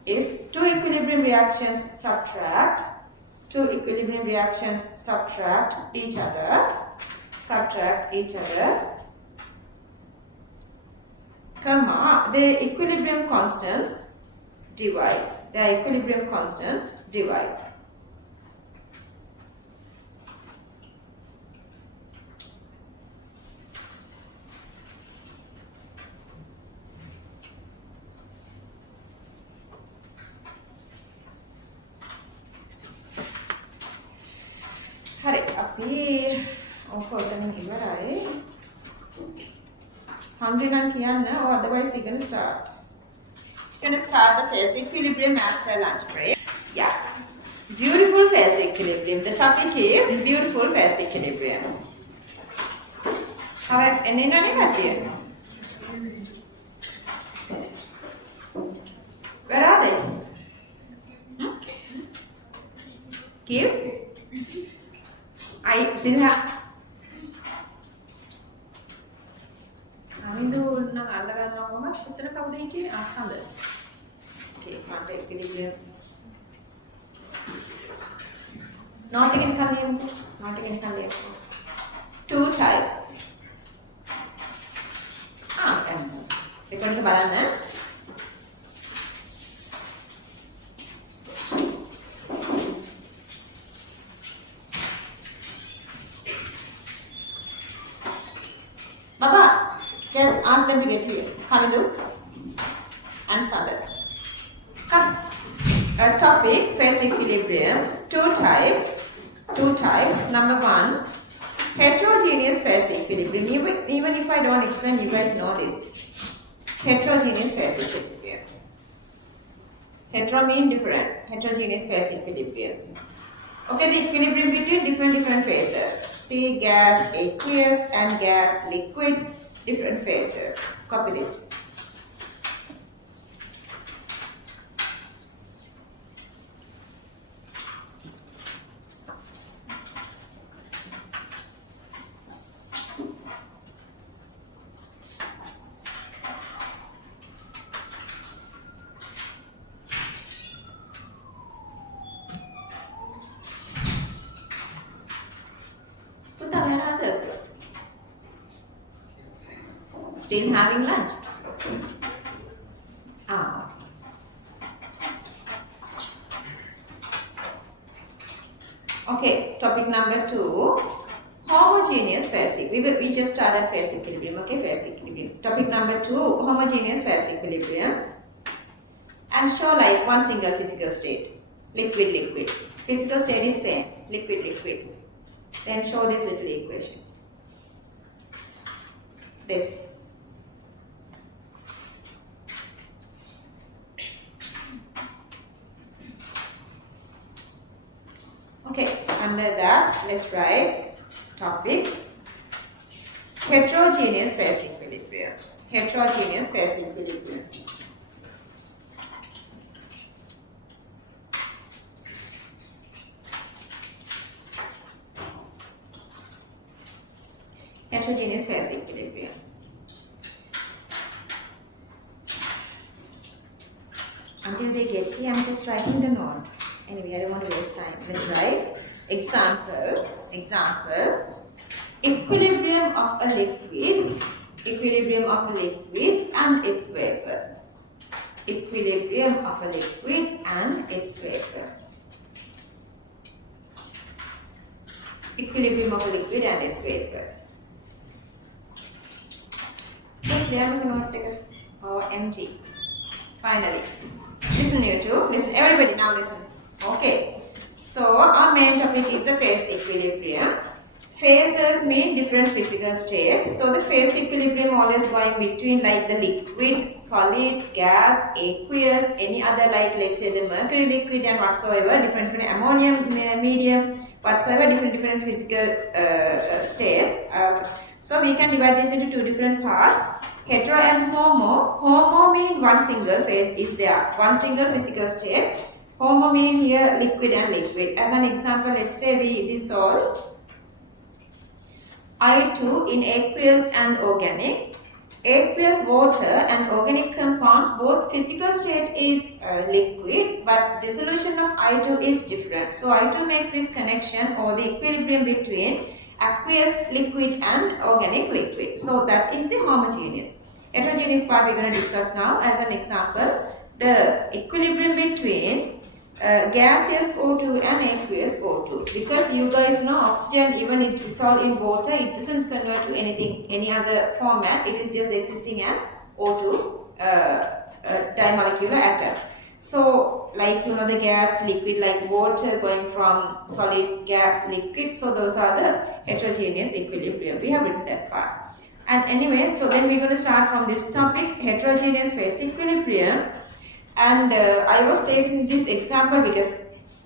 If two equilibrium reactions subtract each other, comma, their equilibrium constants divides. හරි අපි offer එකෙන් ඉවරයි. Hungry නම් කියන්න or otherwise you can start. You're going to start the phase equilibrium after lunch break. Yeah. Beautiful phase equilibrium. The topic is beautiful phase equilibrium. Have any here? Where are they? Give? I still have. Amindu nang alagana oma putra kawuda hitiye Asanda. Okay, mata equilibrium. Not again kaliyan. 2 types. Record එක බලන්න. Baba, just ask them to get here. Hamidu and Sander. Come. Topic, phase equilibrium. 2 types. Number 1, heterogeneous phase equilibrium. Even if I don't explain, you guys know this. Heterogeneous phase equilibrium. Hetero means different. Heterogeneous phase equilibrium. Okay, the equilibrium between different phases. See, gas aqueous and gas liquid, different phases. Copy this. Still having lunch? Okay, topic number 2, homogeneous phase equilibrium. We just started phase equilibrium. Okay, phase equilibrium. Topic number 2, homogeneous phase equilibrium. And show like one single physical state. Liquid. Physical state is same. Liquid. Then show this little equation. This. Okay, under that, let's write topic, heterogeneous phase equilibrium. Heterogeneous phase equilibrium. Heterogeneous phase equilibrium. Until they get here, I'm just writing the note. Anyway, I don't want to waste time. Let's write. Example. Equilibrium of a liquid. Equilibrium of a liquid and its vapor. Equilibrium of a liquid and its vapor. Equilibrium of a liquid and its vapor. Just there we note or MG. Finally. Listen you two. Listen everybody now listen. Okay. So our main topic is the phase equilibrium. Phases mean different physical states. So the phase equilibrium always going between like the liquid, solid, gas, aqueous, any other like let's say the mercury liquid and whatsoever, different ammonium medium, whatsoever different physical states. So we can divide this into two different parts. Hetero and homo. Homo mean one single phase is there, one single physical state. Homo mean here liquid and liquid. As an example, let's say we dissolve I2 in aqueous and organic. Aqueous water and organic compounds, both physical state is liquid, but dissolution of I2 is different. So I2 makes this connection or the equilibrium between aqueous liquid and organic liquid. So that is the homogeneous. Heterogeneous part we're going to discuss now. As an example, the equilibrium between gaseous O2 and aqueous O2. Because you guys know oxygen, even it dissolves in water, it doesn't convert to anything, any other format. It is just existing as O2 dimolecular atom. So like you know the gas, liquid like water going from solid, gas, liquid. So those are the heterogeneous equilibrium. We have written that part. And anyway, so then we're going to start from this topic, heterogeneous phase equilibrium. And I was taking this example because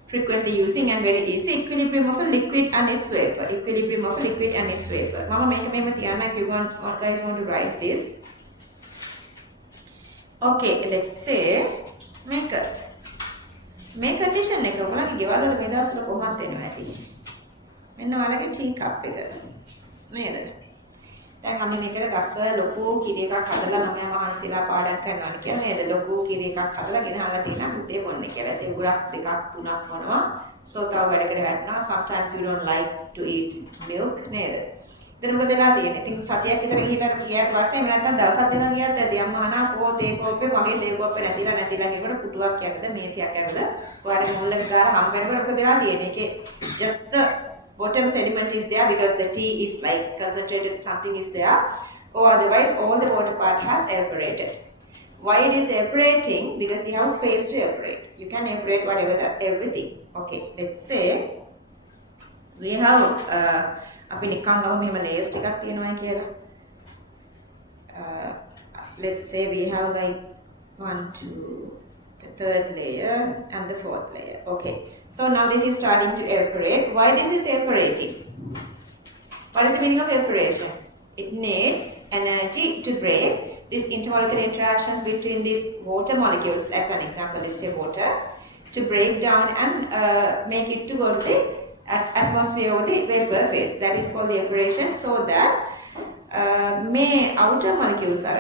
frequently using and very easy, equilibrium of a liquid and its vapor. Equilibrium of a liquid and its vapor. Mama make a if you guys want to write this. Okay, let's say make condition එක ඔයගොල්ලන්ගේ ගෙවල් වල මේ දවස්වල කොහොමද වෙනවා ඇති. මෙන්න ඔයාලගේ ටී කප් එක. නේද? දැන් අපි මේකට රස ලොකු කිරි එකක් හදලා මම මහන්සිලා පාඩම් කරනවා කියලා නේද? ලොකු කිරි එකක් හදලා ගෙනහලා තියෙනවා පුතේ බොන්න කියලා. ඒ ගුරක් දෙකක් තුනක් වනවා. So තව වැඩකට වැටෙනවා. Sometimes you don't like to eat milk නේද? ඉතින් මොකද වෙලා තියෙන්නේ? ඉතින් සතියක් විතර ගිහිල්ලා ගියාට පස්සේ එහෙම නැත්නම් දවසක් දෙකක් ගියත් ඇති අම්මා අහනවා කෝ තේ කෝප්පේ මගේ තේ කෝප්පේ නැතිලා කියනකොට පුටුවක් යන්නද මේසයක් යන්නද ඔයාලට මුල්ලක දාලා හම්බ වෙනකොට මොකද වෙලා තියෙන්නේ? ඒකේ just the bottom sediment is there because the tea is like concentrated, something is there, or otherwise all the water part has evaporated. Why it is evaporating? Because you have space to evaporate. You can evaporate whatever everything. Okay, let's say we have අපි නිකන් ගමු මෙහෙම layers ටිකක් තියෙනවා කියලා. Let's say we have like 1, 2, the third layer and the fourth layer. Okay. So now this is starting to evaporate. Why this is evaporating? What is the meaning of evaporation? It needs energy to break these intermolecular interactions between these water molecules. As an example, let's say water, to break down and make it to go to the atmosphere or the vapor phase. That is called the evaporation. So that may outer molecules are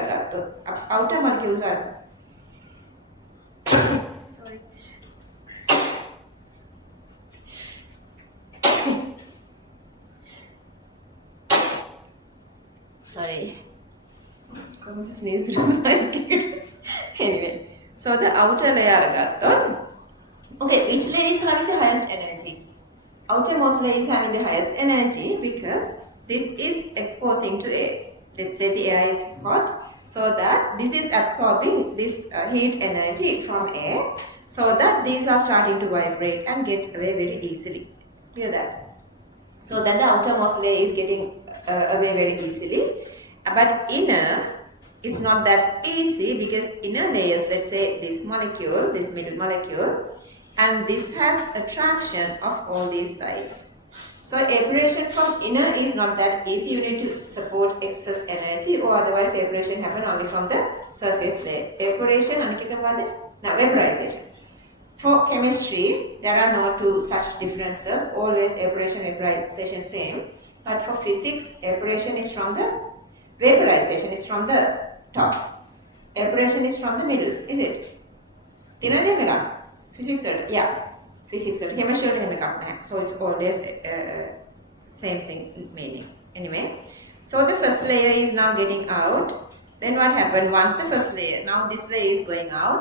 sorry. Sorry. Anyway, so the outer layer okay, which layer is having the highest energy? Outermost layer is having the highest energy because this is exposing to air. Let's say the air is hot, so that this is absorbing this heat energy from air, so that these are starting to vibrate and get away very easily. Clear that? So that the outermost layer is getting away very easily. But inner, it's not that easy because inner layers, let's say this molecule, this middle molecule, and this has attraction of all these sides. So evaporation from inner is not that easy. You need to support excess energy, or otherwise evaporation happen only from the surface layer. Evaporation, now vaporization. For chemistry, there are no two such differences. Always evaporation, vaporization same. But for physics, evaporation is from the vaporization is from the top. Evaporation is from the middle, is it? Physics, yeah. physics වලට chemistry වලට එහෙම එකක් නැහැ. So it's always same thing meaning. Anyway, so the first layer is now getting out. Then what happened once the first layer, now this layer is going out.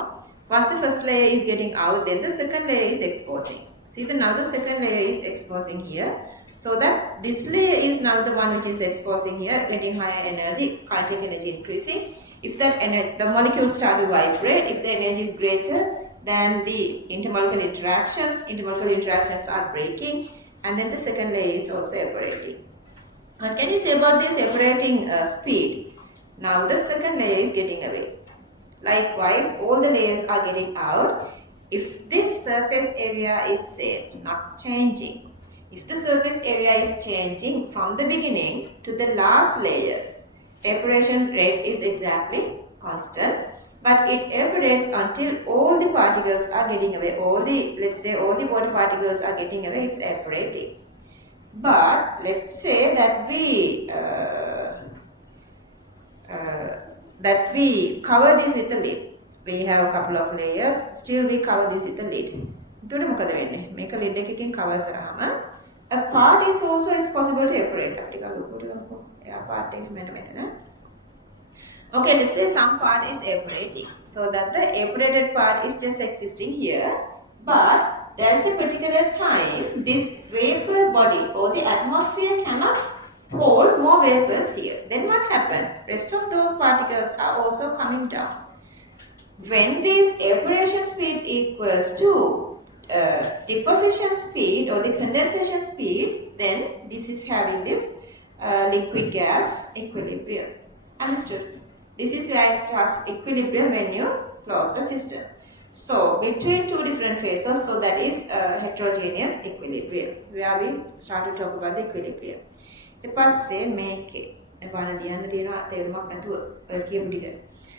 Once the first layer is getting out, then the second layer is exposing. See, now the second layer is exposing here. So that this layer is now the one which is exposing here, getting higher energy, kinetic energy increasing. If that energy, the molecules start to vibrate, if the energy is greater, then the intermolecular interactions are breaking, and then the second layer is also evaporating. What can you say about this evaporating speed? Now the second layer is getting away. Likewise, all the layers are getting out. If this surface area is same, not changing, if the surface area is changing from the beginning to the last layer, evaporation rate is exactly constant, but it evaporates until all the particles are getting away. Let's say all the water particles are getting away, it's evaporating. But let's say that we cover this with a lid. We have a couple of layers, still we cover this with a lid. එතකොට මොකද වෙන්නේ? මේක lid එකකින් cover කරාම a part is also is possible to evaporate. අපිට ලොකුට ගමු. එයා part එක මෙන්න මෙතන. Okay, let's say some part is evaporating. So that the evaporated part is just existing here. But there is a particular time this vapor body or the atmosphere cannot hold more vapors here. Then what happened? Rest of those particles are also coming down. When this evaporation speed equals to deposition speed or the condensation speed, then this is having this liquid gas equilibrium. Understood? This is where it has equilibrium when you close the system. So between two different phases, so that is heterogeneous equilibrium, where we start to talk about the equilibrium. ඊට පස්සේ මේකේ බලන්න ලියන්න තියෙනවා තේරුමක් නැතුව කියපු ටික.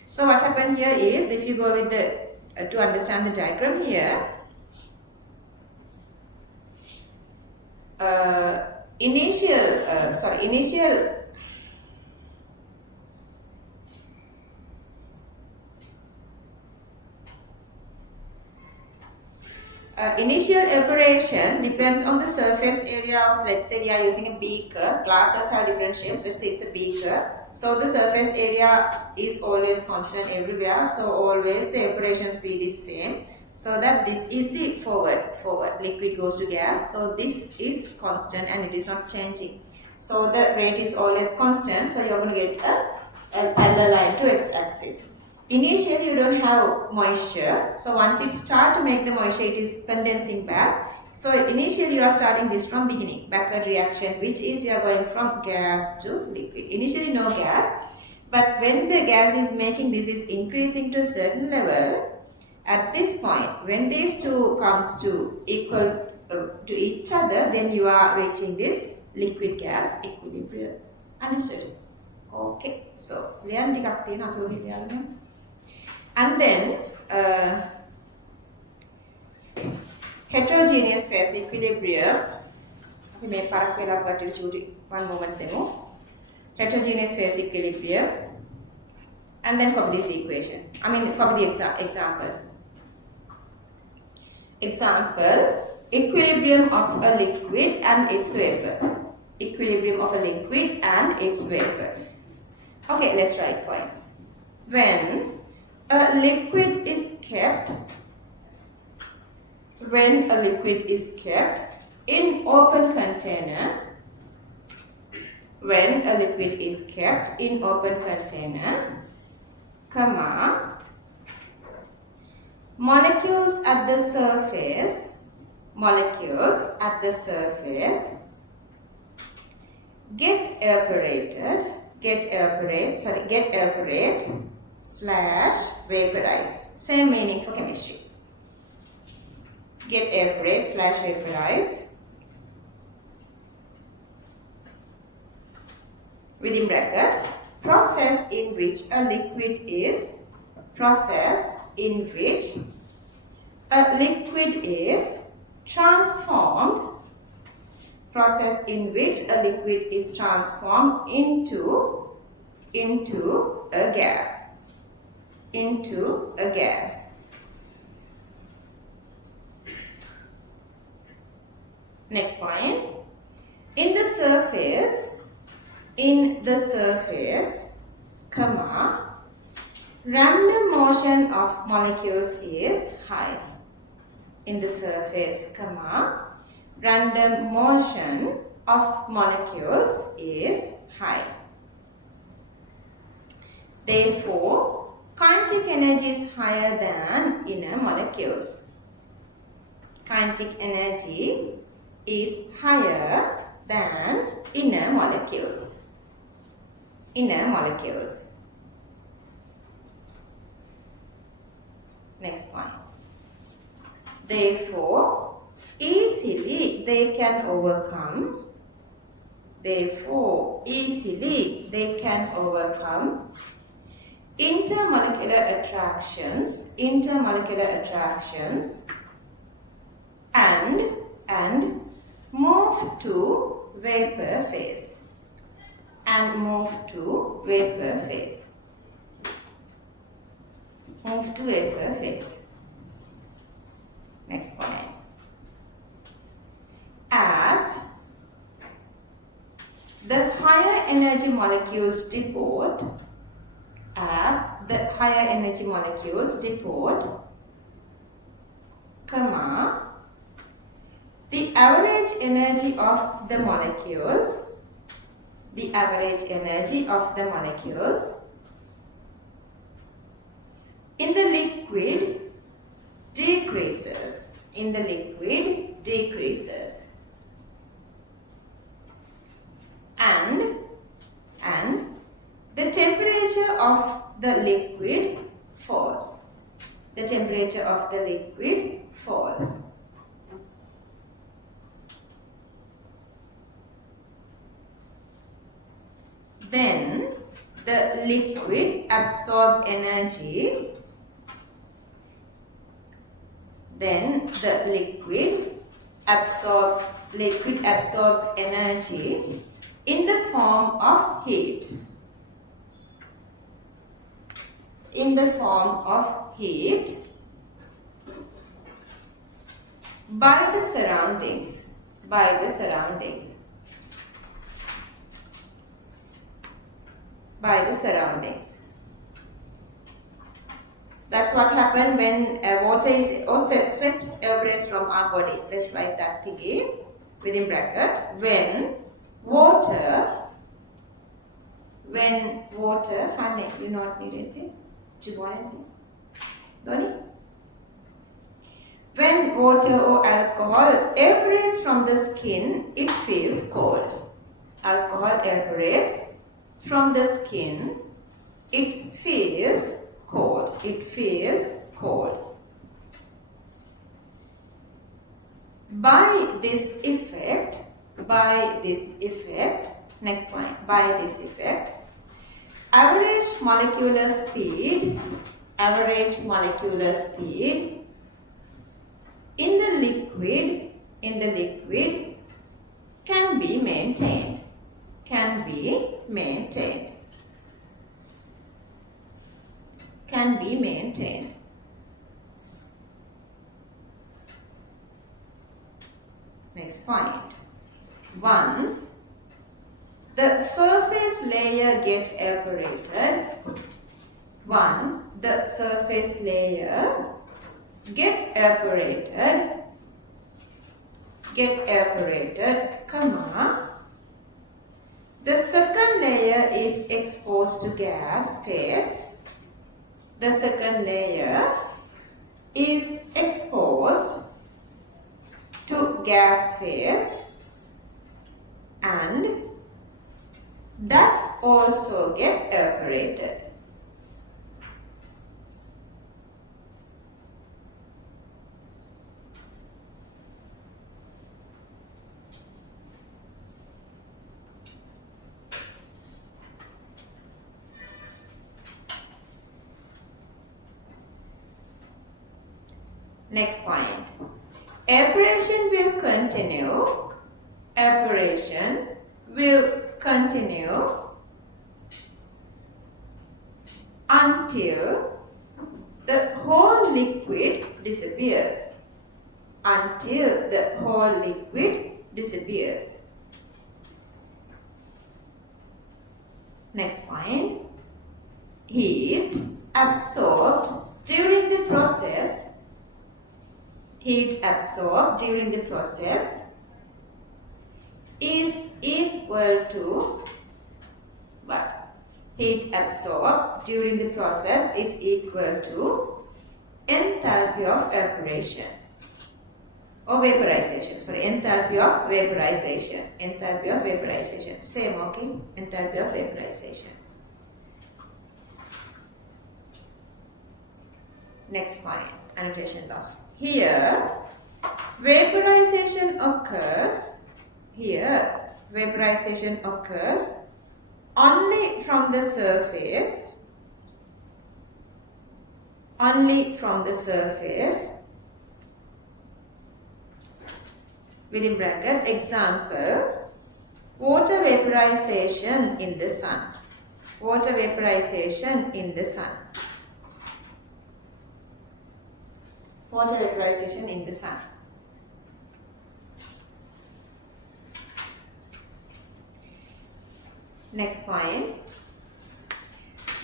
So what happened here is, if you go with the to understand the diagram here, initial evaporation depends on the surface area of, let's say we are using a beaker. Glasses have different shapes, let's say it's a beaker. So the surface area is always constant everywhere. So always the evaporation speed is same. So that this is the forward. Liquid goes to gas. So this is constant and it is not changing. So the rate is always constant. So you're going to get a parallel line to x-axis. Initially, you don't have moisture. So once it starts to make the moisture, it is condensing back. So initially, you are starting this from beginning, backward reaction, which is you are going from gas to liquid. Initially, no gas. But when the gas is making, this is increasing to a certain level. At this point, when these two comes to equal to each other, then you are reaching this liquid gas equilibrium. Understood? Okay. So, liyan ටිකක් තියෙනවා අපි ඔය ලියාගෙන. And then heterogeneous phase equilibrium. අපි මේ පරක් වෙලා වටේ චූටි one moment දෙමු. Heterogeneous phase equilibrium. And then copy this equation. Copy the example. Example, equilibrium of a liquid and its vapor. Equilibrium of a liquid and its vapor. Okay, let's write points. When a liquid is kept in open container, comma, molecules at the surface get evaporate / vaporize. Same meaning for chemistry. Get evaporate / vaporize within bracket, process in which a liquid is transformed into a gas. Next point. In the surface, comma, random motion of molecules is high. In the surface, comma, random motion of molecules is high. Therefore, kinetic energy is higher than inner molecules. Kinetic energy is higher than inner molecules. Inner molecules. Next point. Therefore, easily they can overcome. Therefore, easily they can overcome intermolecular attractions and move to vapor phase. Move to vapor phase. Next point. As the higher energy molecules deport, comma, the average energy of the molecules in the liquid decreases. And the temperature of the liquid falls. Then the liquid absorbs energy. Absorbs energy in the form of heat. By the surroundings. That's what happens when water is also sweat evaporates from our body. Let's write that thingy within bracket. When water, honey, you not need anything? Do you want anything? Donnie? When water or alcohol evaporates from the skin, it feels cold. Alcohol evaporates from the skin, it feels cold. By this effect, next point, by this effect, average molecular speed in the liquid can be maintained. Next point. Once the surface layer get evaporated, comma, the second layer is exposed to gas phase. And that also get evaporated. Next point. Evaporation will continue until the whole liquid disappears. disappears. Next point. Heat absorbed during the process. Heat absorbed during the process is equal to what? Heat absorbed during the process is equal to enthalpy of evaporation or vaporization. Sorry, enthalpy of vaporization. Enthalpy of vaporization. Same, okay? Enthalpy of vaporization. Next point, annotation lost. Here, vaporization occurs. Here, vaporization occurs only from the surface. Only from the surface. Within bracket, example, water vaporization in the sun. Water vaporization in the sun. Water vaporization in the sun. Next point.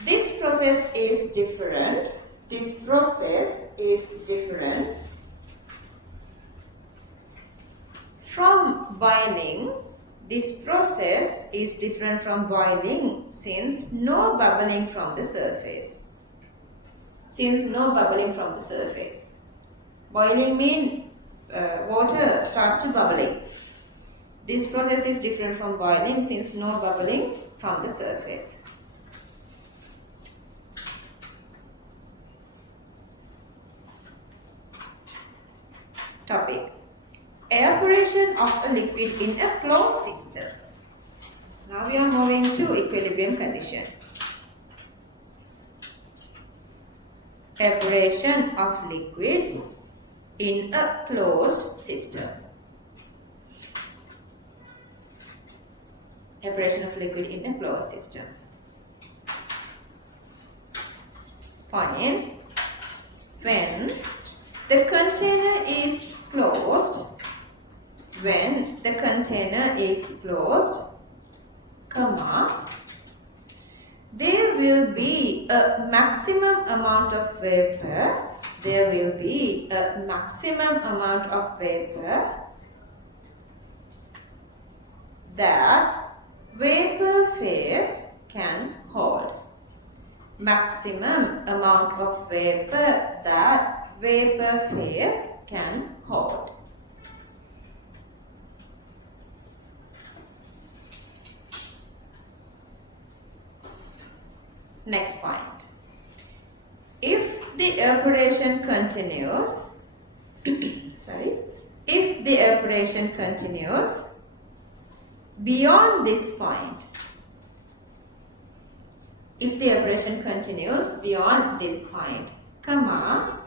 This process is different. This process is different from boiling. This process is different from boiling since no bubbling from the surface. Since no bubbling from the surface. Boiling means water starts to bubbling. This process is different from boiling since no bubbling from the surface. Topic. Evaporation of a liquid in a closed system. Now we are moving to equilibrium condition. Evaporation of liquid in a closed system. Evaporation of liquid in a closed system. Points. When the container is closed, when the container is closed, comma, there will be a maximum amount of vapor. There will be a maximum amount of vapor that vapor phase can hold. Maximum amount of vapor that vapor phase can hold. Next point. If the evaporation continues, if the evaporation continues beyond this point, if the evaporation continues beyond this point, comma,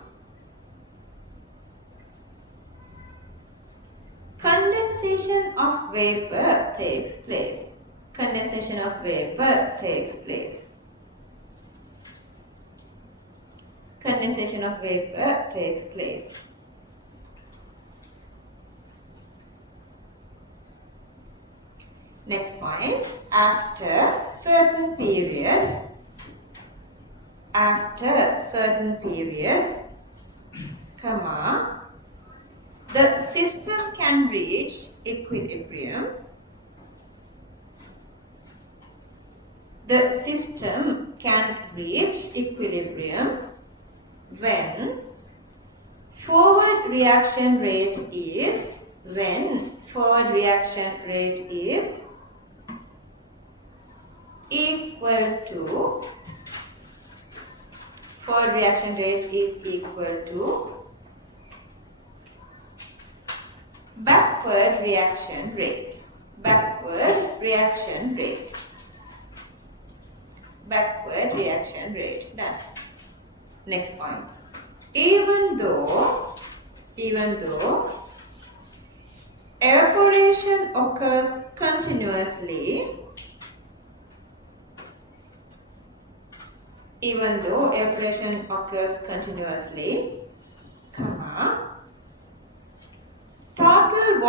condensation of vapor takes place. Condensation of vapor takes place. Condensation of vapor takes place. Next point. After certain period, comma, the system can reach equilibrium. The system can reach equilibrium when forward reaction rate is equal to backward reaction rate. Done. Next point. Even though evaporation occurs continuously, comma, total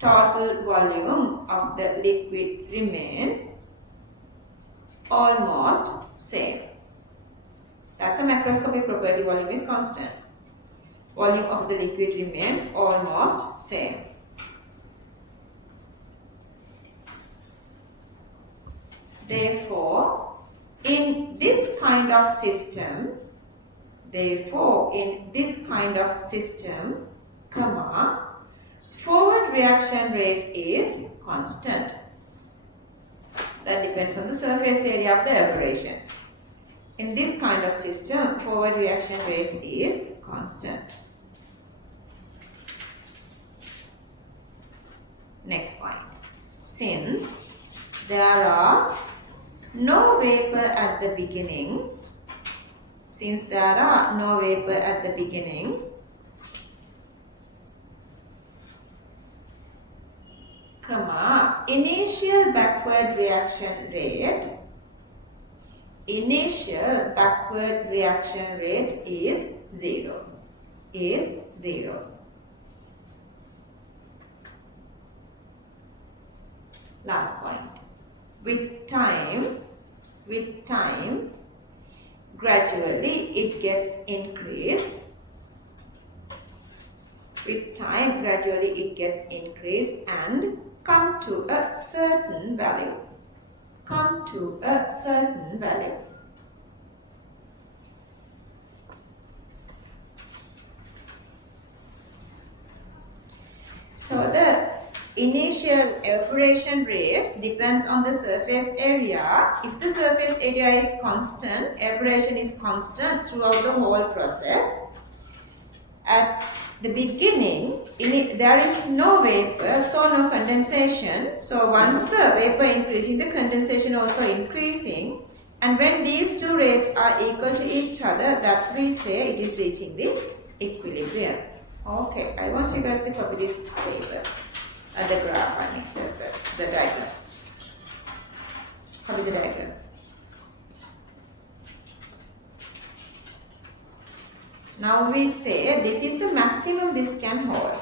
total volume of the liquid remains almost same. That's a macroscopic property. Volume is constant. Volume of the liquid remains almost same. Therefore, in this kind of system, forward reaction rate is constant. That depends on the surface area of the aberration. In this kind of system, forward reaction rate is constant. Next point. Since there are no vapor at the beginning, initial backward reaction rate is zero. Last point. With time, gradually it gets increased. And come to a certain value. So the initial evaporation rate depends on the surface area. If the surface area is constant, evaporation is constant throughout the whole process. At the beginning, there is no vapor, so no condensation. So once the vapor increasing, the condensation also increasing. And when these two rates are equal to each other, that we say it is reaching the equilibrium. Okay, I want you guys to copy this table. The graph, the diagram. Copy the diagram. Now we say this is the maximum this can hold.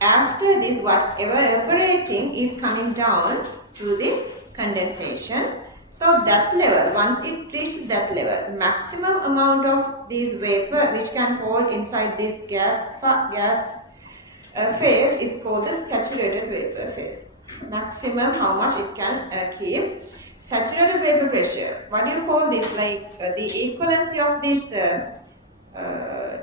After this, whatever evaporating is coming down to the condensation. So that level, once it reaches that level, maximum amount of this vapor which can hold inside this gas phase is called the saturated vapor phase. Maximum how much it can keep. Saturated vapor pressure. What do you call this? Like the equivalency of this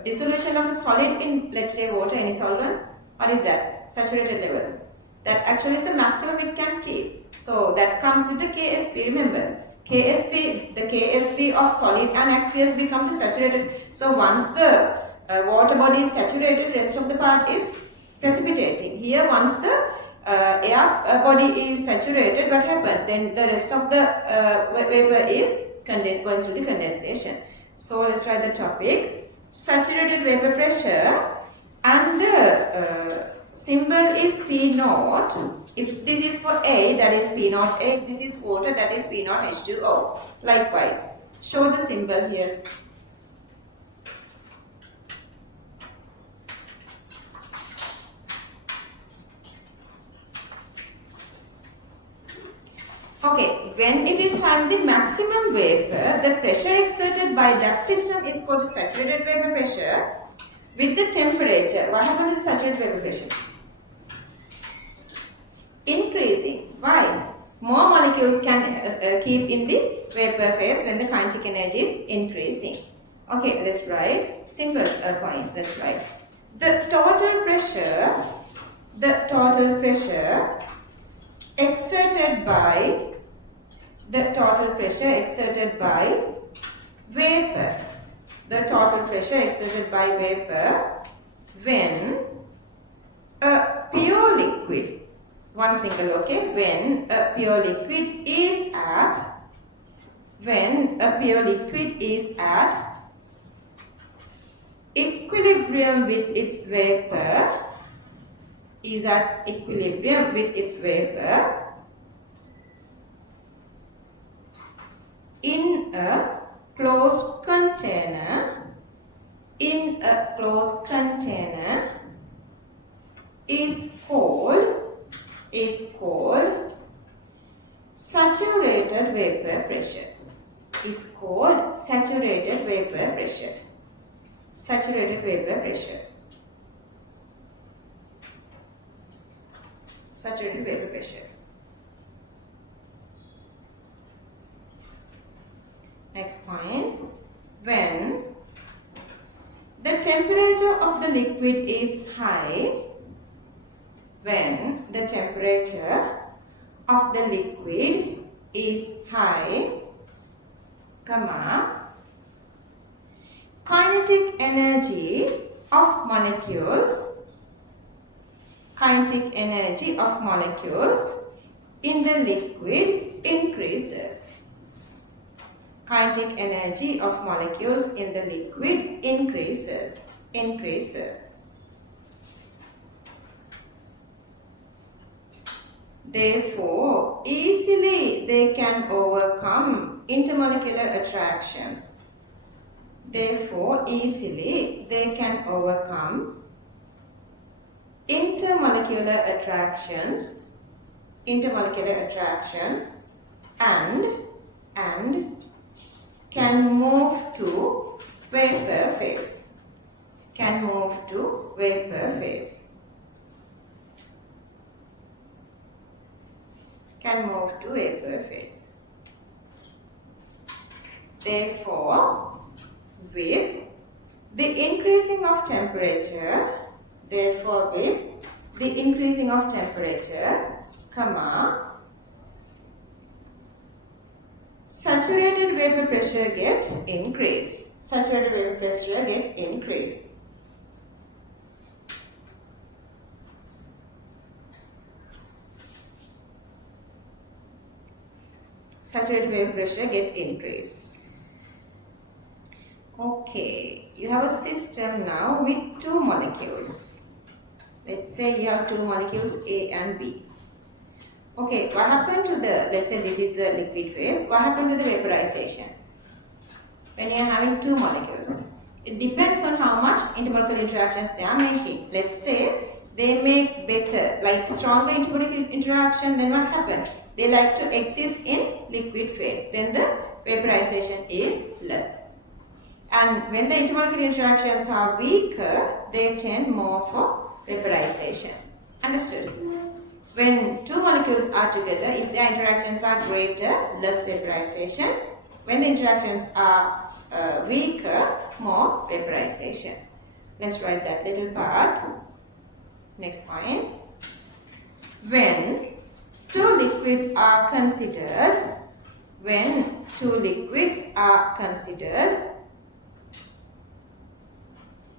dissolution of a solid in, let's say, water, any solvent. What is that? Saturated level. That actually is the maximum it can keep. So that comes with the KSP. Remember, KSP, the KSP of solid and aqueous become the saturated. So once the water body is saturated, rest of the part is precipitating. Here, once the air body is saturated, what happened? Then the rest of the vapor is going through the condensation. So let's try the topic. Saturated vapor pressure, and the symbol is P naught. If this is for A, that is P naught A. If this is water, that is P naught H2O. Likewise, show the symbol here. Okay, when it is having the maximum vapor, the pressure exerted by that system is called the saturated vapor pressure. With the temperature, what happens to the saturated vapor pressure? Increasing. Why? More molecules can keep in the vapor phase when the kinetic energy is increasing. Okay, let's write simple points. Let's write the total pressure exerted by vapor. The total pressure exerted by vapor when a pure liquid, one single, okay, when a pure liquid is at equilibrium with its vapor, in a closed container in closed container is called saturated vapor pressure. Is called saturated vapor pressure. Saturated vapor pressure. Saturated vapor pressure. Next point. When the temperature of the liquid is high, when the temperature of the liquid is high, comma, kinetic energy of molecules in the liquid increases. Kinetic energy of molecules in the liquid increases. Therefore, easily they can overcome intermolecular attractions. Therefore, easily they can overcome intermolecular attractions and can move to vapor phase. Can move to vapor phase. Can move to vapor phase. Therefore, with the increasing of temperature, comma, saturated vapor pressure get increased. Saturated vapor pressure get increased. Saturated vapor pressure get increased. Okay, you have a system now with two molecules. Let's say you have two molecules A and B. Okay, what happened to the, let's say this is the liquid phase, what happened to the vaporization? When you are having two molecules, it depends on how much intermolecular interactions they are making. Let's say they make better, like stronger intermolecular interaction, then what happened? They like to exist in liquid phase, then the vaporization is less. And when the intermolecular interactions are weaker, they tend more for vaporization. Understood? When two molecules are together, if their interactions are greater, less vaporization. When the interactions are weaker, more vaporization. Let's write that little part. Next point. When two liquids are considered,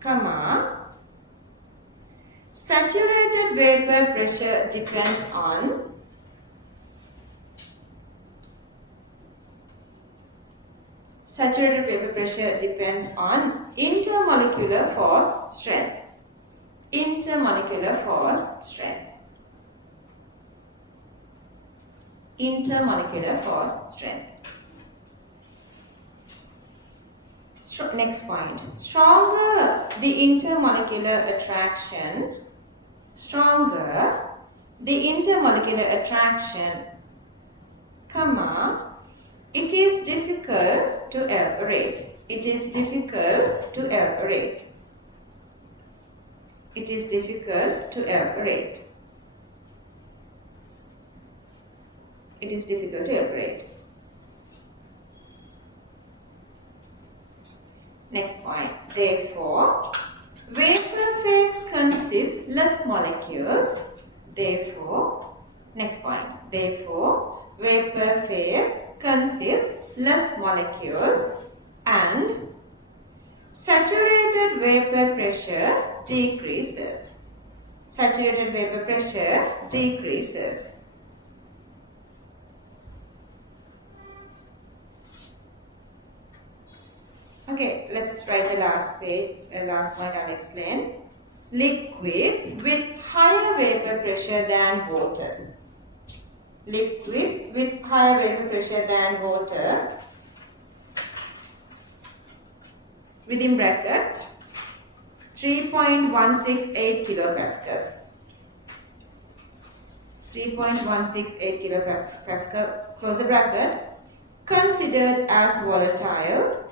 comma, saturated vapor pressure depends on intermolecular force strength. Intermolecular force strength. Next point. Stronger the intermolecular attraction, comma, it is difficult to evaporate. It is difficult to evaporate. Next point. Therefore, vapor phase consists less molecules. Next point. Therefore, vapor phase consists less molecules and saturated vapor pressure decreases. Saturated vapor pressure decreases. Okay, let's write the last point I'll explain. Liquids with higher vapor pressure than water. Liquids with higher vapor pressure than water, within bracket, 3.168 kilopascal. 3.168 kilopascal, close the bracket, considered as volatile,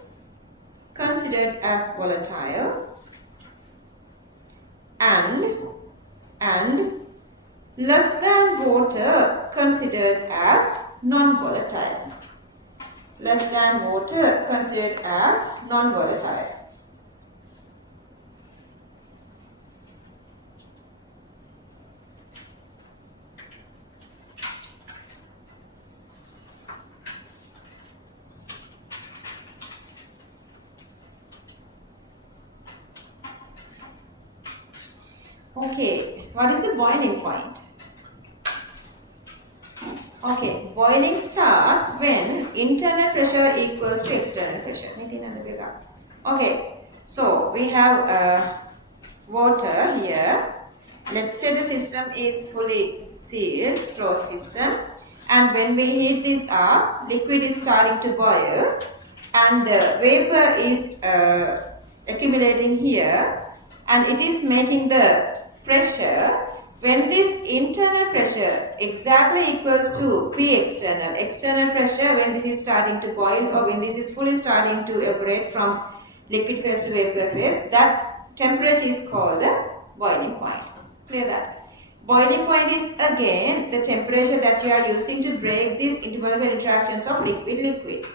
and less than water considered as non-volatile. Less than water considered as non-volatile. Okay, what is the boiling point? Okay, boiling starts when internal pressure equals to external pressure. Okay, so we have water here. Let's say the system is fully sealed, closed system, and when we heat this up, liquid is starting to boil and the vapor is accumulating here and it is making the pressure. When this internal pressure exactly equals to P external pressure when this is starting to boil or when this is fully starting to evaporate from liquid phase to vapor phase, that temperature is called the boiling point. Clear that? Boiling point is again the temperature that you are using to break these intermolecular interactions of liquid-liquid.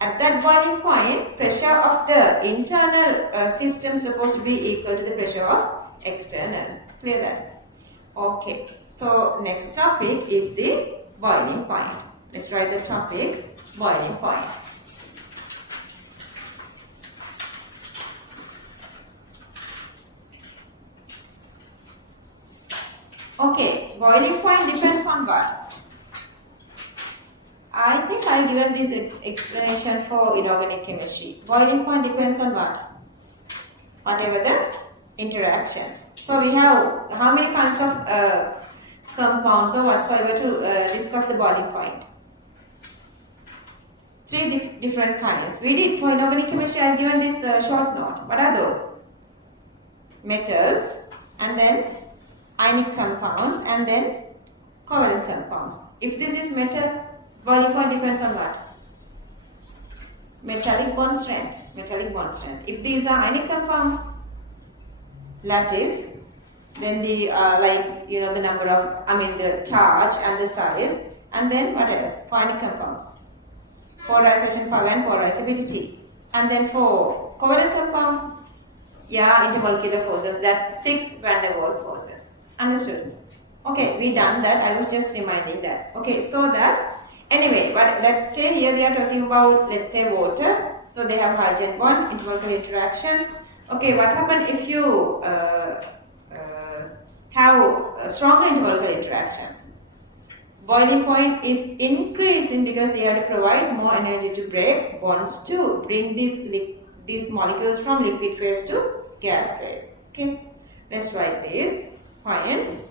At that boiling point, pressure of the internal system is supposed to be equal to the pressure of external. Clear that? Okay, so next topic is the boiling point. Let's write the topic, boiling point. Okay, boiling point depends on what? I think I given this explanation for inorganic chemistry. Boiling point depends on what? Whatever the interactions. So we have how many kinds of compounds or whatsoever to discuss the boiling point? 3 different kinds. We did for inorganic chemistry. I have given this short note. What are those? Metals and then ionic compounds and then covalent compounds. If this is metal, boiling point depends on what? Metallic bond strength. If these are ionic compounds, lattice, then the the number of the charge and the size, and then what else? For ionic compounds, polarization power and polarizability, and then for covalent compounds, intermolecular forces, that 6 van der Waals forces. Understood? Okay, we done that. I was just reminding that. Okay, so that anyway, but let's say here we are talking about, let's say, water. So they have hydrogen bond, intermolecular interactions. Okay, what happens if you have stronger intermolecular interactions? Boiling point is increasing because you have to provide more energy to break bonds to bring these molecules from liquid phase to gas phase. Okay, let's write this points.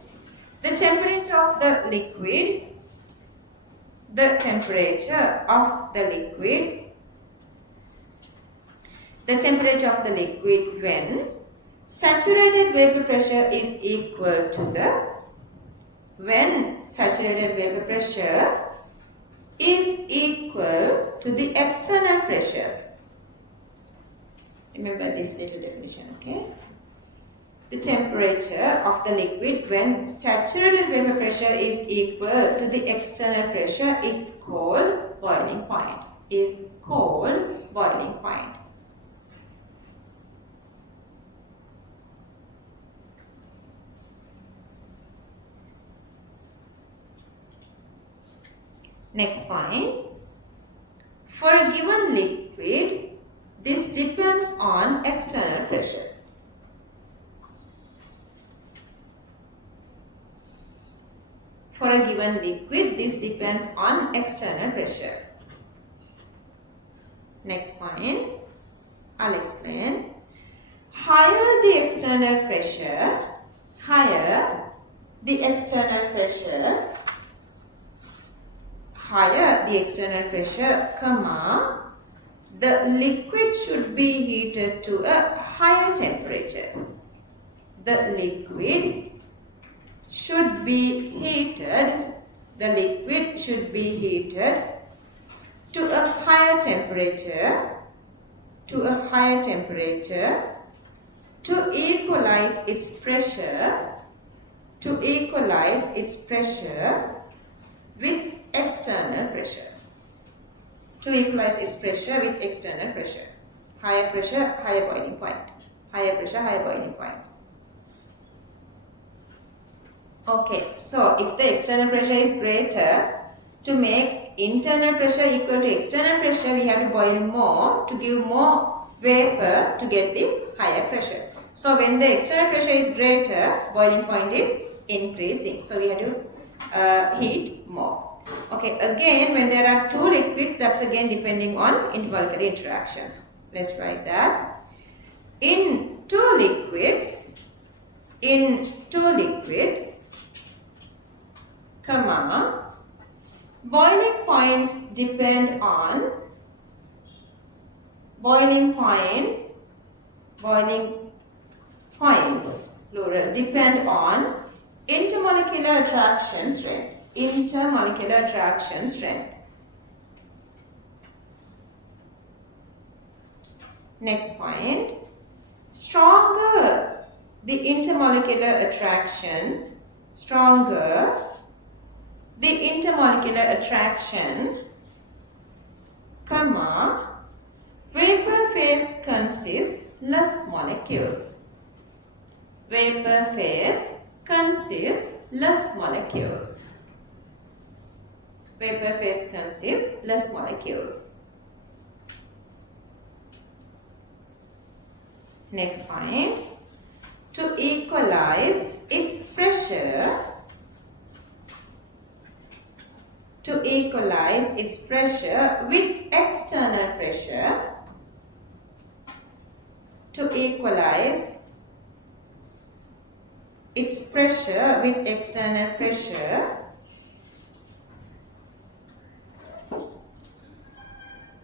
The temperature of the liquid, when saturated vapor pressure is equal to the external pressure. Remember this little definition, okay? The temperature of the liquid when saturated vapor pressure is equal to the external pressure is called boiling point. Next point. For a given liquid, this depends on external pressure. For a given liquid, this depends on external pressure. Next point, I'll explain. Higher the external pressure, the liquid should be heated to a higher temperature. the liquid should be heated, to a higher temperature, to equalize its pressure, with external pressure. Higher pressure, higher boiling point. Okay, so if the external pressure is greater, to make internal pressure equal to external pressure, we have to boil more to give more vapor to get the higher pressure. So when the external pressure is greater, boiling point is increasing. So we have to heat more. Okay, again when there are two liquids, that's again depending on intermolecular interactions. Let's write that. In two liquids, boiling points depend on intermolecular attraction strength. Next point, stronger the intermolecular attraction, vapor phase consists less molecules. Next point, to equalize its pressure, with external pressure,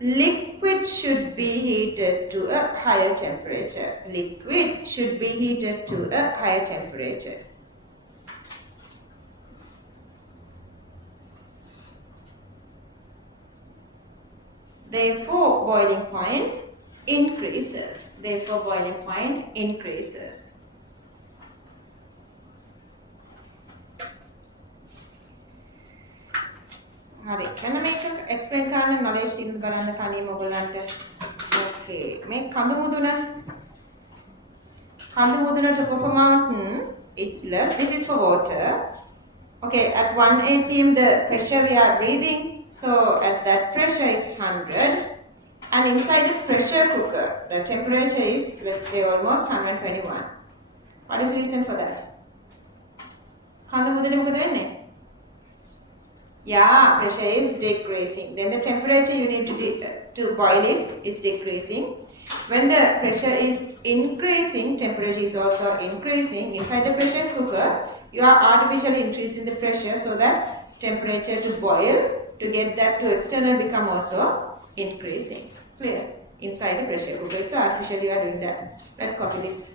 liquid should be heated to a higher temperature. Therefore, boiling point increases. හරි මෙන්න මේක explain කරන්න knowledge ඉන්න බලන්න තනියම ඔයගලන්ට okay මේ කඳු මුදුන to perform mountain it's less. This is for water. Okay, at 1 atm the pressure we are breathing, so at that pressure it's 100, and inside the pressure cooker the temperature is, let's say, almost 121. What is the reason for that? කඳු මුදුනේ මොකද වෙන්නේ? Yeah, pressure is decreasing. Then the temperature you need to boil it is decreasing. When the pressure is increasing, temperature is also increasing. Inside the pressure cooker, you are artificially increasing the pressure so that temperature to boil, to get that to external, become also increasing. Clear? Inside the pressure cooker, it's artificially you are doing that. Let's copy this.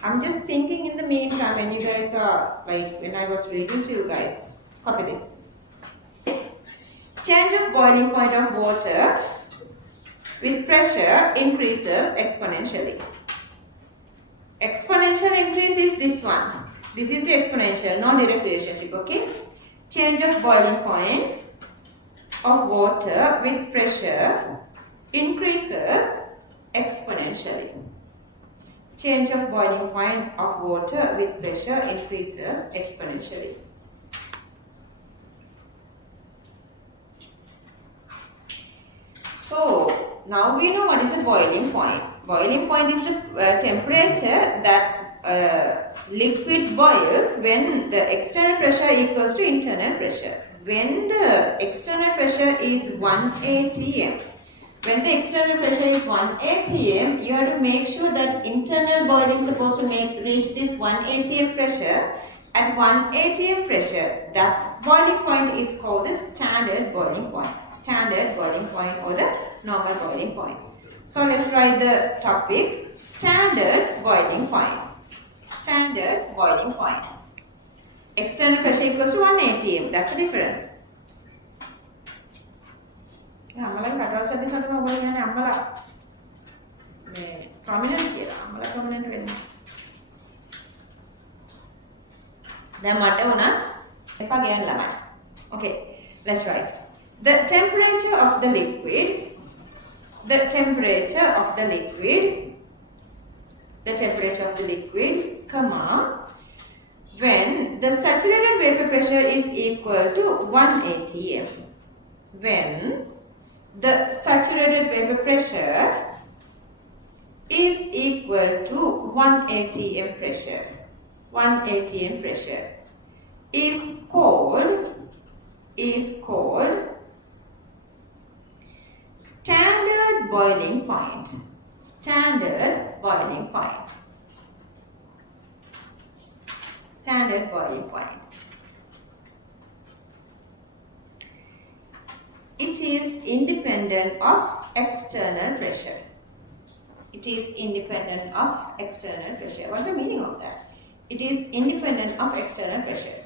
I'm just thinking in the meantime when you guys are, like when I was reading to you guys, copy this. Change of boiling point of water with pressure increases exponentially. Exponential increase is this one. This is the exponential, no direct relationship, okay? Change of boiling point of water with pressure increases exponentially. Change of boiling point of water with pressure increases exponentially. So now we know what is the boiling point. Boiling point is the temperature that liquid boils when the external pressure equals to internal pressure. When the external pressure is 1 atm, when the external pressure is 1 atm, you have to make sure that internal boiling is supposed to reach this 1 atm pressure. At 1 atm pressure, that boiling point is called the standard boiling point. Standard boiling point or the normal boiling point. So let's write the topic, standard boiling point. Standard boiling point. External pressure equals to 1 atm. That's the difference. Okay, let's write. The temperature of the liquid, comma, when the saturated vapor pressure is equal to 1 atm. When the saturated vapor pressure is equal to 1 atm pressure. 1 atm pressure is called standard boiling point. Standard boiling point. Standard boiling point. It is independent of external pressure. It is independent of external pressure. What's the meaning of that? It is independent of external pressure.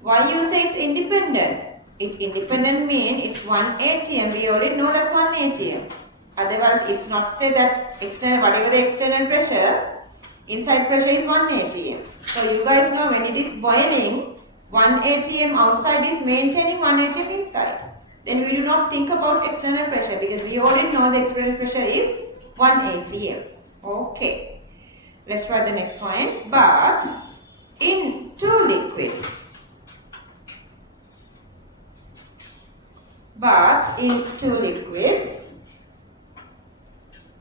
Why you say it's independent? It independent means it's 1 atm. We already know that's 1 atm. Otherwise, it's not say that external, whatever the external pressure, inside pressure is 1 atm. So you guys know when it is boiling, 1 atm outside is maintaining 1 atm inside. Then we do not think about external pressure because we already know the external pressure is 1 atm. Okay. Let's try the next point. But in two liquids,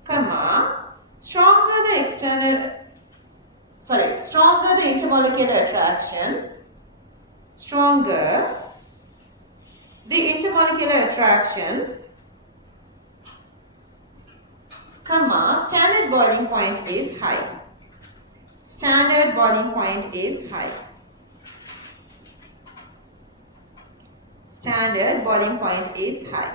comma, stronger the intermolecular attractions, comma, standard boiling point is high. Standard boiling point is high. Standard boiling point is high.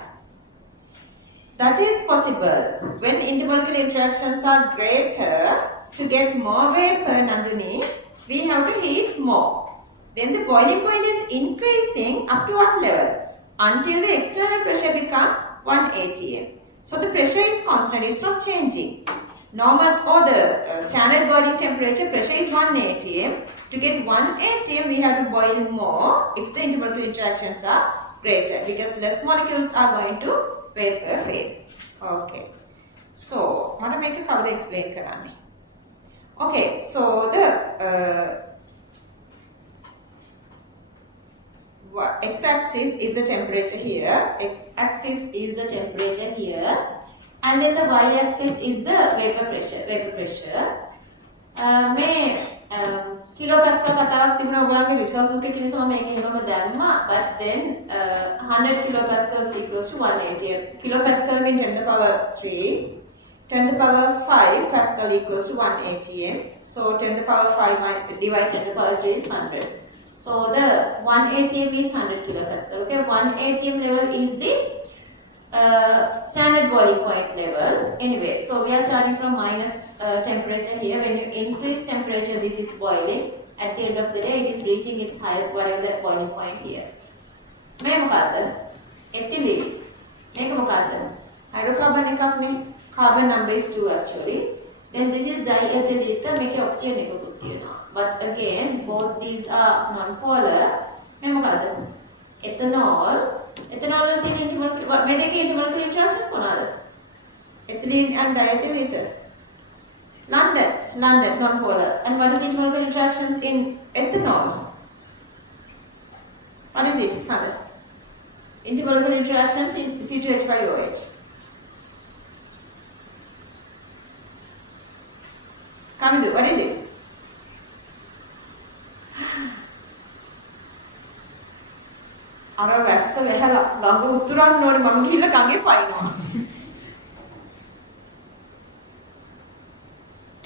That is possible when intermolecular interactions are greater. To get more vapor underneath, we have to heat more. Then the boiling point is increasing up to what level? Until the external pressure becomes 1 atm. So the pressure is constant, it's not changing. Normal or the standard boiling temperature pressure is 1 atm. To get 1 atm, we have to boil more if the intermolecular interactions are greater because less molecules are going to vapor phase. Okay. So, what make a cover explain karani. Okay, so the x-axis is the temperature here, x-axis is the temperature here, and then the y-axis is the vapor pressure. Kilopascal කතාවක් තිබුණා ඔයගොල්ලන්ගේ resource book එකේ නිසා මම මේක හිමම දැම්මා, but then 100 kilopascals equals to 1 atm. Kilopascal means 10 to the power 3, 10 to the power 5 pascal equals to 1 atm. So 10 to the power 5 might divide 10 to the power 3 is 100. So the 1 atm is 100 kilopascal. Okay, 1 atm level is the standard boiling point level. Anyway, so we are starting from minus temperature here. When you increase temperature, this is boiling. At the end of the day, it is reaching its highest, whatever the boiling point here. May mukada ethylene. Make mukada hydrocarbon ekakne. Carbon number is 2 actually. Then this is diethyl ether. Make oxygen ekakut. But again, both these are non-polar. May mukada ethanol. Ethanol and intermolecular. What may they be intermolecular interactions? Ethylene and diethyl ether. London, non-polar. And what is intermolecular interactions in ethanol? What is it, Sandra? Intermolecular interactions in C2H5OH. Kamidu, what is it? අර වැස්ස වැහලා ගඟ උතුරන්න ඕනේ මම ගිහිල්ලා ගඟේ පයින්නවා.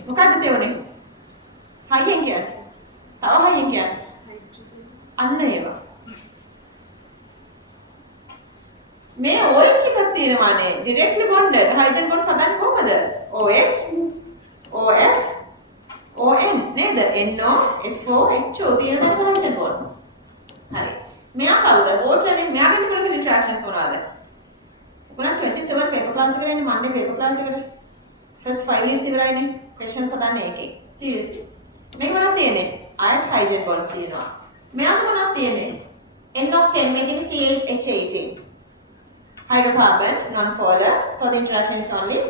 මොකද්ද තේරුනේ? හයියෙන් කියන්නේ. තව හයියෙන් කියන්නේ. අන්න ඒවා. මේ OH එකක් තියෙනවානේ directly bonded hydrogen bonds හදන්නේ කොහමද? OH OF ON නේද? NO FO HO තියෙන hydrogen bonds. හරි. මෙයා කවුද? water නේ. මෙයාගෙන් මොනවද interactions මොනවාද? උගලන් 27 paper class එකේ ඉන්නේ Monday paper class එකට. first 5 minutes ඉවරයිනේ. questions හදන්නේ ඒකේ. seriously. මේක මොනවද තියෙන්නේ? ion hydrogen bonds තියෙනවා. මෙයාට මොනවද තියෙන්නේ? N-octane making CH18. Hydrocarbon, non-polar, so the interaction is only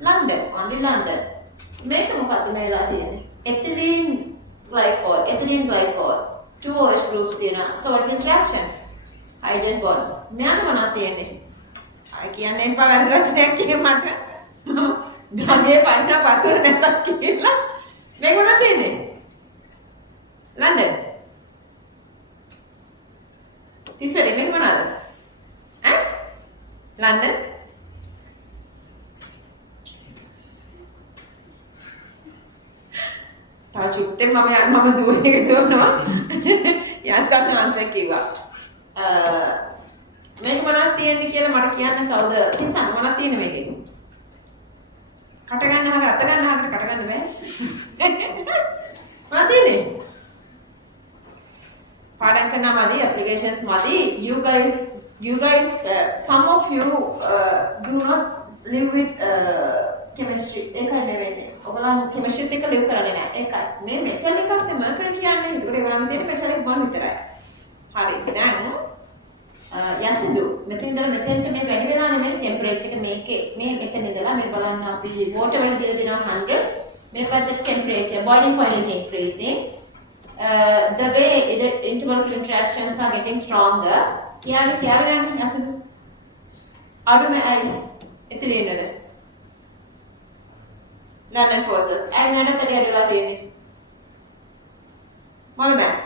London. මේක මොකක්ද මේලා තියෙන්නේ? Ethylene glycol. Two OH groups තියෙනවා. So what's the interaction? Hydrogen bonds. මෙයාට මොනවද තියෙන්නේ? අය කියන්නේ එපා වැරදි වචනයක් කියේ මට. ගඟේ පයින් වතුර නැතත් කියලා. මේක මොනවද තියෙන්නේ? London. තිසරේ මේක මොනවද? London. තා චුට්ටේ මම දුවේක දුවනවා. යන්තම් ආන්සර් කිව්වා. මේක මොනවද තියෙන්නේ කියලා මට කියන්න කවුද? තිසන් මොනවද තියෙන්නේ මේකේ? කට ගන්න හරිය අත ගන්න හරියට කට ගන්න බෑ. මොනවද තියෙන්නේ? පාඩම් කරනවා මදි applications මදි you guys some of you do not live with chemistry ඒකයි මේ වෙන්නේ. ඔයගොල්ලෝ chemistry එක live කරන්නේ නැහැ. ඒකයි. මේ metal එකක් නේ mercury කියන්නේ. ඒකට ඒගොල්ලන් තියෙන්නේ metallic bond විතරයි. හරි. දැන් යසිදු මෙතන ඉඳලා මෙතෙන්ට මේ වැඩි වෙලා නෙමෙයි temperature එක මේකේ මේ මෙතන ඉඳලා මේ බලන්න අපි water වල දීලා දෙනවා 100 මේ පැත්තේ temperature boiling point is increasing. The way the intermolecular interactions are getting stronger. Kiyana yasidu adume ai ethylene London forces ai nada tadi adula tiyenne monomers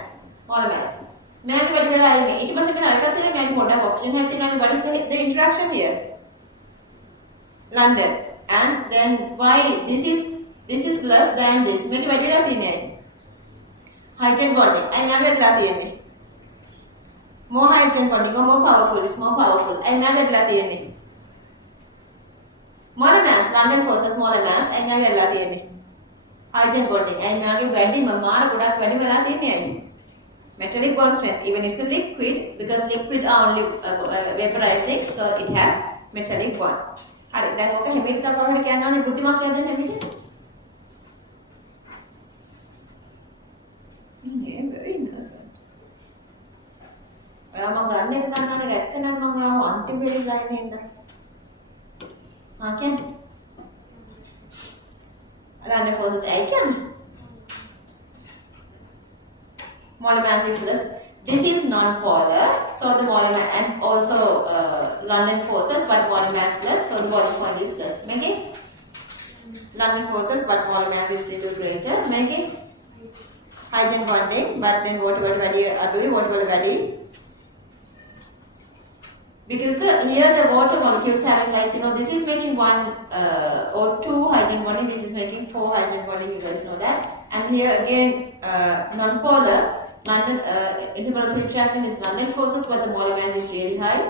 මේක වැඩි වෙලා ඉන්නේ ඊට පස්සේ මෙන්න අරකට තියෙන මේක පොඩ්ඩක් ඔක්සිජන් එකක් තියෙනවා what is the interaction here London and then why this is less than this මේක වැඩි වෙලා තියෙන්නේ hydrogen bonding ai nada වෙලා තියෙන්නේ more hydrogen bonding or more powerful is more powerful ai nada වෙලා තියෙන්නේ monomers London forces monomers ai nada වෙලා තියෙන්නේ hydrogen bonding ai nada වැඩිම මාර ගොඩක් වැඩි වෙලා තියෙන්නේ ai metallic bond strength even it's a liquid because liquid are only vaporizing so it has metallic bond හරි දැන් ඔක හැමෙට තව කවුරුහරි කියන්න ඕනේ බුද්ධිමත් කියලා දෙන්න හැමෙට yeah very innocent ඔයා මම ගන්න එක ගන්නනේ රැක් කරනවා මම ආව අන්තිම වෙලේ line එකෙන්ද okay London forces ai කියන්නේ monomers is less. This is non-polar, so the monomer and also London forces, but monomers less, so the boiling point is less. Make it London forces, but monomers is little greater. Make it hydrogen bonding, but then what will value are doing? What will value? Because here the water molecules having this is making one or two hydrogen bonding. This is making 4 hydrogen bonding. You guys know that. And here again non-polar. London intermolecular interaction is London forces, but the monomers is really high.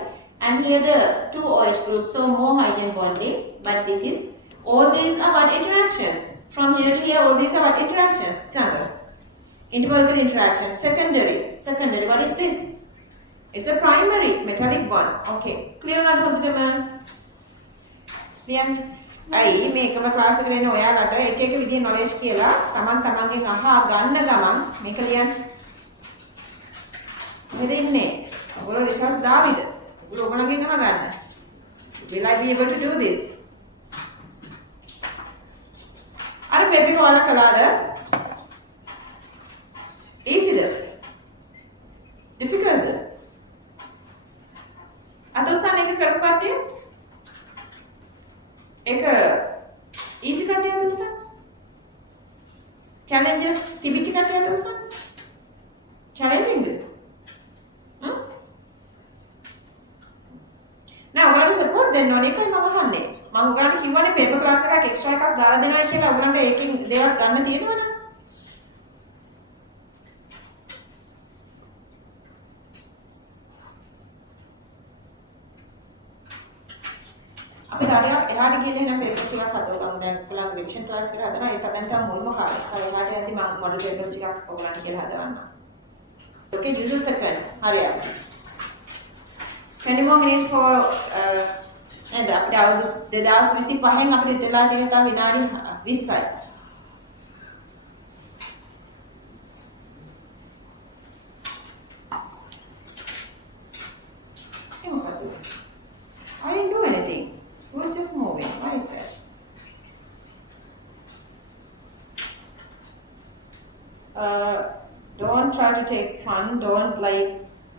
And here the 2 OH groups, so more hydrogen bonding. But this is all these are what interactions. From here to here, all these are what interactions. Intermolecular interactions. Secondary. What is this? It's a primary metallic bond. Okay. Clear now, Clear. අයි මේකම class එකේ ඉන්න ඔයාලට එක එක විදිහේ knowledge කියලා තමන්ගෙන් අහා ගන්න ගමන් මේක ලියන්න. මෙතෙන්නේ ඔයගොල්ලෝ රිසර්ච් දාවිද? ඔයගොල්ලෝගෙන් අහගන්න. Will I be able to do this? අර පෙපි කොහොමද කළාද? Easyද? Difficultද? අතෝසන් එක කරපු කට්ටිය? ඒක easy කට්ටියද උසන්? Challenges තිබිච්ච කට්ටියද උසන්? Challengingද? නෑ ඔයාලට support දෙන්න ඕනේ ඒකයි මම අහන්නේ. මම ඔයාලට කිව්වනේ paper class එකක් extra එකක් දාලා දෙනවා කියලා ඔයාලන්ට ඒකෙන් දේවල් ගන්න තියෙනවනේ. තවරයක් එහාට ගිහලා එන papers ටිකක් හදවගමු. දැන් ඔයගොල්ලන් revision class එකට හදනවා. ඒක දැන් තමයි මුල්ම කාලේ. එහාට යද්දි මම model papers ටිකක් ඔයගොල්ලන් කියලා හදවන්නම්. Okay, this is second. Hurry up. 20 more minutes for නේද අපිට අවුරුදු 2025න් අපිට ඉතලා තියෙන තව විනාඩි 20යි. I didn't do anything. It was just moving. Why is that? Don't try to take fun. Don't like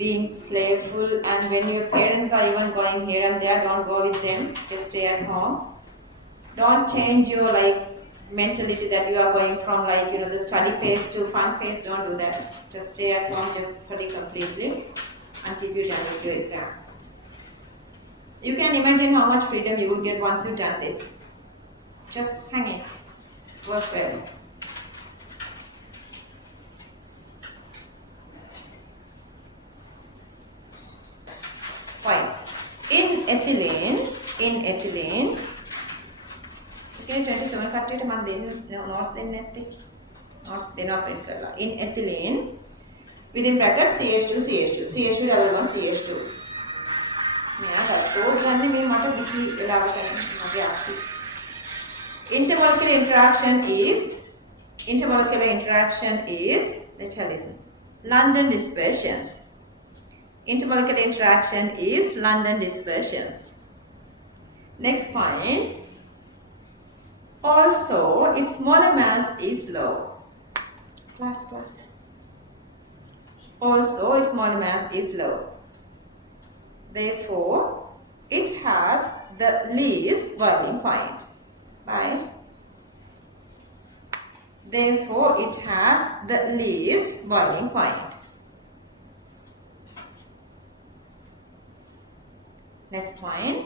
being playful. And when your parents are even going here and there, don't go with them. Just stay at home. Don't change your like mentality that you are going from like the study pace to fun pace. Don't do that. Just stay at home. Just study completely until you're done with your exam. You can imagine how much freedom you will get once you've done this. Just hang it. Work well. Points. In ethylene, okay, 27 කට්ටියට මම දෙන්න notes දෙන්න නැත්තේ. Notes දෙනවා print කරලා. In ethylene, within bracket CH2, CH2 double bond CH2. මෙයා ගත්තෝ ගන්නේ මේ මට busy වෙලාවක මගේ ආපි. Intermolecular interaction is, let's listen. London dispersions. Intermolecular interaction is London dispersions. Next point. Also, its molar mass is low. Plus. Also, its molar mass is low. Therefore, it has the least boiling point. Right? Therefore, it has the least boiling point. Next point.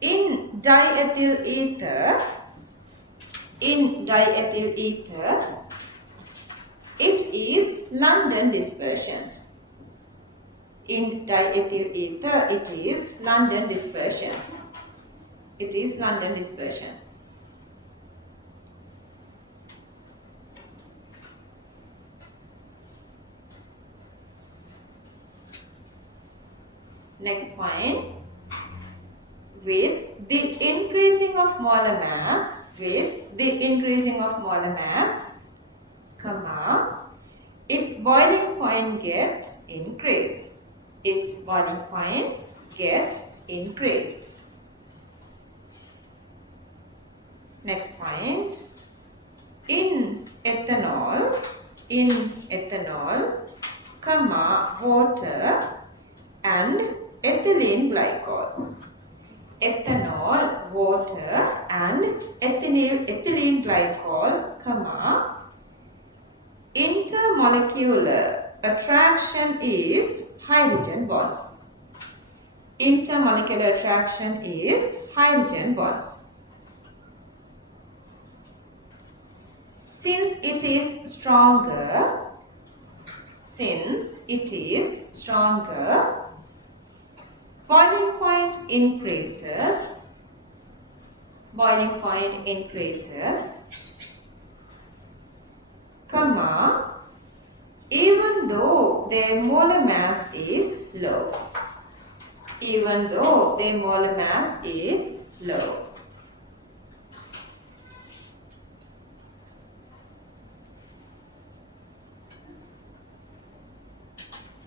In diethyl ether, it is London dispersions. In diethyl ether, it is London dispersions. It is London dispersions. Next point. With the increasing of molar mass, comma, its boiling point gets increased. Its boiling point gets increased. Next point. In ethanol, comma, water and ethylene glycol. Ethanol, water and ethylene glycol, comma, intermolecular attraction is hydrogen bonds. Intermolecular attraction is hydrogen bonds. Since it is stronger, boiling point increases, comma, even though their molar mass is low.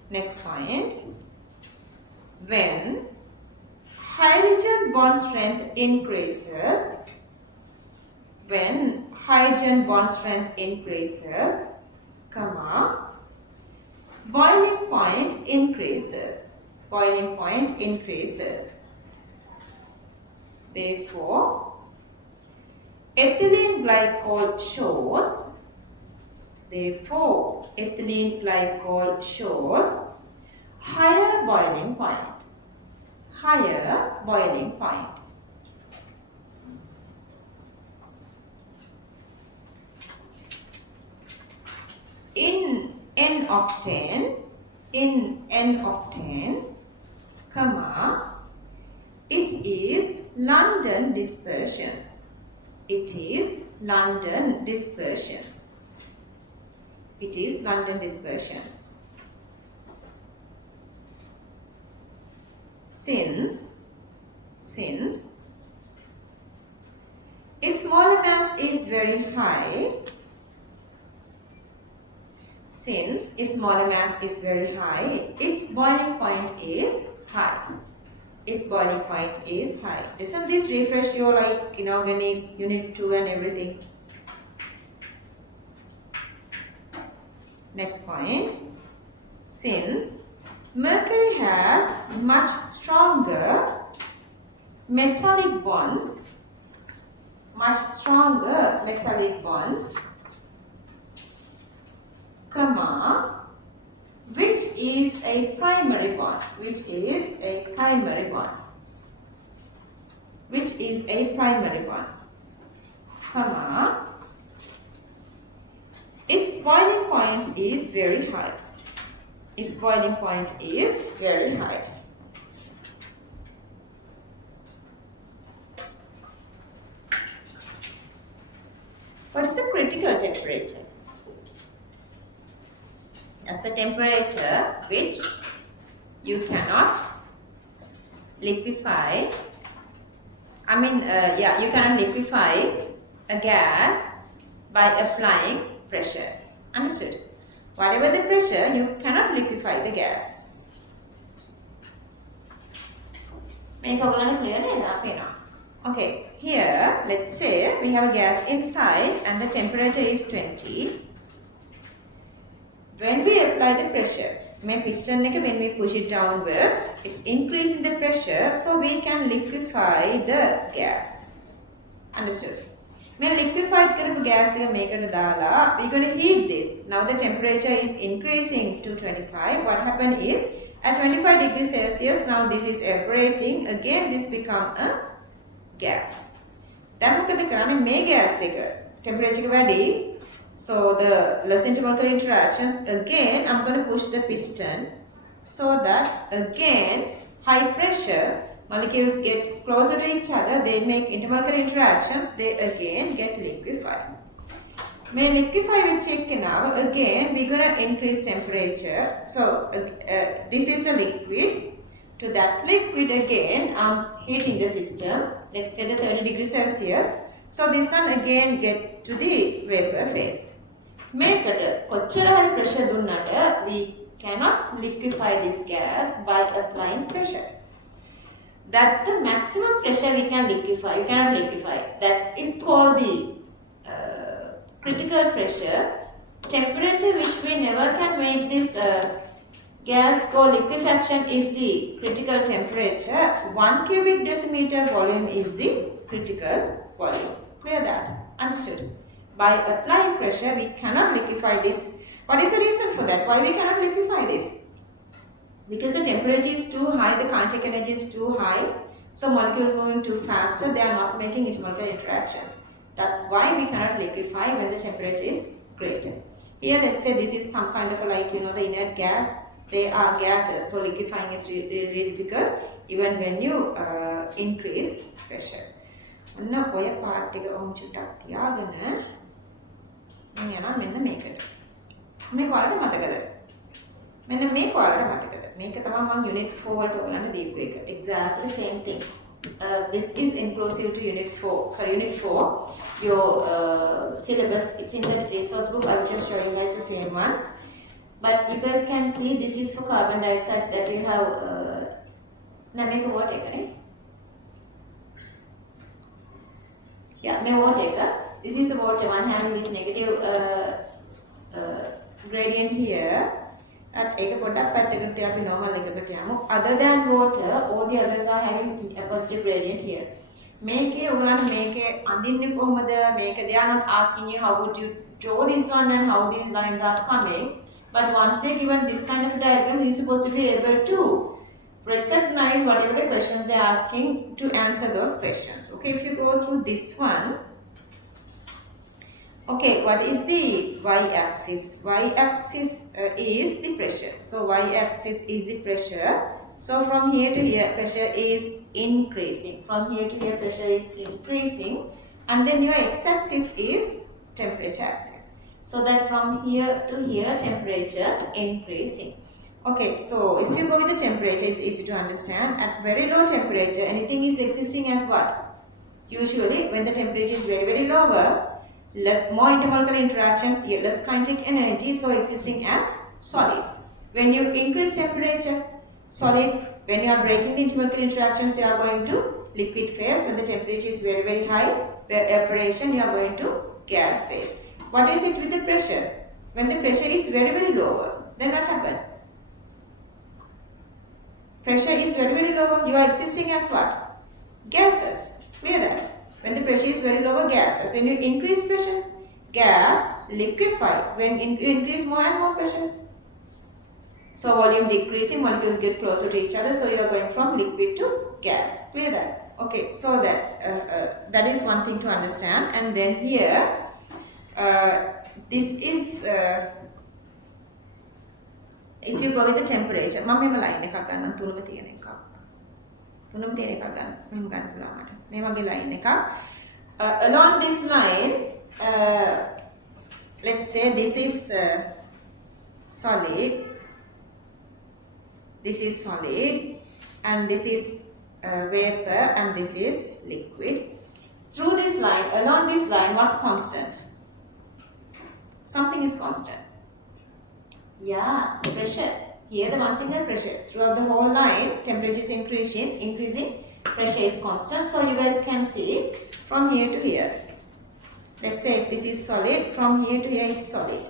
Next point. When hydrogen bond strength increases, comma, boiling point increases. Therefore, ethylene glycol shows higher boiling point. In N-octane, comma, it is London dispersions. It is London dispersions. It is London dispersions. Since its smaller mass is very high, since its smaller mass is very high, its boiling point is high. Its boiling point is high. Doesn't this refresh your inorganic unit 2 and everything? Next point. Since mercury has much stronger metallic bonds, comma, which is a primary bond, comma, its boiling point is very high. Its boiling point is very high. What is the critical temperature? That's a temperature which you cannot liquefy. You cannot liquefy a gas by applying pressure. Understood? Whatever the pressure, you cannot liquefy the gas. Make it clear? Okay, here let's say we have a gas inside and the temperature is 20. When we apply the pressure, when we push it downwards, it's increasing the pressure so we can liquefy the gas. Understood? When liquefied gas we're going to heat this. Now the temperature is increasing to 25. What happened is at 25 degrees Celsius, now this is evaporating. Again this become a gas. Then we make gas temperature ready. So the less intermolecular interactions, again I'm going to push the piston so that again high pressure molecules get closer to each other, they make intermolecular interactions, they again get liquefied. When liquefy we check now, again we're going to increase temperature. So this is the liquid. To that liquid again I'm heating the system, let's say the 30 degrees Celsius. So this one again get to the vapor phase. Make it pressure dunnata, we cannot liquefy this gas by applying pressure. That the maximum pressure we can liquefy, you cannot liquefy. That is called the critical pressure. Temperature which we never can make this gas go liquefaction is the critical temperature. 1 cubic decimeter volume is the critical volume. Clear that? Understood? By applying pressure, we cannot liquefy this. What is the reason for that? Why we cannot liquefy this? Because the temperature is too high, the kinetic energy is too high. So molecules moving too faster, they are not making intermolecular interactions. That's why we cannot liquefy when the temperature is greater. Here, let's say this is some kind of the inert gas. They are gases, so liquefying is really difficult even when you increase pressure. Now, we have part take a make it. Make quality matakada. Make quality matakada. Make a unit 4 to exactly same thing. This is inclusive to unit 4. So unit 4, your syllabus, it's in the resource book. I will just show you guys the same one. But you guys can see this is for carbon dioxide that we have. Now make a water, right? Yeah, make water. This is the water one having this negative gradient here. At normal. Other than water, all the others are having a positive gradient here. Make a they are not asking you how would you draw this one and how these lines are coming. But once they given this kind of a diagram, you're supposed to be able to recognize whatever the questions they're asking to answer those questions. Okay, if you go through this one. Okay, what is the y-axis? Y-axis is the pressure. So y-axis is the pressure. So from here to here pressure is increasing. From here to here pressure is increasing, and then your x-axis is temperature axis. So that from here to here temperature increasing. Okay, so if you go with the temperature, it's easy to understand. At very low temperature, anything is existing as what? Usually, when the temperature is very lower, more intermolecular interactions, less kinetic energy, so existing as solids. When you increase temperature, solid, when you are breaking the intermolecular interactions, you are going to liquid phase. When the temperature is very high, evaporation, you are going to gas phase. What is it with the pressure? When the pressure is very lower, then what happens? Pressure is very lower, you are existing as what? Gases. Clear that? When the pressure is very lower, gases. When you increase pressure, gas liquefy. When you increase more and more pressure, so volume decreasing, molecules get closer to each other, so you are going from liquid to gas. Clear that? Okay, so that is one thing to understand. And then here, this is if you go with the temperature, මම මෙම line එකක් ගන්නම් තුනම තියෙන එකක්. තුනම තියෙන එකක් ගන්න. මෙහෙම ගන්න පුළුවන් මට. මේ වගේ ලයින් එකක්. Along this line, let's say this is solid. This is solid, and this is vapor, and this is liquid. Through this line, along this line, what's constant? Something is constant. Yeah, pressure. Here the one single pressure. Throughout the whole line, temperature is increasing, pressure is constant. So you guys can see from here to here. Let's say if this is solid, from here to here it's solid.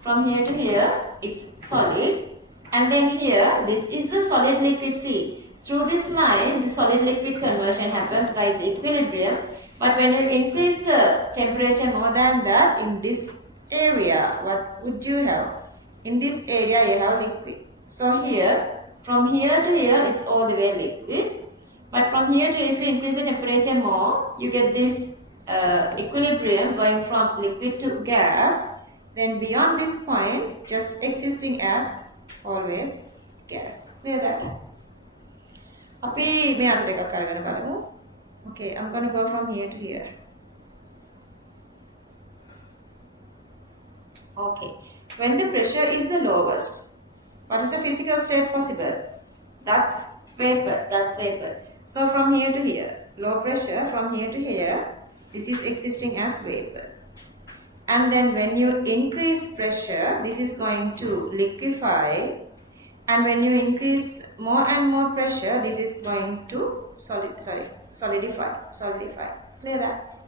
From here to here it's solid. And then here, this is the solid liquid. See, through this line, the solid liquid conversion happens by the equilibrium. But when you increase the temperature more than that, in this area, what would you have? In this area, you have liquid. So here, from here to here, it's all the way liquid. But from here to, if you increase the temperature more, you get this equilibrium going from liquid to gas. Then beyond this point, just existing as always gas. Clear that? අපි මේ අතර එකක් අරගෙන බලමු. Okay, I'm going to go from here to here. Okay. When the pressure is the lowest, what is the physical state possible? That's vapor. That's vapor. So from here to here, low pressure, from here to here, this is existing as vapor. And then when you increase pressure, this is going to liquefy. And when you increase more and more pressure, this is going to solidify. Clear that?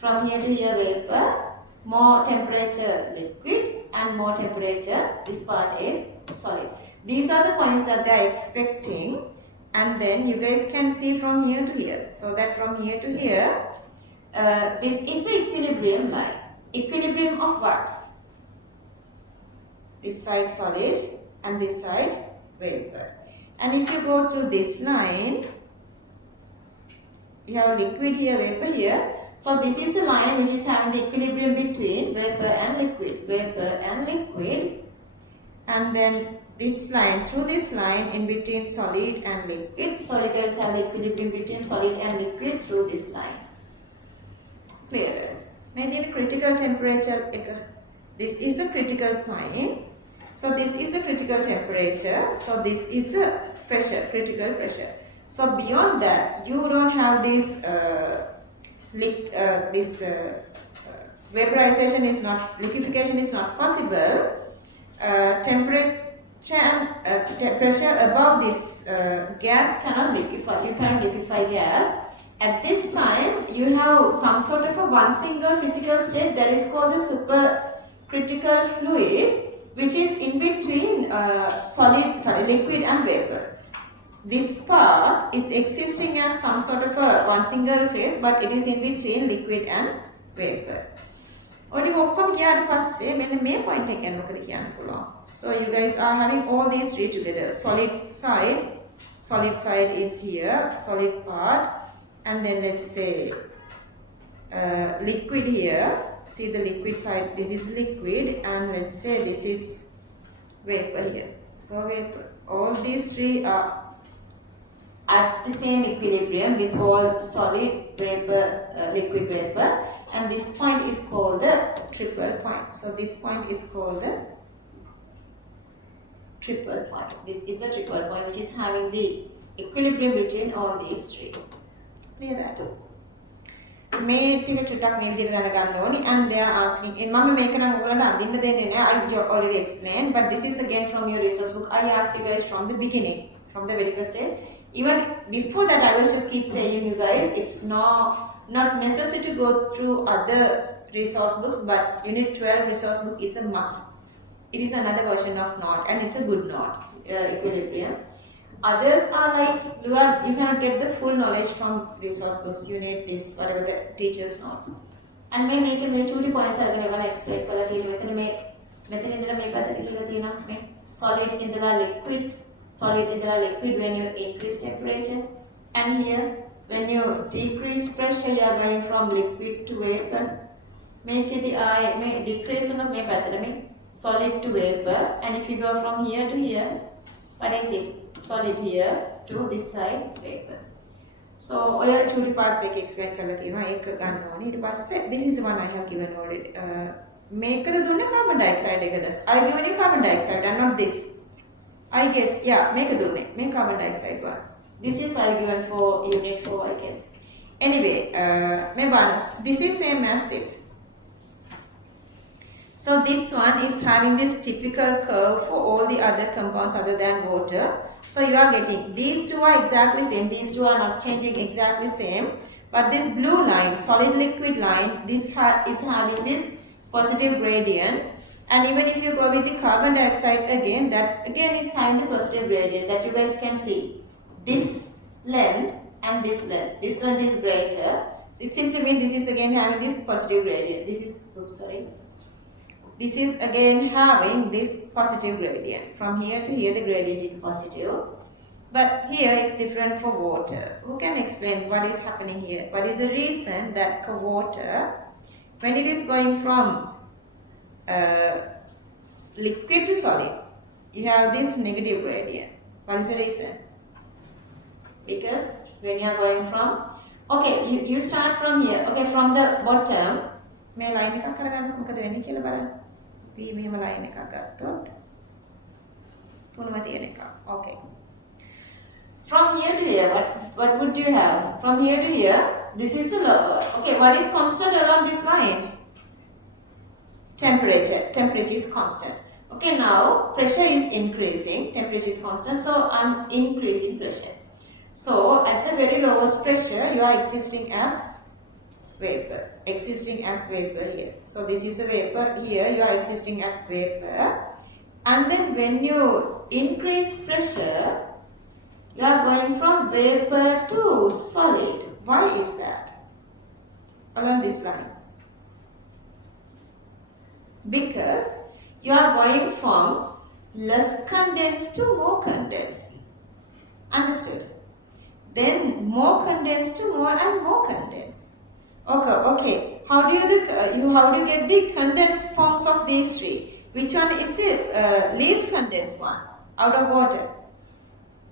From here to here vapor, more temperature liquid, and more temperature, this part is solid. These are the points that they are expecting, and then you guys can see from here to here. So that from here to here, this is the equilibrium line. Equilibrium of what? This side solid and this side vapor. And if you go through this line, you have liquid here, vapor here. So this is the line which is having the equilibrium between vapor and liquid, vapor and liquid. And then this line, through this line in between solid and liquid. So you guys have the equilibrium between solid and liquid through this line. Clear? Maybe the critical temperature, this is the critical point. So this is the critical temperature. So this is the pressure, critical pressure. So beyond that, you don't have this vaporization is not, liquefaction is not possible. Temperature and pressure above this gas cannot liquefy. You cannot liquefy gas. At this time, you have some sort of a one single physical state that is called the supercritical fluid, which is in between liquid and vapor. This part is existing as some sort of a one single phase, but it is in between liquid and vapor. So you guys are having all these three together. Solid side is here, solid part, and then let's say liquid here. See the liquid side, this is liquid, and let's say this is vapor here. So vapor. all these three are at the same equilibrium with all solid, vapor, liquid vapor, and this point is called the triple point. So this point is called the triple point. This is the triple point which is having the equilibrium between all these three. Clear that? මේ ටික චුට්ටක් මේ විදිහට දැනගන්න ඕනි, and they are asking in මම මේක නම් ඔයගලන්ට අඳින්න දෙන්නේ නැහැ. I already explained, but this is again from your resource book. I asked you guys from the beginning, from the very first day. Even before that, I was just keep saying you guys, it's not necessary to go through other resource books, but unit 12 resource book is a must. It is another version of knot, and it's a good knot, equilibrium. Others are like, you cannot get the full knowledge from resource books. You need this, whatever the teachers knows. And may make a two points I'm going to explain. Method in the solid in the liquid, solid in the liquid when you increase temperature. And here, when you decrease pressure, you are going from liquid to vapor. Make it may decrease solid to vapor. And if you go from here to here, what is it? Solid here to this side vapor. So ඔය two parts එක explain කරලා තියෙනවා. ඒක ගන්න ඕනේ. ඊට පස්සේ this is the one I have given already. මේකද දුන්නේ carbon dioxide එකද? I given you carbon dioxide and not this. I guess yeah මේක දුන්නේ. මේ carbon dioxide one. This is I given for unit 4 I guess. Anyway, මේ balance. This is same as this. So this one is having this typical curve for all the other compounds other than water. So you are getting these two are exactly same. These two are not changing exactly same. But this blue line, solid liquid line, this is having this positive gradient. And even if you go with the carbon dioxide again, that again is having the positive gradient that you guys can see. This length and this length. This length is greater. So it simply means this is again having this positive gradient. This is, oops, sorry. This is again having this positive gradient. From here to here the gradient is positive. But here it's different for water. Who can explain what is happening here? What is the reason that for water, when it is going from liquid to solid, you have this negative gradient. What is the reason? Because when you are going from, okay, you start from here. Okay, from the bottom. මේ line එකක් කරගන්නකො මොකද වෙන්නේ කියලා බලන්න. P මෙහෙම line එකක් ගත්තොත් තුනම තියෙන එක. Okay. From here to here, what would you have? From here to here, this is the lower. Okay, what is constant along this line? Temperature. Temperature is constant. Okay, now pressure is increasing. Temperature is constant, so I'm increasing pressure. So at the very lowest pressure, you are existing as vapor. Existing as vapor here. So this is a vapor. Here you are existing at vapor. And then when you increase pressure, you are going from vapor to solid. Why is that? Along this line. Because you are going from less condensed to more condensed. Understood? Then more condensed to more and more condensed. Okay. How do you get the condensed forms of these three? Which one is the least condensed one out of water?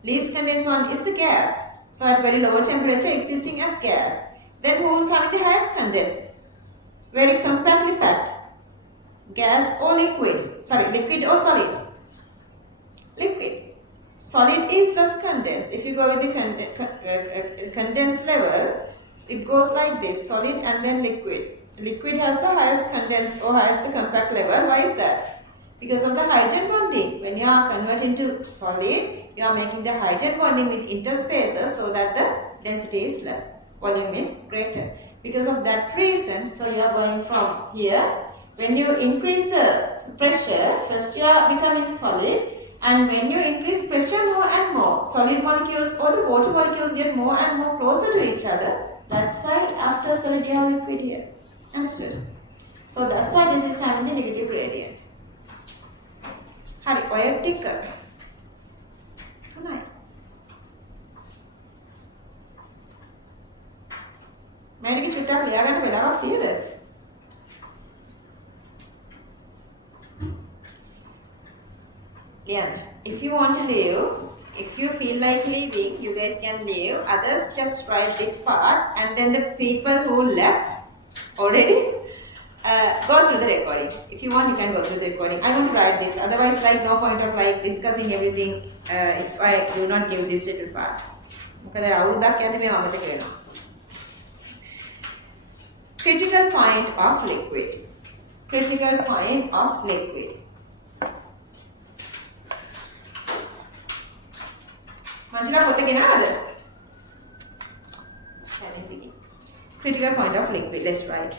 Least condensed one is the gas. So at very low temperature existing as gas. Then who is having the highest condensed? Very compactly packed. Gas or liquid? Sorry, liquid or solid? Liquid. Solid is less condensed. If you go with the condensed level, it goes like this, solid and then liquid. Liquid has the highest condensed or highest the compact level. Why is that? Because of the hydrogen bonding. When you are converting to solid, you are making the hydrogen bonding with interspaces so that the density is less, volume is greater. Because of that reason, so you are going from here. When you increase the pressure, first you are becoming solid. And when you increase pressure more and more, solid molecules or the water molecules get more and more closer to each other. That's why after solid you have liquid here. Understood? So that's why this is having the negative gradient. Hari, ඔය ටික තුනයි. මේක චුට්ටක් ලියා ගන්න වෙලාවක් තියෙද? ලියන්න. if you want to leave, if you feel like leaving, you guys can leave. Others just write this part, and then the people who left already go through the recording. If you want, you can go through the recording. I want to write this. Otherwise, like no point of like discussing everything if I do not give this little part. Critical point of liquid. Critical point of liquid. Critical point of liquid. Let's write.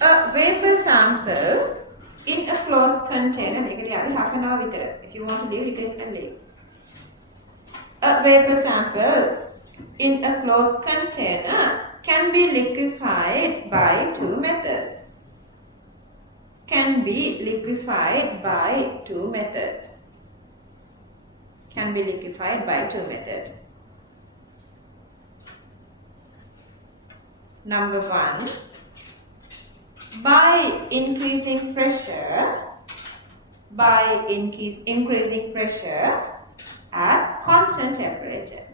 A vapor sample in a closed container. Half an hour. If you want to leave, you guys can leave. A vapor sample in a closed container can be liquefied by two methods. Can be liquefied by two methods. Can be liquefied by two methods. Number 1. By increasing pressure. By increasing pressure at constant temperature.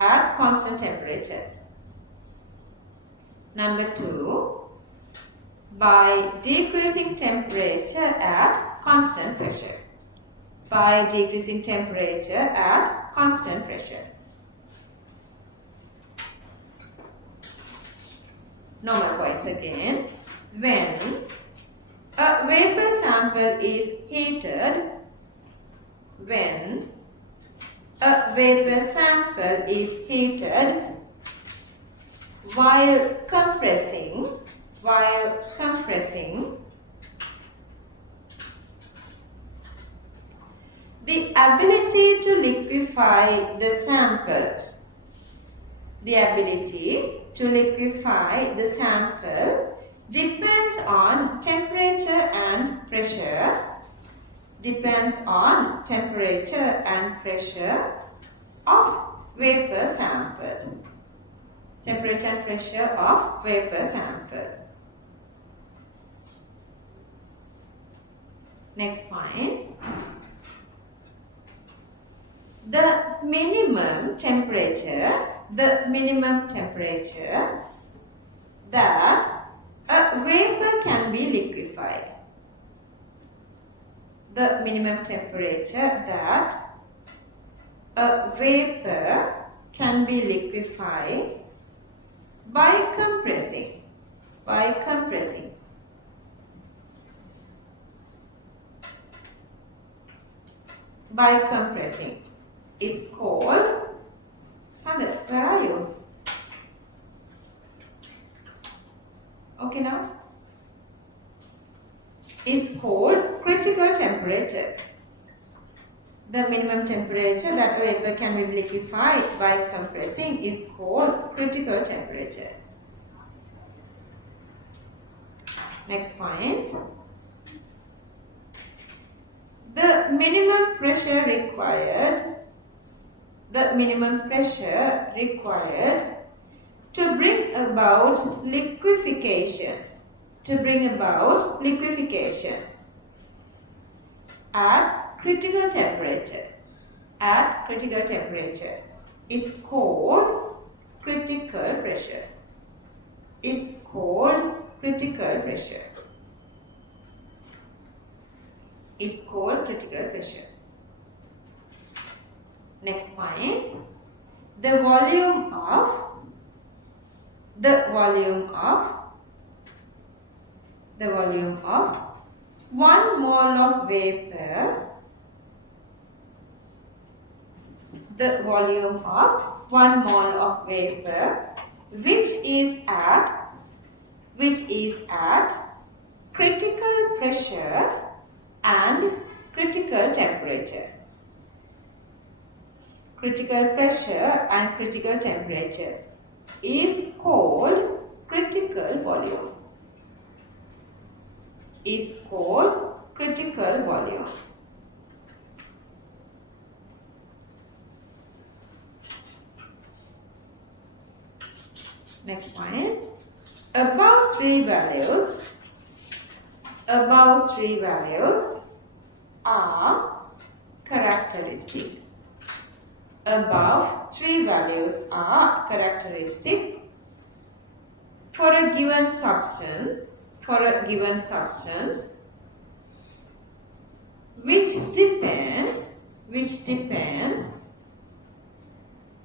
At constant temperature. Number 2. By decreasing temperature at constant pressure. By decreasing temperature at constant pressure. Normal points again. When a vapor sample is heated, when a vapor sample is heated while compressing, the ability to liquefy the sample, the ability to liquefy the sample depends on temperature and pressure, depends on temperature and pressure of vapor sample. Temperature and pressure of vapor sample. Next point. The minimum temperature that a vapor can be liquefied. The minimum temperature that a vapor can be liquefied by compressing. By compressing. By compressing is called, Sander, where are you? Okay now? Is called critical temperature. The minimum temperature that a vapor can be liquefied by compressing is called critical temperature. Next point. The minimum pressure required to bring about liquefaction, at critical temperature is called critical pressure. Is called critical pressure. Is called critical pressure. Next point. The volume of one mole of vapor. The volume of 1 mole of vapor which is at critical pressure and critical temperature. Critical pressure and critical temperature is called critical volume. Is called critical volume. Next point. Above three values are characteristic. Above three values are characteristic for a given substance, which depends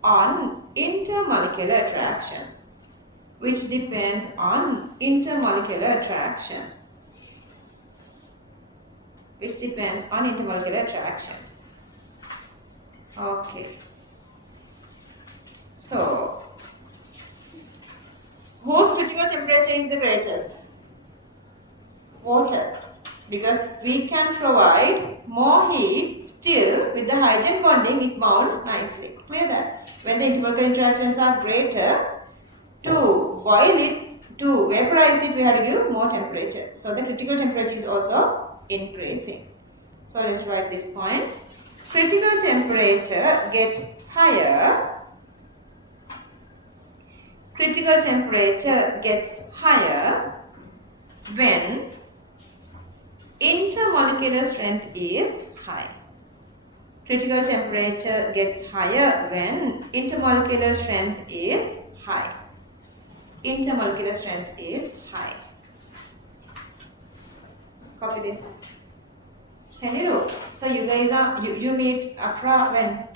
on intermolecular attractions. Okay. So, whose critical temperature is the greatest? Water. Because we can provide more heat still with the hydrogen bonding, it bound nicely. Clear that? When the intermolecular interactions are greater, to boil it, to vaporize it, we have to give more temperature. So the critical temperature is also increasing. So let's write this point. Critical temperature gets higher. Critical temperature gets higher when intermolecular strength is high. Critical temperature gets higher when intermolecular strength is high. Intermolecular strength is high. Copy this. Send it out. So you guys are you meet Afra when?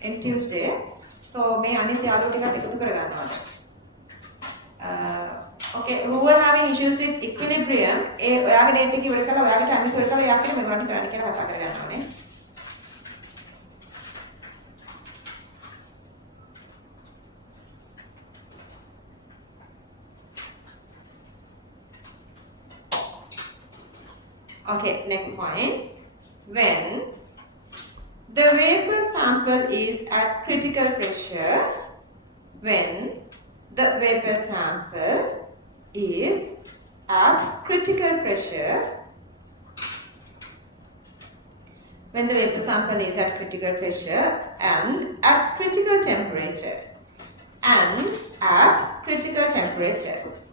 In Tuesday. So may anith yalu tika ekathu karagannawa. Okay, who are having issues with equilibrium, ඔයාගේ date එක ඉවර කරලා ඔයාගේ time එක ඉවර කරලා යා කියලා මේගොල්ලන්ට කරන්න කියලා කතා කරගන්න ඕනේ. Okay, next point. When the vapor sample is at critical pressure, when the vapor sample is at critical pressure, when the vapor sample is at critical pressure and at critical temperature,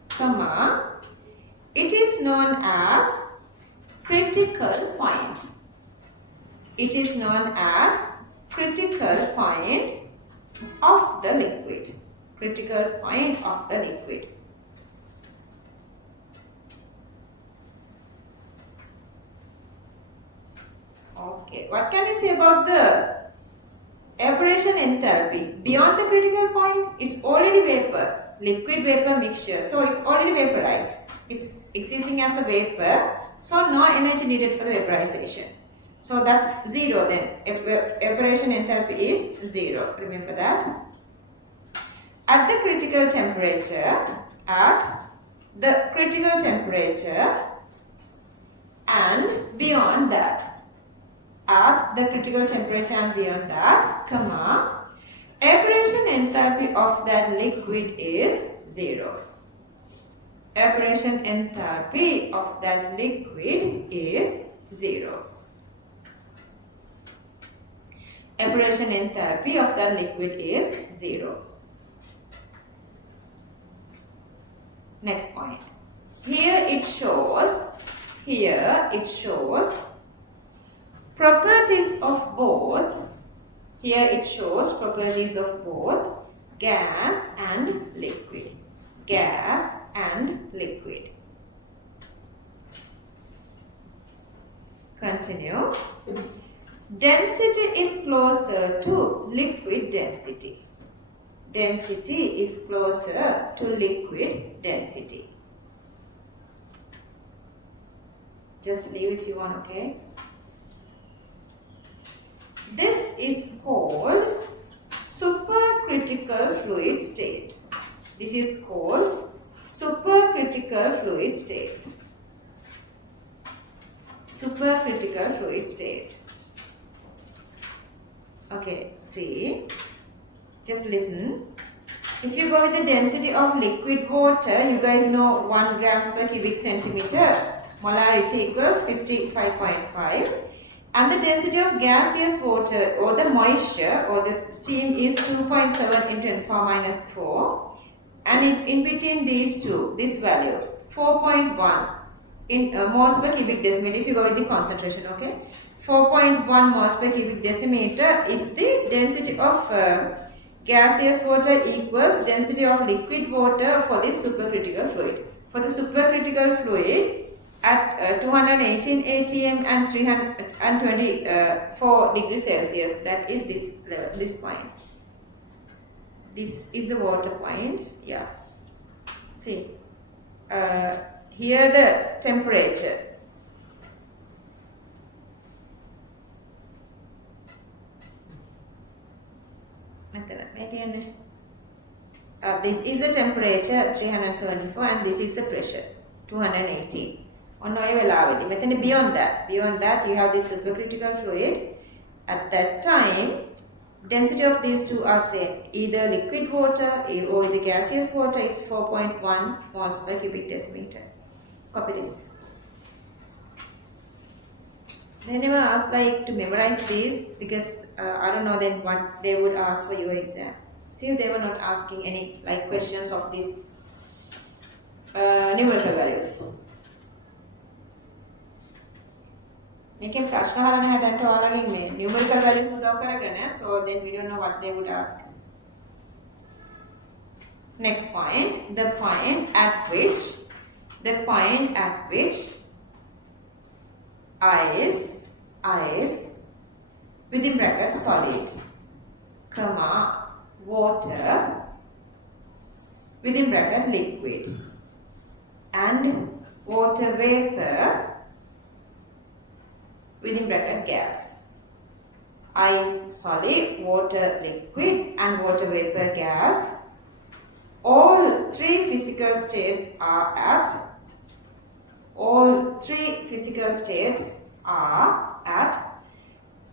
comma, it is known as critical point. It is known as critical point of the liquid. Critical point of the liquid. Okay, what can you say about the evaporation enthalpy? Beyond the critical point, it's already vapor, liquid vapor mixture, so it's already vaporized. It's existing as a vapor, so no energy needed for the vaporization. So that's zero then. Evaporation enthalpy is zero. Remember that. At the critical temperature, and beyond that, comma, evaporation enthalpy of that liquid is zero. Evaporation enthalpy of that liquid is zero. Evaporation enthalpy of that liquid is zero. Next point. Here it shows properties of both. Here it shows properties of both gas and liquid. Gas and liquid. Continue. Density is closer to liquid density. Density is closer to liquid density. Just leave if you want, okay? This is called supercritical fluid state. This is called supercritical fluid state. Supercritical fluid state. Okay, see. Just listen. If you go with the density of liquid water, you guys know 1 grams per cubic centimeter. Molarity equals 55.5. And the density of gaseous water or the moisture or the steam is 2.7 into 10 power minus 4. And in between these two, this value, 4.1 in moles per cubic decimeter if you go with the concentration, okay? 4.1 moles per cubic decimeter is the density of gaseous water equals density of liquid water for the supercritical fluid. For the supercritical fluid at 218 atm and 324 degrees Celsius, that is this level, this point. This is the water point. Yeah. See, here the temperature. This is the temperature 374 and this is the pressure 280. Beyond that you have this supercritical fluid. At that time, density of these two are same. Either liquid water or the gaseous water is 4.1 moles per cubic decimeter. Copy this. They never ask like to memorize this because I don't know then what they would ask for your exam. Still they were not asking any like questions of this numerical values. මේකෙන් ප්‍රශ්න අහලා නැහැ දැන් ඔයාලගෙන් මේ numerical values උදව් කරගෙන, so then we don't know what they would ask. Next point, the point at which ice within bracket solid, comma, water within bracket liquid, and water vapor within bracket gas. Ice solid, water liquid, and water vapor gas. All three physical states are at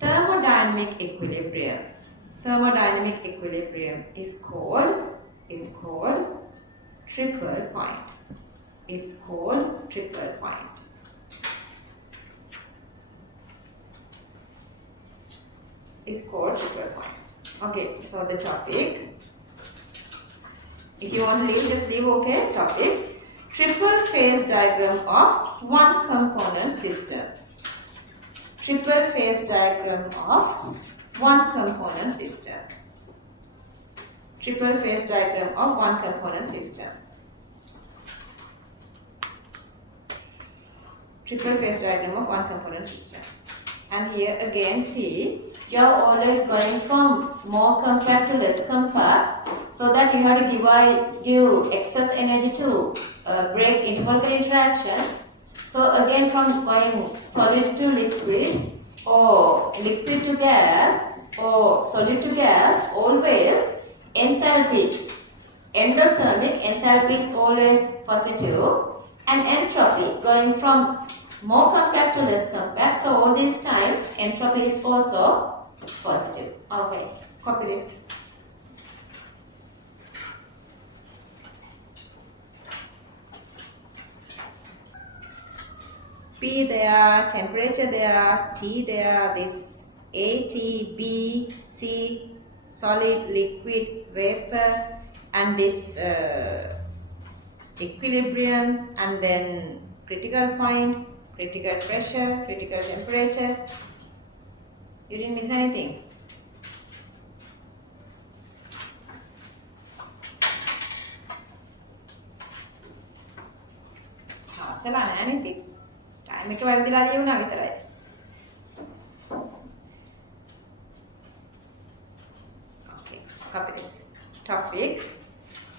thermodynamic equilibrium. Thermodynamic equilibrium is called triple point. Okay, so the topic, if you want to leave, just leave, okay. Topic, triple phase diagram of one component system. Triple phase diagram of one component system. Triple phase diagram of one component system. Triple phase diagram of one component system. And here again, see, you're always going from more compact to less compact, so that you have to give excess energy to break intermolecular interactions. So again, from going solid to liquid or liquid to gas or solid to gas, always enthalpy, endothermic enthalpy is always positive, and entropy going from more compact to less compact. So all these times entropy is also positive. Okay, copy this. P there, temperature there, T there, this A, T, B, C, solid, liquid, vapor, and this equilibrium, and then critical point, critical pressure, critical temperature. You didn't miss anything. anything. Time එක වැඩිලා ලියුණා විතරයි. Okay, copy this. Topic,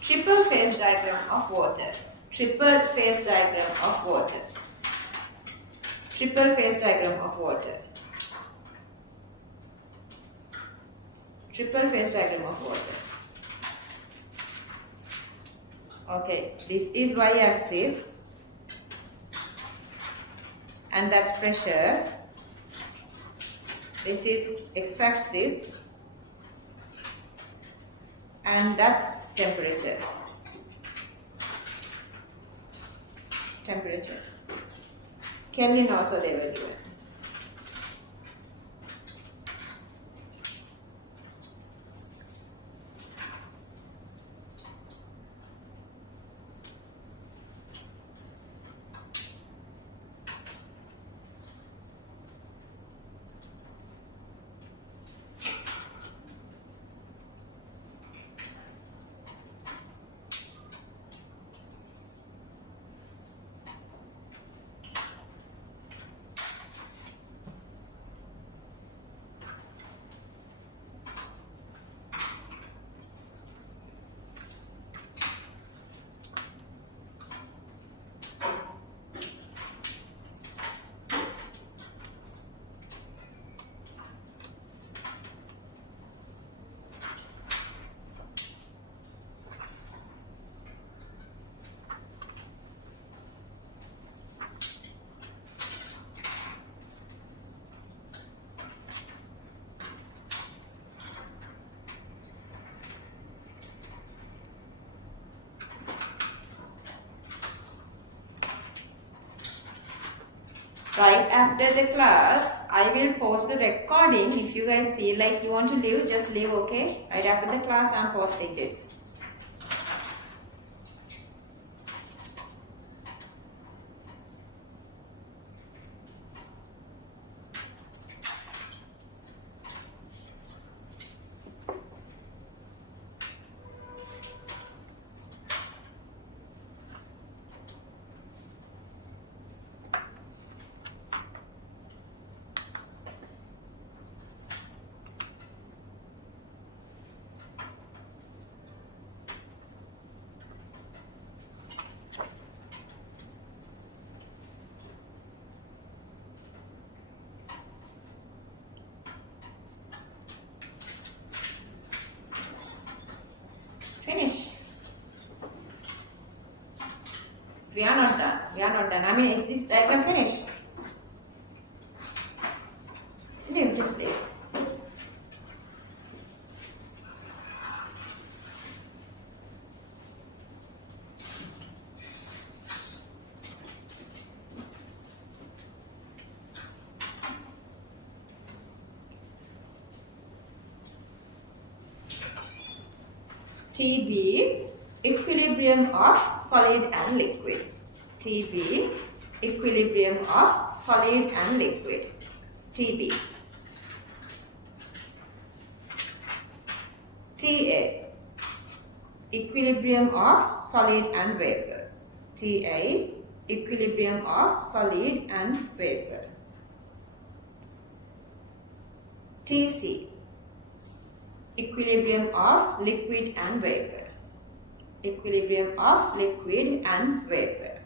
triple phase diagram of water. Triple phase diagram of water. Triple phase diagram of water. Triple phase diagram of water. Okay, this is y-axis and that's pressure. This is x-axis and that's temperature. Temperature. Kelvin also they were given. right after the class, I will pause the recording. If you guys feel like you want to leave, just leave, okay? Right after the class, I'm posting this. Finish. We are not done. We are not done. I mean, is this diagram finished? Leave, just leave. TB, equilibrium of solid and liquid. TB, equilibrium of solid and liquid. TB. TA, equilibrium of solid and vapor. TA, equilibrium of solid and vapor. TC, equilibrium of liquid and vapor. Equilibrium of liquid and vapor.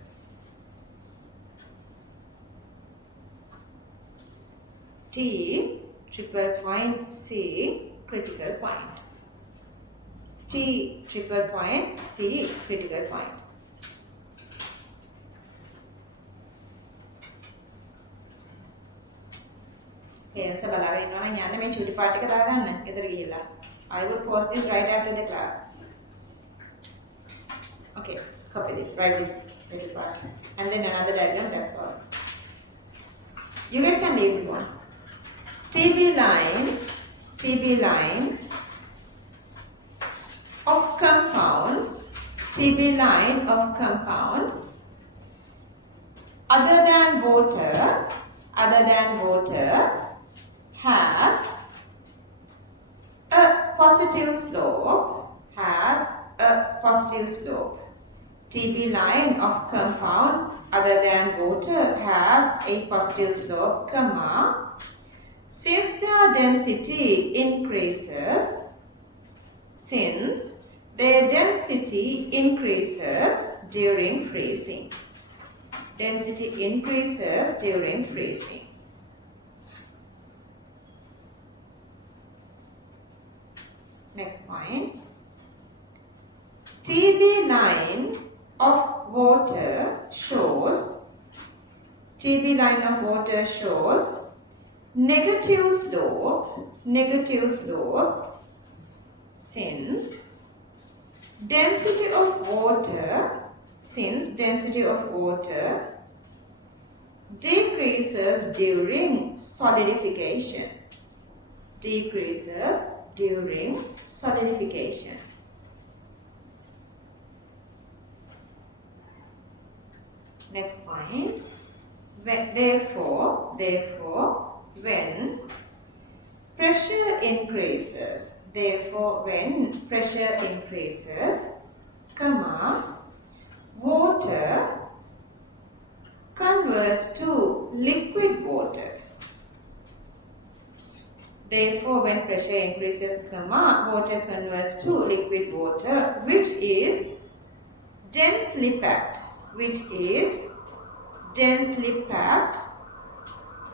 T, triple point C, critical point. T, triple point C, critical point. Parents are balarin no na yanne me chuti part එක දාගන්න ගෙදර ගිහිල්ලා. I will post this right after the class. Okay, copy this, write this little part. And then another diagram, that's all. You guys can label one. TB line of compounds, TB line of compounds other than water has a positive slope, TB line of compounds other than water has a positive slope, comma, since their density increases during freezing. Density increases during freezing. Next point. TB line of water shows negative slope since density of water decreases during solidification. Next point. Therefore, when pressure increases, comma, water converts to liquid water. Therefore, when pressure increases, comma, water converts to liquid water, which is densely packed,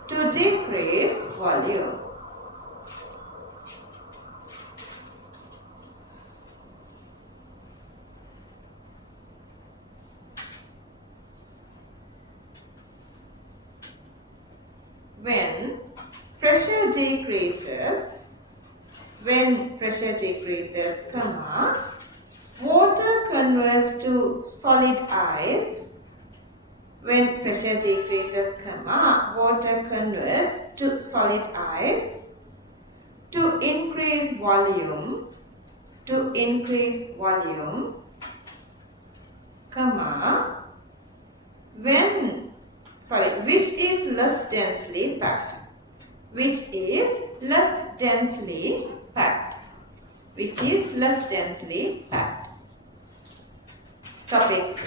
to decrease volume. When pressure decreases, comma, water converts to solid ice, When pressure decreases, water converts to solid ice. To increase volume, which is less densely packed. Topic: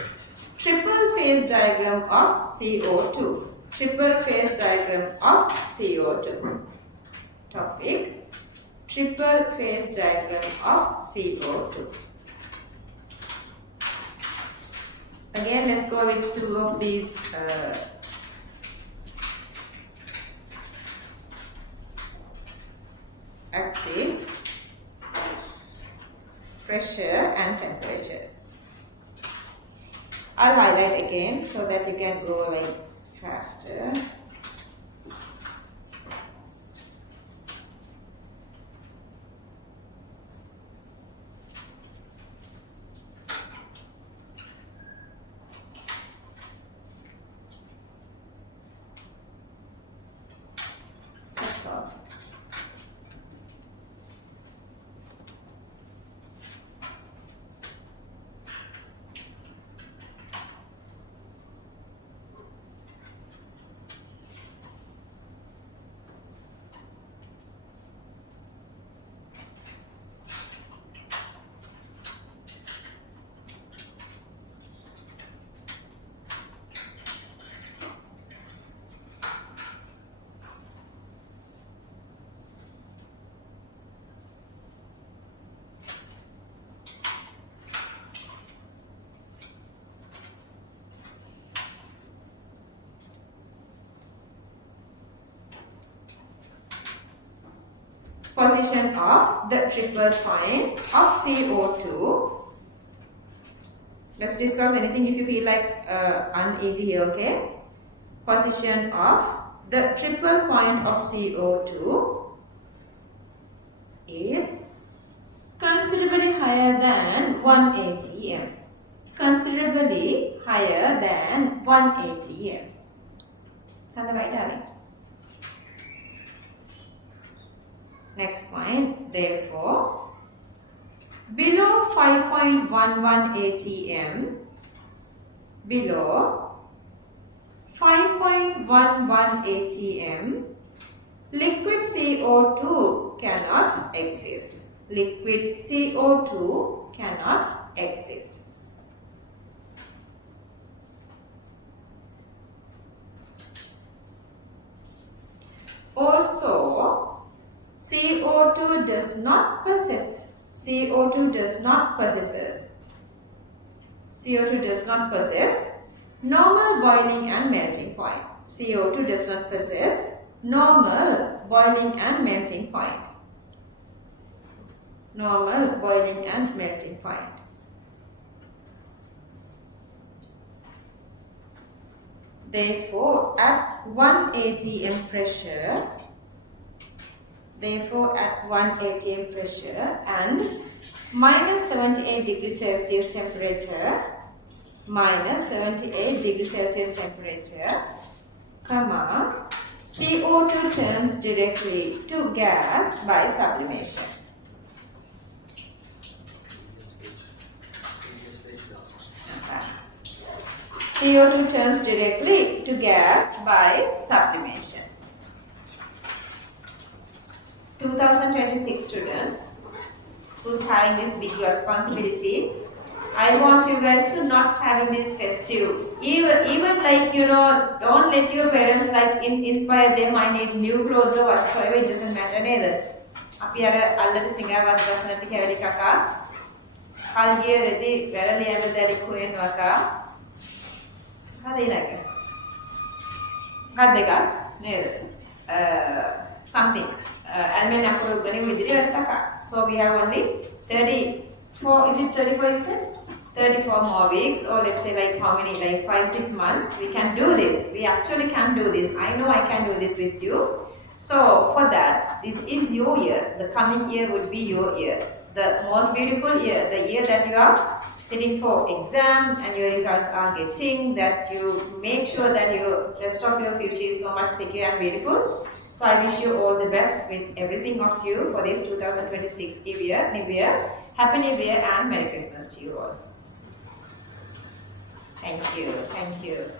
triple phase diagram of CO2. Topic: triple phase diagram of CO2. Again, let's go with two of these axes: pressure and temperature. I'll highlight again so that you can go like faster. That's all. Position of the triple point of CO2. Let's discuss anything if you feel like uneasy here, okay? Position of the triple point of CO2 is considerably higher than 1 atm. Considerably higher than 1 atm. Sound right, darling? Next point, therefore, below 5.11 atm, liquid CO2 cannot exist. Also, CO2 does not possess normal boiling and melting point. CO2 does not possess normal boiling and melting point. Therefore, at 1 atm pressure, and minus 78 degrees Celsius temperature, CO2 turns directly to gas by sublimation. CO2 turns directly to gas by sublimation. 2026 students who's having this big responsibility, I want you guys to not having this festive. Even like, don't let your parents like inspire them, I need new clothes or whatsoever, it doesn't matter neither. අපි අර අල්ලට සිඟාවත් ප්‍රශ්නත් කැවරි කකා කල්ගිය රෙදි වැරලි යන දැරි කුණෙන් වකා හදිනක හද් එකක් නේද something almen අපරු ගණි විදිහට taka. So we have only 34, is it 34 you said? 34 more weeks, or let's say like how many, like 5-6 months, we can do this. We actually can do this. I know I can do this with you. So for that, this is your year. The coming year would be your year. The most beautiful year, the year that you are sitting for exam and your results are getting, that you make sure that your rest of your future is so much secure and beautiful. So I wish you all the best with everything of you for this 2026 New Year. Happy New Year and Merry Christmas to you all. Thank you. Thank you.